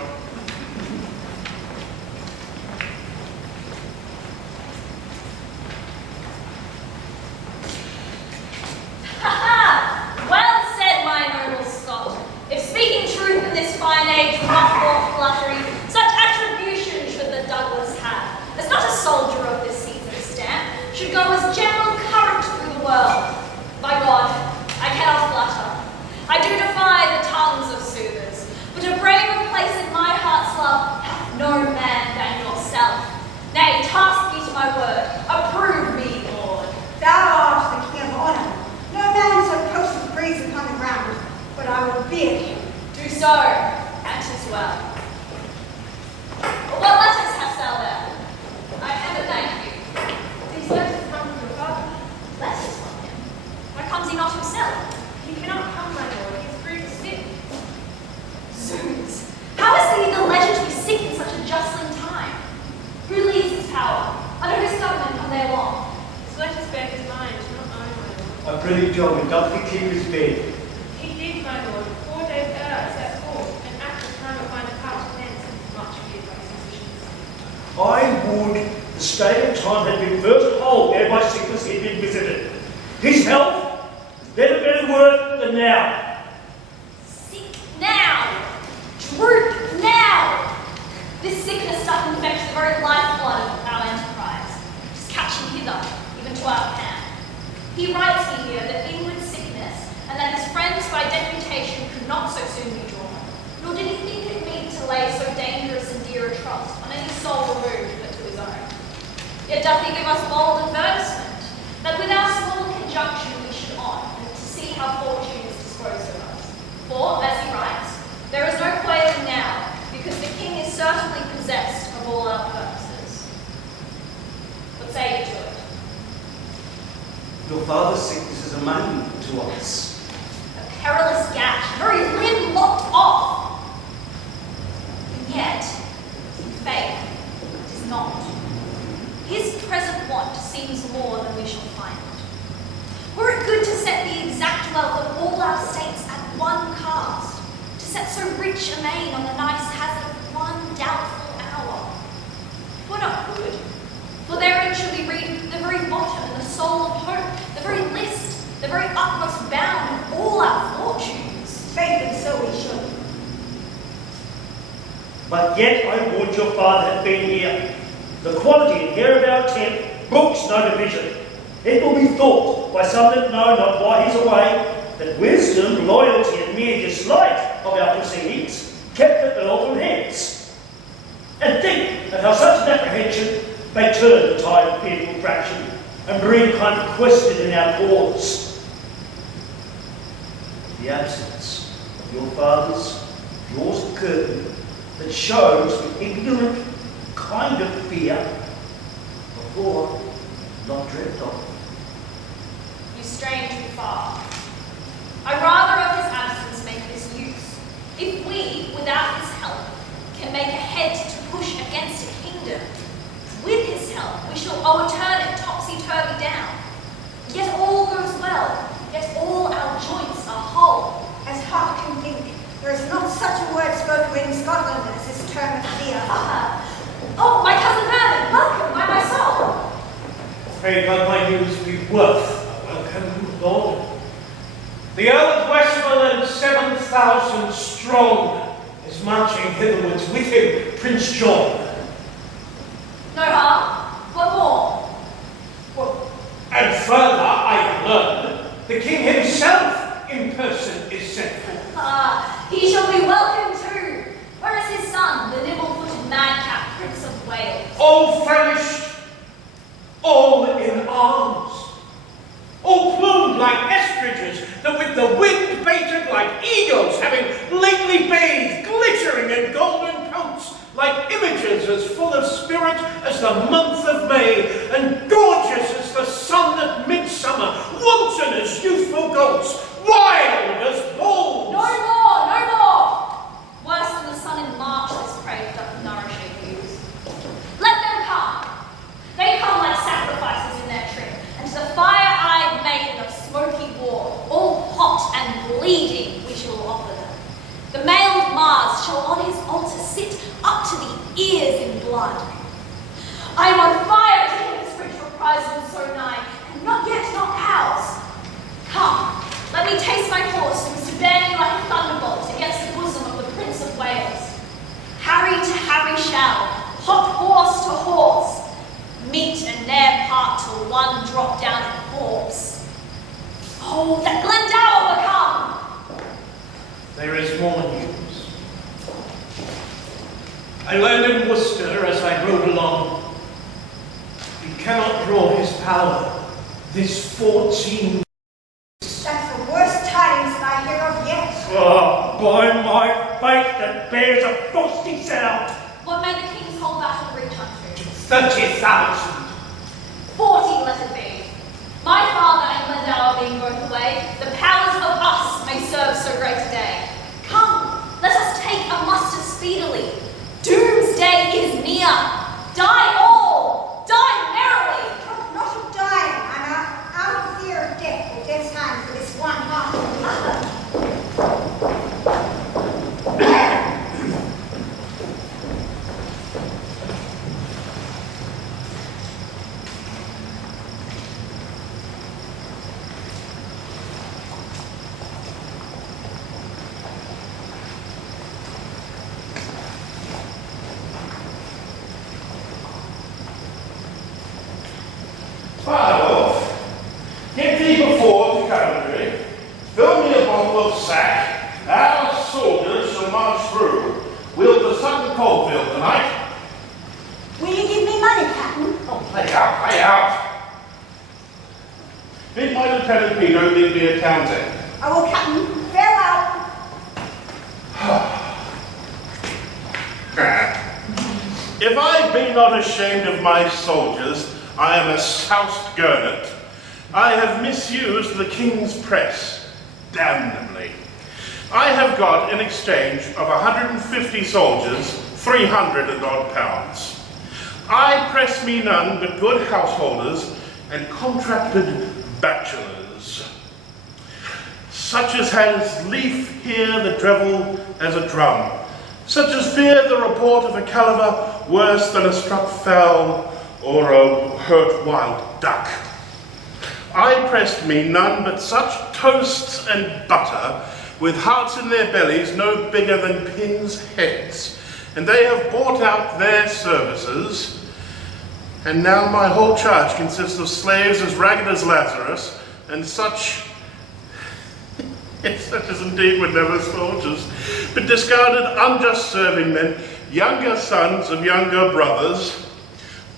Ha ha! Well said, my noble but I will beard him. Do so, and 'tis well. What letters hast thou there? I have it, thank you. These letters come from your father. Letters from him? Why comes he not himself? He cannot come, my lord. He is proved sick. Zoons! How is the leisure to be sick in such a justling time? Who leads his power? Under whose government come they along? His letters bear his mind, not mine, my lord. I pray John, and doth he keep his bed? He did, my lord. 4 days ere set forth, and at the time of my departure thence, much feared by his physicians. I would the state of time had been first whole ere my sickness had been visited. His health is never better word than now. Sick now! Droop now! This sickness doth infect the very lifeblood of our enterprise, which is catching hither, even to our camp. He writes me here that inward sickness, and that his friends by deputation could not so soon be drawn, nor did he think it meet to lay so dangerous and dear a trust on any soul removed but to his own. Yet doth he give us bold advertisement, that with our small conjunction we should on, and to see how fortune is disposed of us. For, as he writes, there is no quailing now, because the king is certainly possessed of all our purposes. What say you to it? Your father's sickness is a maim to us. A perilous gash, a very limb lopped off. And yet, in faith, it is not. His present want seems more than we shall find. Were it good to set the exact wealth of all our states at one cast, to set so rich a main on the nice hazard of one doubtful hour? Were not good, for therein should we read the very bottom and the soul of hope, the very list, the very utmost bound of all our fortunes. Faith, and so we should. But yet I would your father had been here. The quality and care of our tent brooks no division. It will be thought by some that know not why he's away, that wisdom, loyalty, and mere dislike of our proceedings kept the bell from hence. And think at how such an apprehension may turn the tide of fearful fraction, and breed kind of question in our cause. The absence of your fathers draws a curtain that shows with ignorant kind of fear before not dreamt of. You strain too far. I rather of his absence make this use. If we, without his help, can make a head to push against a kingdom, with his help we shall overturn it topsy-turvy down. Yet all goes well, yet all our joints are whole. As heart can think, there is not such a word spoken in Scotland as this term of fear. Oh, my cousin Vernon, welcome by my soul. Pray God my news be worth a welcome, Lord. The Earl of Westmoreland, 7,000 strong, is marching hitherwards with him, Prince John. No harm. What more? And further, I have learned, the king himself in person is sent for. He shall be welcome too. Where is his son, the nimble-footed madcap Prince of Wales? All famished, all in arms, all plumed like estridges, that with the wind baited like eagles, having lately bathed, glittering in golden coats, like images as full of spirit as the month of May, and gorgeous as the sun at midsummer, wanton as youthful goats, wild as bulls. No more, no more! Worse than the sun in March this crave doth nourish your views. Let them come. They come like sacrifices in their trim, and to the fire-eyed maiden of smoky war, all hot and bleeding, we shall offer them. The mailed Mars shall on his altar sit up to the ears in blood. I am on fire to hear this rich reprisal so nigh, and not yet not ours. Come, let me taste my horse, who is to bear me like a thunderbolt against the bosom of the Prince of Wales. Harry to Harry shall, hot horse to horse, meet and ne'er part till one drop down a corpse. Oh, that Glendower will come! There is more news. I learned in Worcester as I rode along. He cannot draw his power this 14. That's the worst tidings that I hear of yet. bears a frosty cell. What may the king's whole battle reach unto? 30,000. 40 let it be. My father and Glendower being both away, the powers of us may serve so great a day. Come, let us take a muster speedily. Doomsday is near. Die all! Die merrily! Not of dying. I'm out of fear of death or death's hand for this one half of another. Fire get thee before to Coventry, fill me a bottle of sack, our soldiers shall march through, we'll to Sutton Coldfield tonight. Will you give me money, Captain? Oh, play out, play out. Bid my Lieutenant Peter leave me at Townsend. I will, Captain. Farewell. If I be not ashamed of my soldiers, I am a soused gurnet. I have misused the king's press, damnably. I have got in exchange of 150 soldiers, 300 and odd pounds. I press me none but good householders and contracted bachelors, such as has lief hear the drevel as a drum, such as fear the report of a caliver worse than a struck fowl or a hurt wild duck. I pressed me none but such toasts and butter, with hearts in their bellies no bigger than pins' heads, and they have bought out their services, and now my whole charge consists of slaves as ragged as Lazarus, and such, such as indeed were never soldiers, but discarded unjust serving men, younger sons of younger brothers,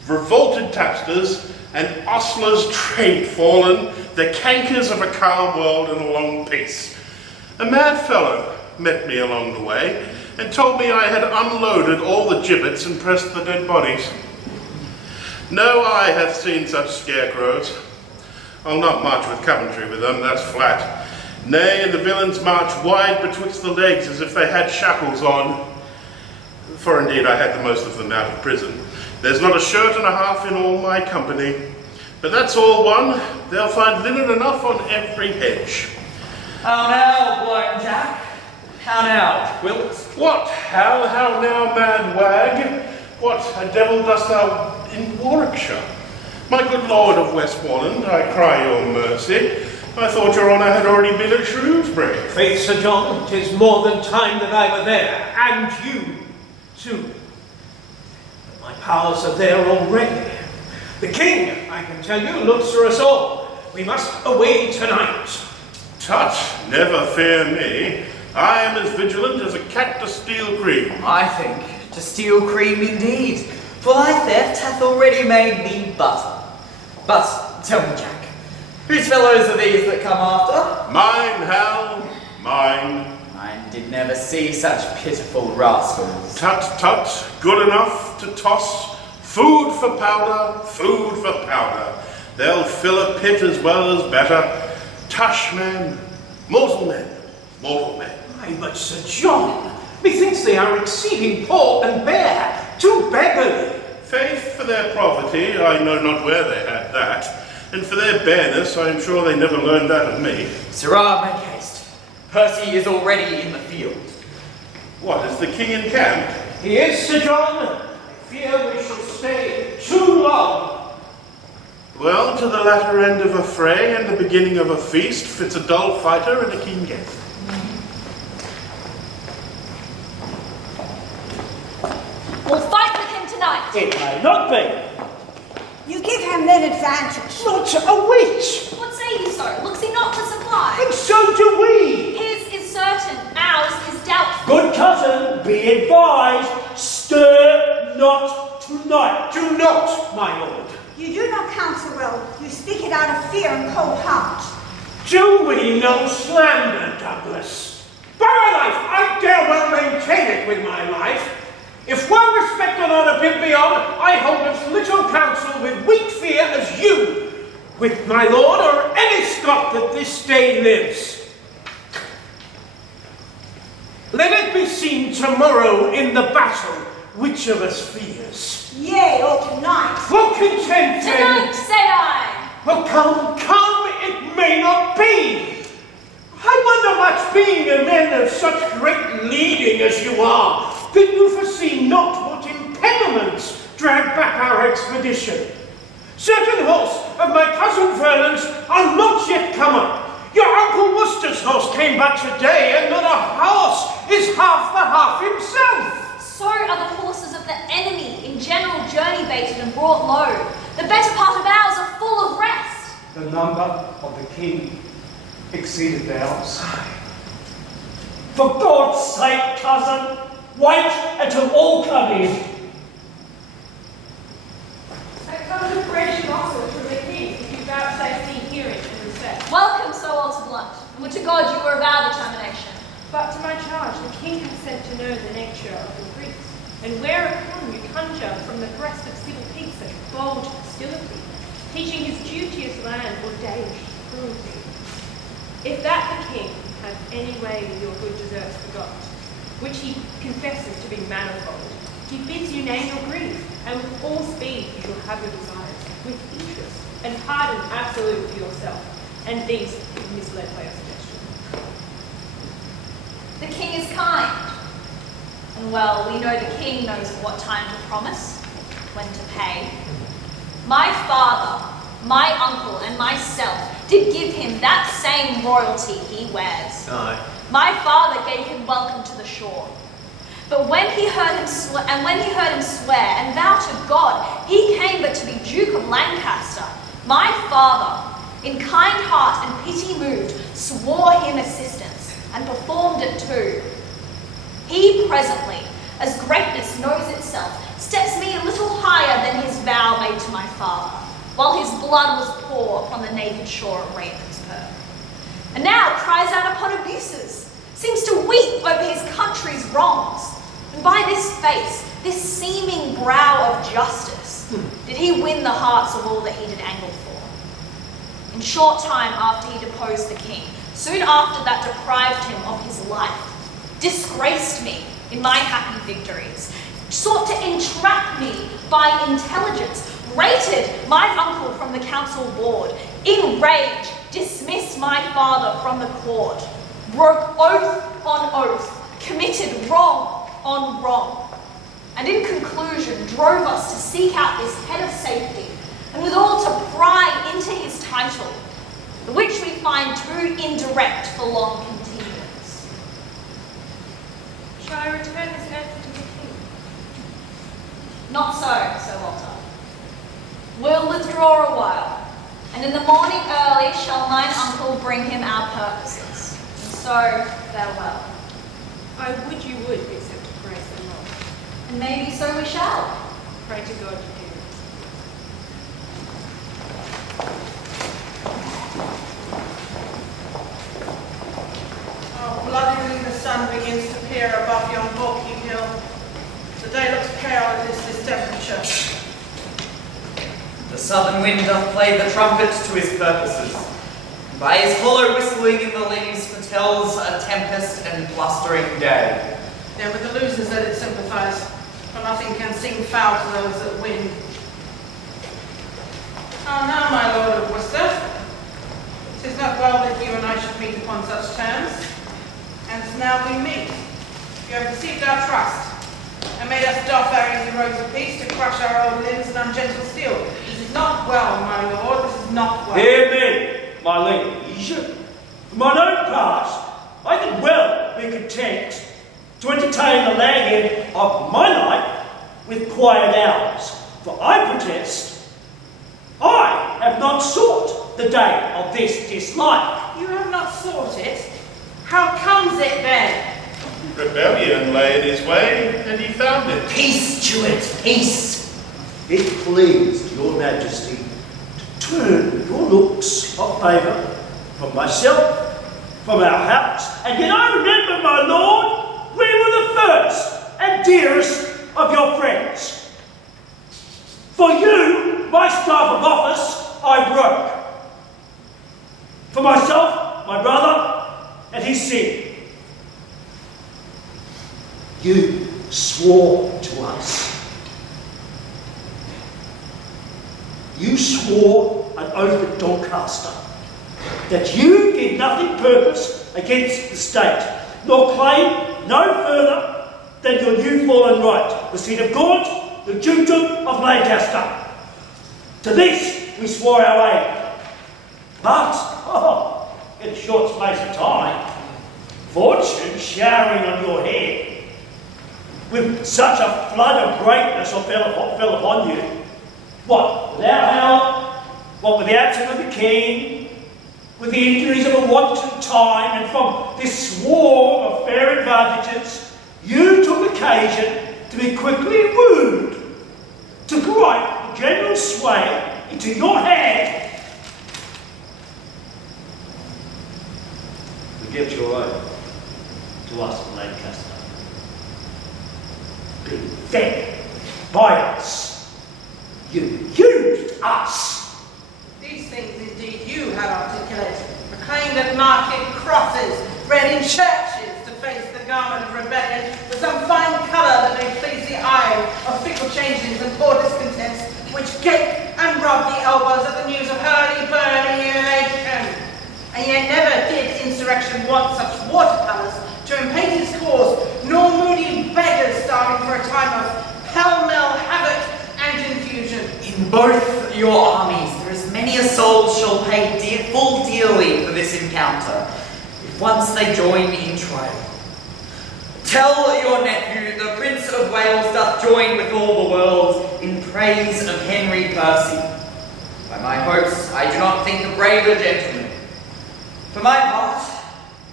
revolted tapsters, and ostlers trade fallen, the cankers of a calm world and a long peace. A mad fellow met me along the way, and told me I had unloaded all the gibbets and pressed the dead bodies. No eye hath seen such scarecrows. I'll not march with Coventry with them, that's flat. Nay, and the villains march wide betwixt the legs as if they had shackles on. For indeed I had the most of them out of prison. There's not a shirt and a half in all my company. But that's all one. They'll find linen enough on every hedge. How now, Blind Jack? How now, Wilt? What? How now, mad wag? What, a devil dost thou in Warwickshire? My good lord of Westmoreland, I cry your mercy. I thought your honour had already been at Shrewsbury. Faith, Sir John, 'tis more than time that I were there, and you, too. But my powers are there already. The king, I can tell you, looks for us all. We must away tonight. Tut, never fear me. I am as vigilant as a cat to steal cream. I think to steal cream indeed, for thy theft hath already made me butter. But tell me, Jack, whose fellows are these that come after? Mine, Hal, mine. I did never see such pitiful rascals. Tut, tut, good enough to toss. Food for powder, food for powder. They'll fill a pit as well as better. Tush men, mortal men, mortal men. Aye, but Sir John, methinks they are exceeding poor and bare, too beggarly. Faith, for their poverty, I know not where they had that. And for their bareness, I am sure they never learned that of me. Sirrah, make haste. Percy is already in the field. What, is the king in camp? He is, Sir John. I fear we shall stay too long. Well, to the latter end of a fray and the beginning of a feast fits a dull fighter and a keen guest. We'll fight with him tonight. It may not be. You give him then advantage. Not a witch. What say you, sir? Looks he not to supply? And so do we. His is certain, ours is doubtful. Good cousin, be advised, stir not tonight. Do not, my lord. You do not counsel well. You speak it out of fear and cold heart. Do we no slander, Douglas? By my life, I dare well maintain it. content with my life. If well respect and honour bid me on, I hold as little counsel with weak fear as you, with my lord or any Scot that this day lives. Let it be seen tomorrow in the battle which of us fears. Yea, or tonight. For content then. Tonight, say I. Well, come, it may not be. I wonder much, being a man of such great leading as you are, that you foresee not what impediments drag back our expedition. Certain horse of my cousin Vernon's are not yet come up. Your Uncle Worcester's horse came back today, and not a horse is half the half himself. So are the horses of the enemy in general journey baited and brought low. The better part of ours are full of rest. The number of the king exceeded ours. For God's sake, cousin, wait until all come in. That comes a fresh offer from the king if you vouchsafe me hearing and respect. Welcome, Sir Walter Blunt. Would to God you were of our determination. But to my charge, the king has sent to know the nature of your griefs, and whereupon you conjure from the breast of civil peace such bold hostility, teaching his duteous land ordained cruelty. If that the king has any way with your good deserts forgot, which he confesses to be manifold, he bids you name your grief, and with all speed you shall have your desires, with interest, and pardon absolute for yourself, and these is misled by your suggestion. The king is kind. And well, we know the king knows what time to promise, when to pay. My father, my uncle, and myself did give him that same royalty he wears. Aye. My father gave him welcome to the shore. But when he heard him swear and vow to God, he came but to be Duke of Lancaster. My father, in kind heart and pity moved, swore him assistance, and performed it too. He presently, as greatness knows itself, steps me a little higher than his vow made to my father, while his blood was poured upon the naked shore of Ravensperg. And now cries out upon abuses, seems to weep over his country's wrongs. And by this face, this seeming brow of justice, did he win the hearts of all that he did angle for. In short time after he deposed the king, soon after that deprived him of his life, disgraced me in my happy victories, sought to entrap me by intelligence, rated my uncle from the council board, in rage dismissed my father from the court, broke oath on oath, committed wrong on wrong, and in conclusion drove us to seek out this head of safety, and withal to pry into his title, which we find too indirect for long continuance. Shall I return this answer to the king? Not so, Sir Walter. We'll withdraw a while, and in the morning early shall mine uncle bring him our purposes. And so, farewell. I would you would accept grace and law. And maybe so we shall. Pray to God you do. Oh, bloodily the sun begins to peer above yon bulky hill. The day looks pale at this temperature. The southern wind doth play the trumpet to his purposes. By his hollow whistling in the leaves foretells a tempest and blustering day. Then with the losers let it sympathize, for nothing can sing foul to those that win. How now, my lord of Worcester? 'Tis not well that you and I should meet upon such terms. And now we meet. You have received our trust, and made us doff our easy robes of peace to crush our old limbs and ungentle steel. This is not well, my lord, this is not well. Hear me, my liege. For mine own part, I could well be content to entertain the lagging of my life with quiet hours. For I protest, I have not sought the day of this dislike. You have not sought it? How comes it then? Rebellion lay in his way, and he found it. Peace, Jewett, peace! It pleased your majesty to turn your looks of favour from myself, from our house, and yet I remember, my lord, we were the first and dearest of your friends. For you, my staff of office, I broke. For myself, my brother, and his sin. You swore to us. You swore an oath at Doncaster that you did nothing purpose against the state, nor claim no further than your new fallen right, the seat of God, the dukedom of Lancaster. To this we swore our aid. But, in a short space of time, fortune showering on your head, with such a flood of greatness fell upon you. What, without help? What, with the absence of the king? With the injuries of a wanton time, and from this swarm of fair advantages, you took occasion to be quickly wooed, to gripe the general sway into your hand. Forget your oath to us in Lancaster. Being fed by us. You used us. These things indeed you had articulated, proclaimed at market crosses, read in churches to face the garment of rebellion with some fine colour that may please the eye of fickle changelings and poor discontents, which gape and rub the elbows at the news of hurly-burly innovation. And yet never did insurrection want such watercolours to impede its cause, nor moody beggars starving for a time of pell-mell havoc and confusion. In both your armies, there is many a soul shall pay full dearly for this encounter, if once they join in trial. Tell your nephew, the Prince of Wales doth join with all the world in praise of Henry Percy. By my hopes, I do not think a braver gentleman. For my part,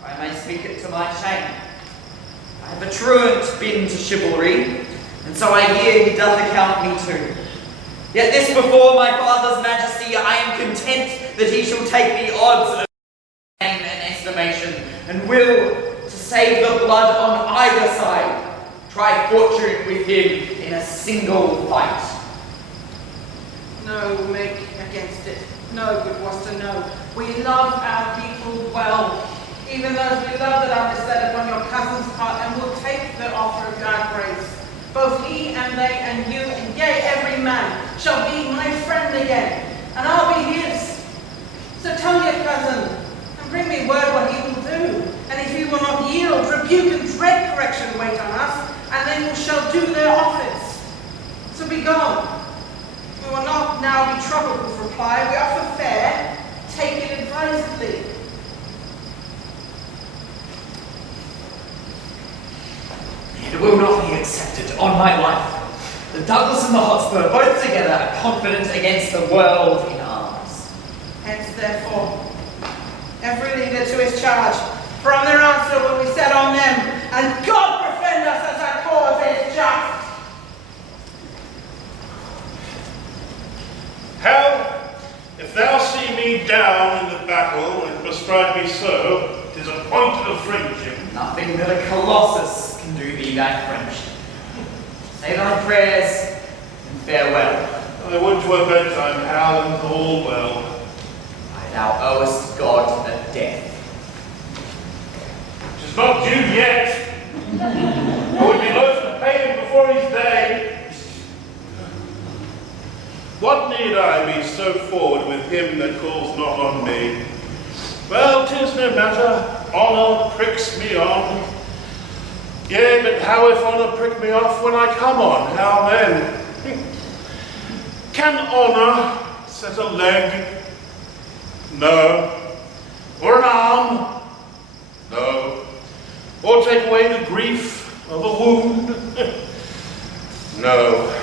I may speak it to my shame. I have a truant been to chivalry, and so I hear he doth account me too. Yet this before my father's majesty, I am content that he shall take the odds of name and estimation, and will, to save the blood on either side, try fortune with him in a single fight. No make against it. No good was to know. We love our people well, even those we love that are beset upon your cousin's part, and will take the offer of our grace. Both he and they and you, and yea, every man, shall be my friend again, and I'll be his. So tell your cousin, and bring me word what he will do. And if he will not yield, rebuke and dread correction wait on us, and then you shall do their office. So be gone. We will not now be troubled with reply. We offer fair, take it advisedly. It will not be accepted, on my life. The Douglas and the Hotspur, both together, are confident against the world in arms. Hence, therefore, every leader to his charge. From their answer will we set on them, and God defend us as our cause is just. Hal, if thou see me down in the battle and bestride me so, 'tis a point of friendship. Nothing that a colossus can do thee thy friendship. Say thy prayers and farewell. I would 'twere bedtime, Hal, and all well. Thou owest God a death. 'Tis not due yet. I would be loath to pay him before his day. What need I be so forward with him that calls not on me? Well, 'tis no matter, honour pricks me on. Yea, but how if honour prick me off when I come on? How then? Can honour set a leg? No. Or an arm? No. Or take away the grief of a wound? No.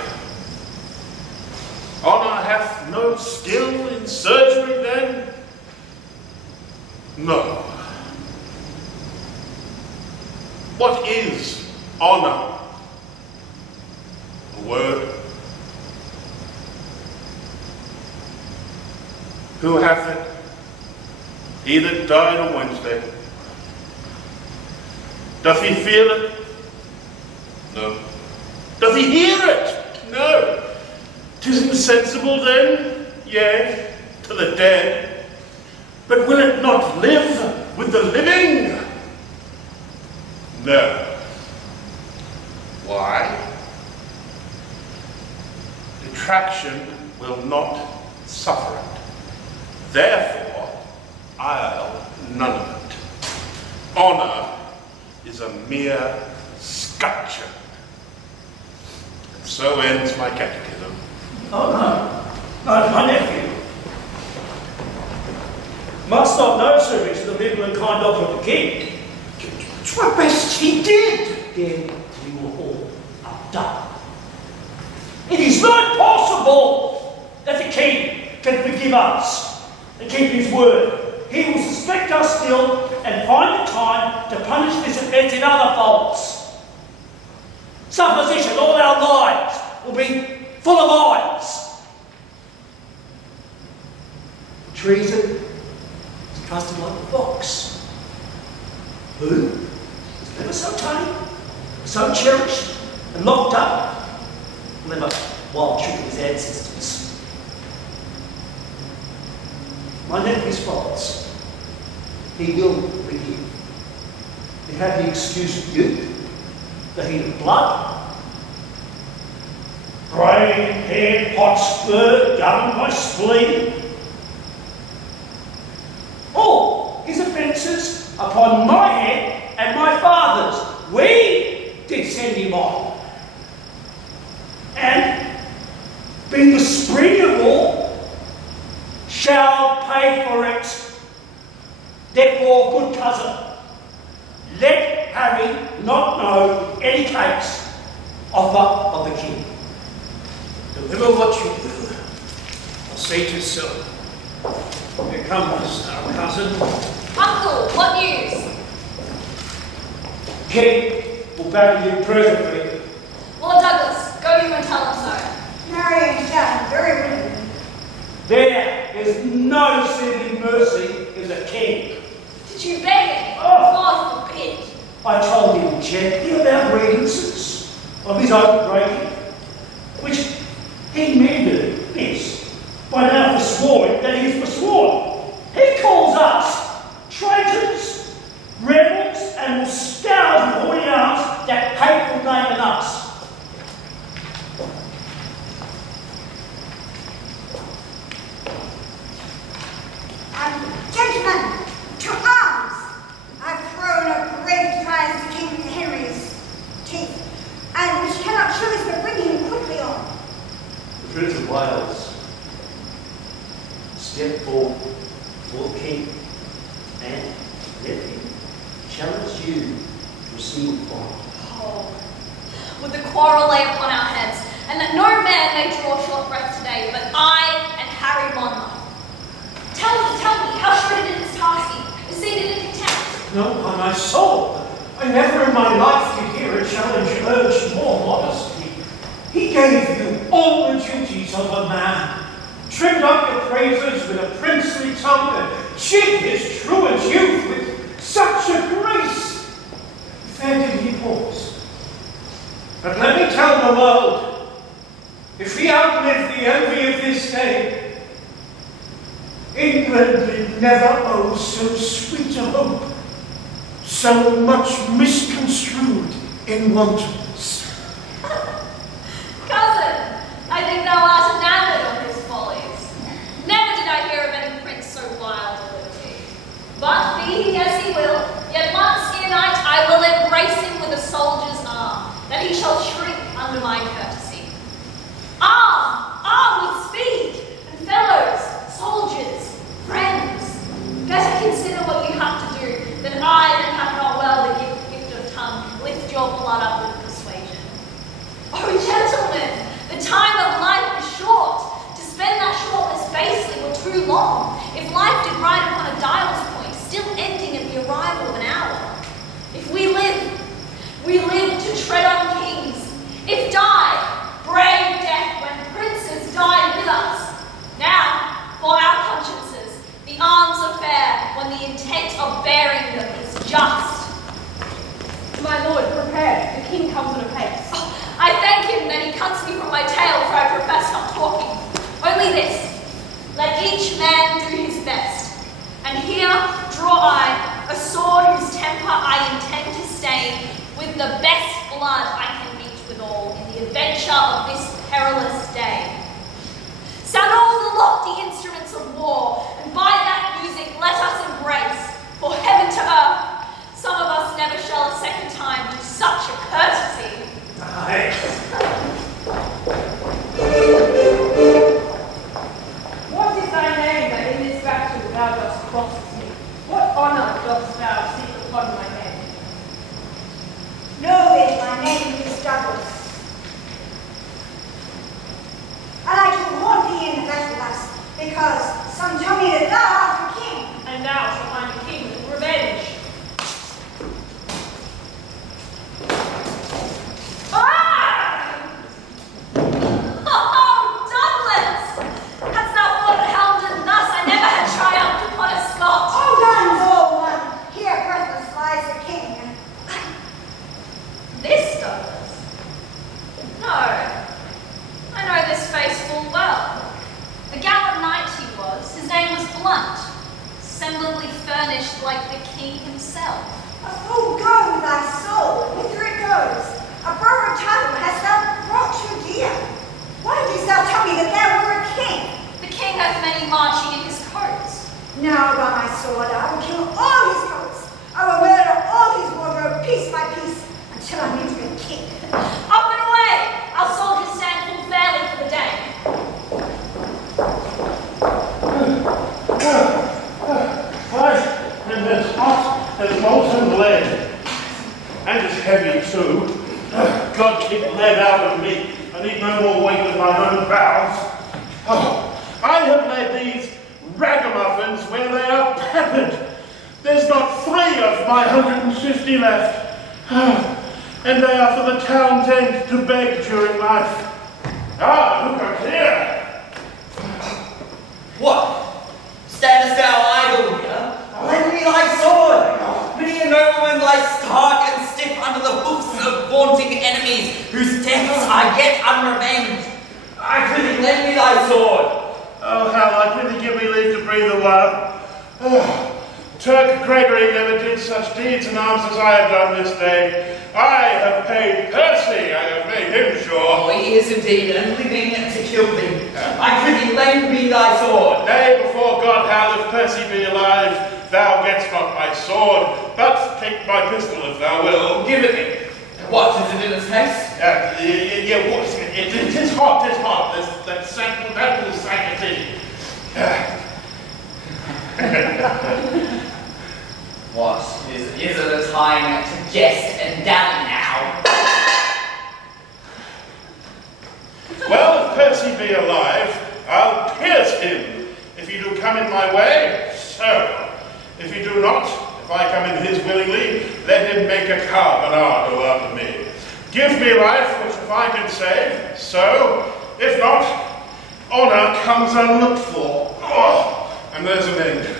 Honour hath no skill in surgery then? No. What is honour? A word. Who hath it? He that died on Wednesday. Doth he feel it? No. Does he hear it? No. 'Tis insensible then, yea, to the dead. But will it not live with the living? No. Why? Detraction will not suffer it. Therefore, I'll none of it. Honor is a mere scutcheon. And so ends my catechism. Oh no, my nephew. Must not know, Sir Richard, the liberal and kind offer of the king. It's what best he did. Then you all are done. It is not possible that the king can forgive us and keep his word. He will suspect us still and find the time to punish this offence in other faults. Supposition all our lives will be full of eyes. Treason is trusted like a fox. Who is never so tame, so cherished and locked up, never wild trick of his ancestors. My nephew's faults, he will forgive. He had the excuse of youth, the heat of blood, Grey hair, hot spur, governed by spleen. All his offences upon my head and my father's. We did send him on. And, being the spring of all, shall pay for it. Therefore, good cousin, let Harry not know any case offer of the king. Deliver what you will. I'll say to so. Here comes our cousin. Uncle, what news? King will bury you presently. Lord Douglas, go you and tell him so. Marion done very willingly. There is no saving mercy in the king. Did you beg him? Oh. God forbid. I told him gently about grievances of his own breaking, which he mended, yes, by now forsworn that he is forsworn. He calls us traitors, rebels, and will scour with horny arms that hateful name in us. Gentlemen, to arms! I've thrown a grave prize to King Henry's teeth, and which cannot choose but bring him quickly on. the Prince of Wales. Step forward before the king and nephew challenge you to a single fight. Oh, would the quarrel lay upon our heads, and that no man may draw short breath today, but I and Harry Monmouth. Tell me, how shredded is Tarsi? Is he in contempt? No, by my soul. I never in my life did hear a challenge urged more modestly. He gave you all the duties of a man, trimmed up your praises with a princely tongue, and chid his truant youth with such a grace. Fair did he pause. But let me tell the world, if he outlived the envy of this day, England did never owe so sweet a hope, so much misconstrued in wantonness. Cousin, I think thou art enamored of his follies. Never did I hear of any prince so wild a liberty. But be he as he will, yet once ere night I will embrace him with a soldier's arm, that he shall shrink under my courtesy. Arm with speed, and fellows, soldiers, friends, better consider what you have to do than I that have not well the gift of tongue lift your blood up with persuasion. Oh, gentlemen, the time of life is short. To spend that shortness basely were too long. If life did ride upon a dial's point, still ending at the arrival of an hour. If we live to tread on kings. If die, brave death when princes died with us. Now, for our consciences, the arms are fair when the intent of bearing them is just. My lord, prepare. The king comes on apace. cuts me from my tail for I profess not talking. Only this, let each man do his best. And here draw I a sword whose temper I intend to stain with the best blood I can meet withal in the adventure of this perilous day. Sound all the lofty instruments of war, and by that music let us embrace, for heaven to earth, some of us never shall a second time do such a courtesy. Aye. What is thy name that in this battle thou dost cross me? What honour dost thou seek upon my head? Know that my name is Douglas. And I can warn thee in the battle thus, because some tell me that thou art the king. And thou shalt find a king with revenge. Ah! Oh, Douglas! Hadst thou fought at Helmden thus, I never had triumphed upon a Scot. All guns, all one. Here breathless lies the king. This Douglas? No. I know this face full well. A gallant knight he was, his name was Blunt, semblably furnished like the king himself. A fool go thy soul, whither it goes. A borrowed title hast thou brought to dear. Why didst thou tell me that thou wert a king? The king hath many marching in his coats. Now by my sword I will kill all his coats. I will murder all his wardrobe piece by piece until I meet him king. Up and away! Our soldiers stand full fairly for the day. And as hot as molten lead, and as heavy too. God keep lead out of me. I need no more weight than my own bowels. Oh, I have led these ragamuffins where they are peppered. There's not 3 of my 150 left. And they are for the town's end to beg during life. Ah, look up here. What? Standest thou idle here? Lend me thy sword! Many a nobleman lies stark and stiff under the hoofs of vaunting enemies, whose deaths are yet unrevenged. I prithee, lend me thy sword! Oh, Hal, I prithee give me leave to breathe a while. Oh, Turk Gregory never did such deeds in arms as I have done this day. I have paid Percy, I have made him sure. Oh, he is indeed, and living to kill thee. I prithee, lend me thy sword. Nay, before God, Hal, if Percy be alive, thou getst not my sword, but take my pistol if thou wilt. Give it me. What, is it in its case? Yeah, what is it? It is hot, it is hot. That will sank it in. What, is it a time to jest and dally now? Well, if Percy be alive, I'll pierce him. If he do come in my way, so. If he do not, if I come in his willingly, let him make a carbonado out of me. Give me life, which if I can save, so. If not, honour comes unlooked for. Oh, and there's an end.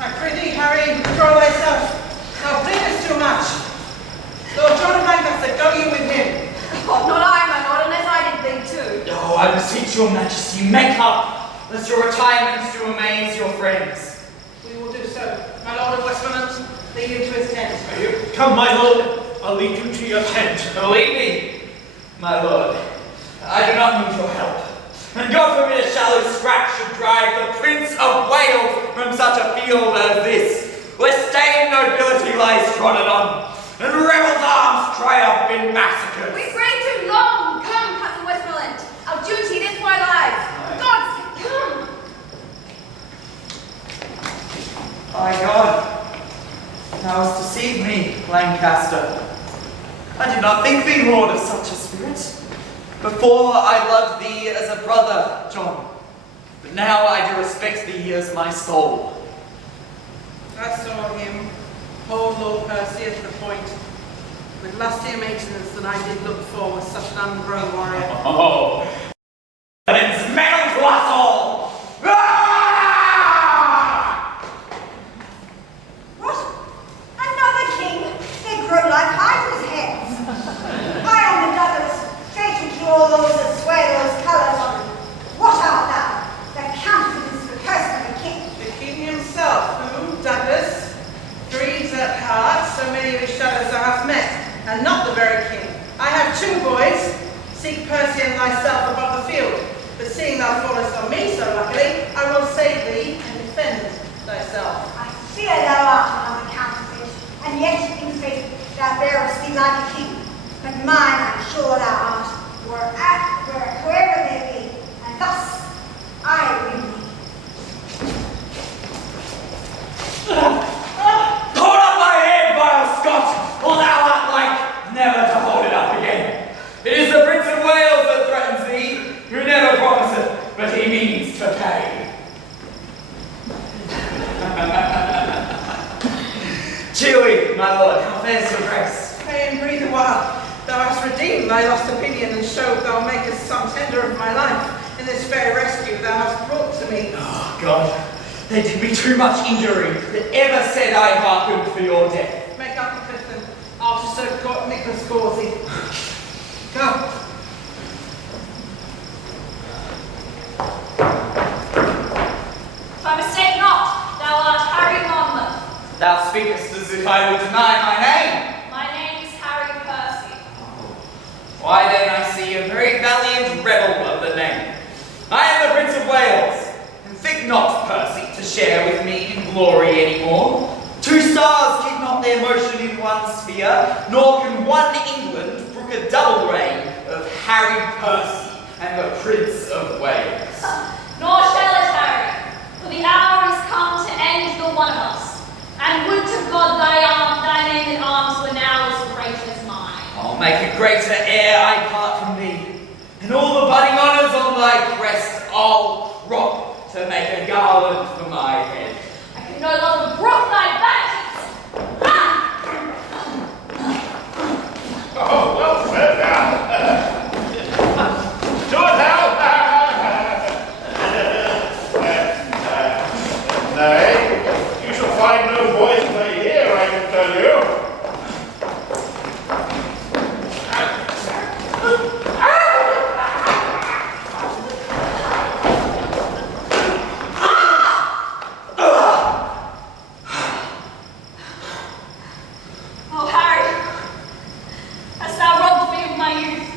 I prithee, Harry, withdraw thyself. Thou pleadest too much. Lord John of Lancaster, go you with him. Oh, not I, my lord, unless I did bleed too. Oh, I beseech your majesty, make up, lest your retirements do amaze your friends. We will do so. My lord of Westmoreland, lead him to his tent. Come, my lord, I'll lead you to your tent. Believe me, my lord, I do not need your help. And God forbid a shallow scratch should drive the Prince of Wales from such a field as this, where stained nobility lies trodden on, and rebels' arms triumph in massacres. We pray too long. Come, cousin Westmoreland. Our duty this way lies. For God's sake, come. By God, thou hast deceived me, Lancaster. I did not think thee lord of such a spirit. Before I loved thee as a brother, John, but now I do respect thee as my soul. I saw him, poor Lord Percy at the point, with lustier maintenance than I did look for with such an ungrown warrior. Oh, and it's metal to us all! Ah! What? And seeing thou fallest on me so luckily, I will save thee and defend thyself. I fear thou art another counterfeit, and yet in faith thou bearest thee like a king. But mine, I'm sure thou art, wherever they be, and thus I win thee. Hold up my head, vile Scot, or thou art like never to hold it up again. It is the Prince of Wales that threatens thee, who never promiseth, but he means to pay. Cheerly, my lord, how fares your grace? Pray and breathe a while. Thou hast redeemed thy lost opinion, and showed thou makest some tender of my life in this fair rescue thou hast brought to me. Oh, God, they did me too much injury that ever said I hearkened for your death. Make up to Clifton, after Sir Nicholas Gauzy. Go. If I mistake not, thou art Harry Monmouth. Thou speakest as if I would deny my name. My name is Harry Percy. Why then I see a very valiant rebel of the name. I am the Prince of Wales, and think not, Percy, to share with me in glory any more. 2 stars keep not their motion in one sphere, nor can one England brook a double reign of Harry Percy and the Prince of Wales. Nor shall it, Harry, for the hour is come to end the one of us. And would to God thy name in arms were now as great as mine. I'll make a greater ere I part from thee, and all the budding honours on thy crest I'll crop to make a garland for my head. I can no longer brook thy vengeance. Oh, well said now. Do it now. Nay, you shall find no boys play here, I can tell you. Oh, Harry, hast thou robbed me of my youth?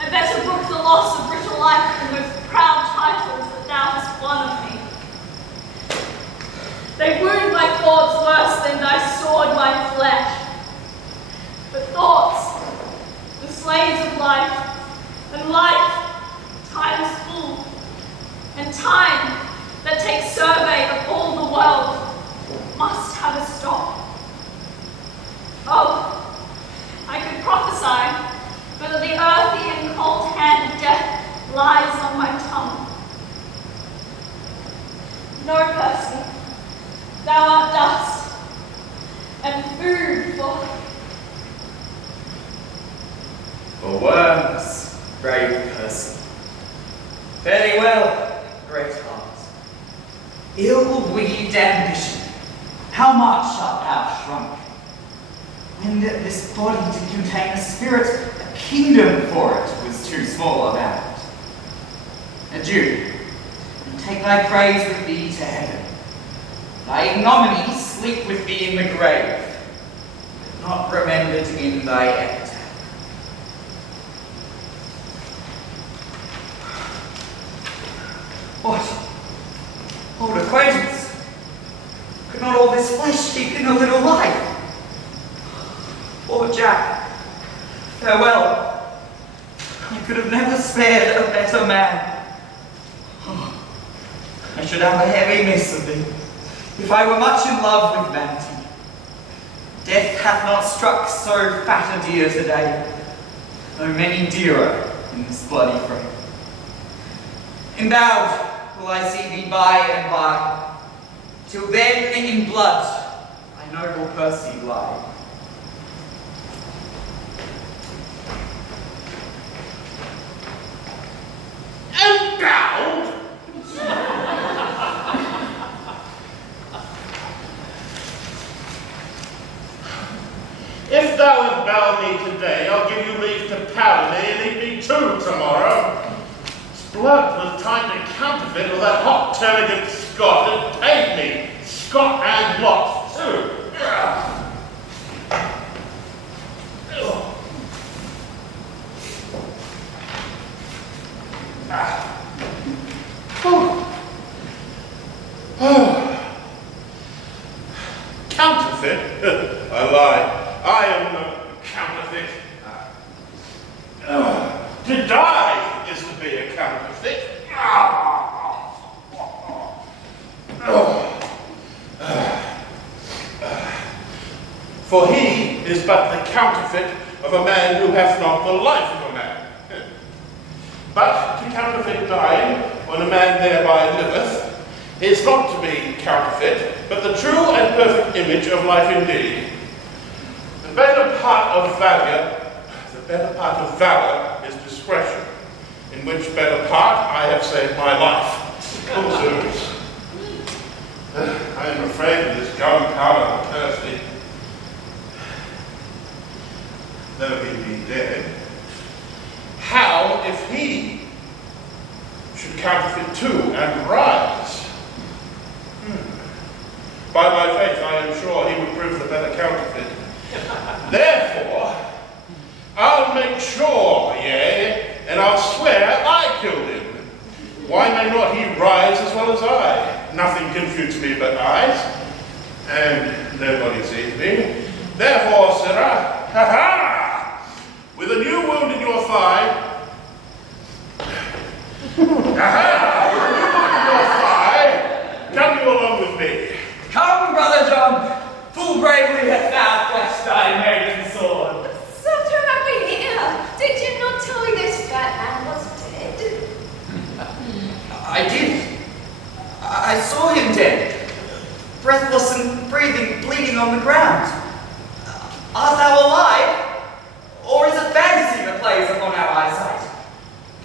I better brook the loss of brittle life than those proud titles that thou hast won of me. They wound my thoughts worse than thy sword my flesh. But thoughts, the slaves of life, and life, time is full, and time that takes survey of all the world must have a stop. Oh, I could prophesy, but the earthy and cold hand of death lies on my tongue. No, Percy, thou art dust, and food For worms, brave Percy. Fare thee well, great heart. Ill-weaved ambition, how much art thou shrunk? When that this body did contain a spirit, a kingdom for it was too small about it. Adieu, and take thy praise with thee to heaven. Thy ignominy sleep with thee in the grave, but not remembered in thy epitaph. What? Old acquaintance? Could not all this flesh keep in a little life? Poor Jack, farewell. I could have never spared a better man. Oh, I should have a heavy miss of thee, if I were much in love with vanity. Death hath not struck so fat a deer today, though many dearer in this bloody fray. Endowed will I see thee by and by, till then in blood I noble Percy lie. Endowed? If thou endow me today, I'll give you leave to powder me and eat me too tomorrow. Blood was time to counterfeit all that hot termagant Scot and paid me. Scot and lots too. Counterfeit? I lie. I am no counterfeit. To die is to be a counterfeit. For he is but the counterfeit of a man who hath not the life of a man. But to counterfeit dying, when a man thereby liveth, is not to be counterfeit, but the true and perfect image of life indeed. The better part of valor is discretion, in which better part I have saved my life. Oh, Zeus. I am afraid of this gunpowder Percy. Though he be dead, how if he should counterfeit too and rise? By my faith, I am sure he would prove the better counterfeit. Therefore, I'll make sure, yea, and I'll swear I killed him. Why may not he rise as well as I? Nothing confutes me but eyes, and nobody sees me. Therefore, sirrah, ha-ha! With a new wound in your thigh, ha-ha! With a new wound in your thigh, come you along with me. Come, Brother John, full bravely hast thou fleshed thy maiden sword. So turn up here. Did you not tell me this fat man was dead? I did. I saw him dead, breathless and breathing, bleeding on the ground. Art thou alive? Or is it fantasy that plays upon our eyesight?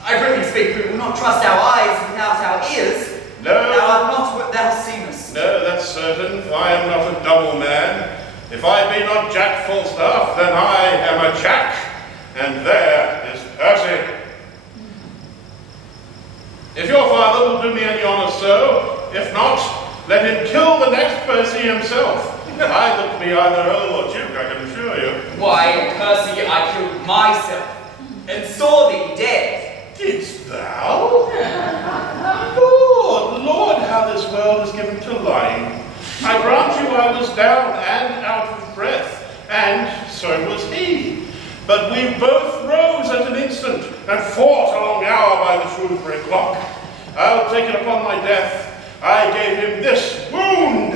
I really speak, we will not trust our eyes without our ears. No. Thou art not what thou seemest. No, that's certain, for I am not a double man. If I be not Jack Falstaff, then I am a Jack, and there is Percy. If your father will do me any honour so, if not, let him kill the next Percy himself. I look to be either Earl or Duke, I can assure you. Why, Percy, I killed myself, and saw thee dead. Didst thou? Lord, how this world is given to lying. I grant you I was down and out of breath, and so was he. But we both rose at an instant, and fought a long hour by the Shrewsbury clock. I'll take it upon my death, I gave him this wound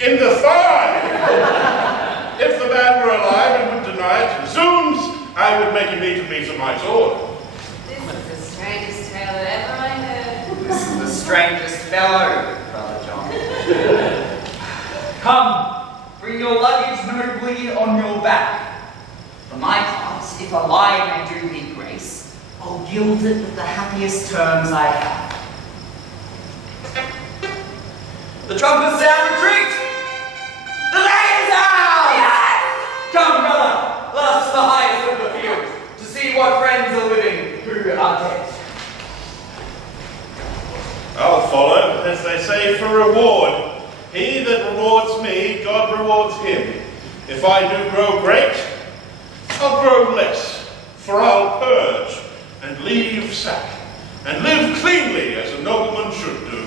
in the thigh. If the man were alive and would deny it, zoons, I would make him eat a piece of my sword. This is the strangest tale that ever I heard. This is the strangest fellow, Brother John. Come, bring your luggage nobly on your back. For my part, if a lie may do me grace, I'll gild it with the happiest terms I have. The trumpets sound retreat! The ladies out! Yes! Come, brother, let us to the highest of the field, to see what friends are living who are dead. I'll follow, as they say, for reward. He that rewards me, God rewards him. If I do grow great, I'll grow less, for I'll purge and leave sack, and live cleanly as a nobleman should do.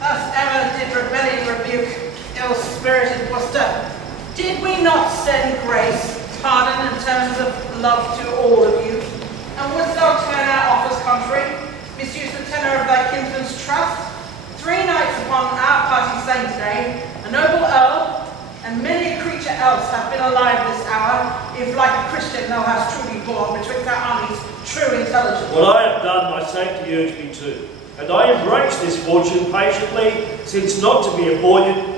Us ever did rebellion rebuke, ill-spirited Worcester. Did we not send grace, pardon, and terms of love to all of you? And wouldst thou turn our offers contrary, misuse the tenor of thy kinsman's trust? 3 nights upon our party slain today, a noble earl, and many a creature else have been alive this hour, if like a Christian thou hast truly borne betwixt our armies true intelligence. What I have done, my safety urged me to, and I embrace this fortune patiently, since not to be avoided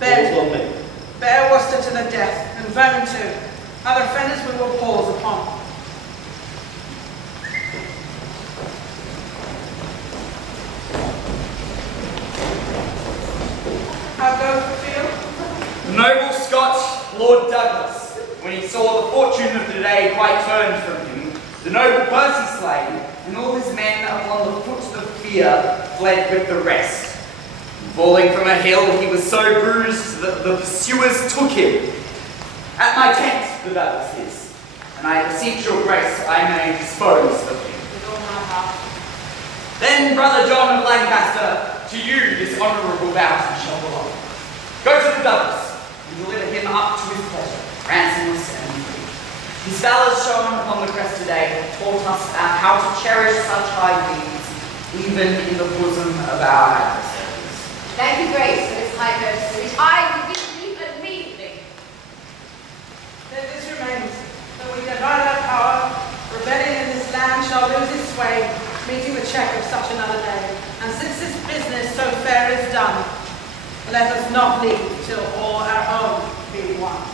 falls on me. Bear Worcester to the death, and Vernon too. Other offenders we will pause upon. How goes the field? The noble Scotch Lord Douglas, when he saw the fortune of the day quite turned from him, the noble Percy slain, and all his men upon the foot of fear fled with the rest. Falling from a hill, he was so bruised that the pursuers took him. At my tent the battle is, and I beseech your grace I may dispose of him. With all my heart. Then, Brother John of Lancaster, to you this honourable bounty shall belong. Go to the Douglas, and deliver him up to his pleasure, ransomless and free. His valour shown upon the crest today taught us how to cherish such high deeds, even in the bosom of our adversaries. Thank you, Grace, for this high courtesy, which I will give you immediately. Then this remains, that we divide our power, rebellion in this land shall lose its sway, meeting the check of such another day. And since this business so fair is done, let us not leave till all our own be one.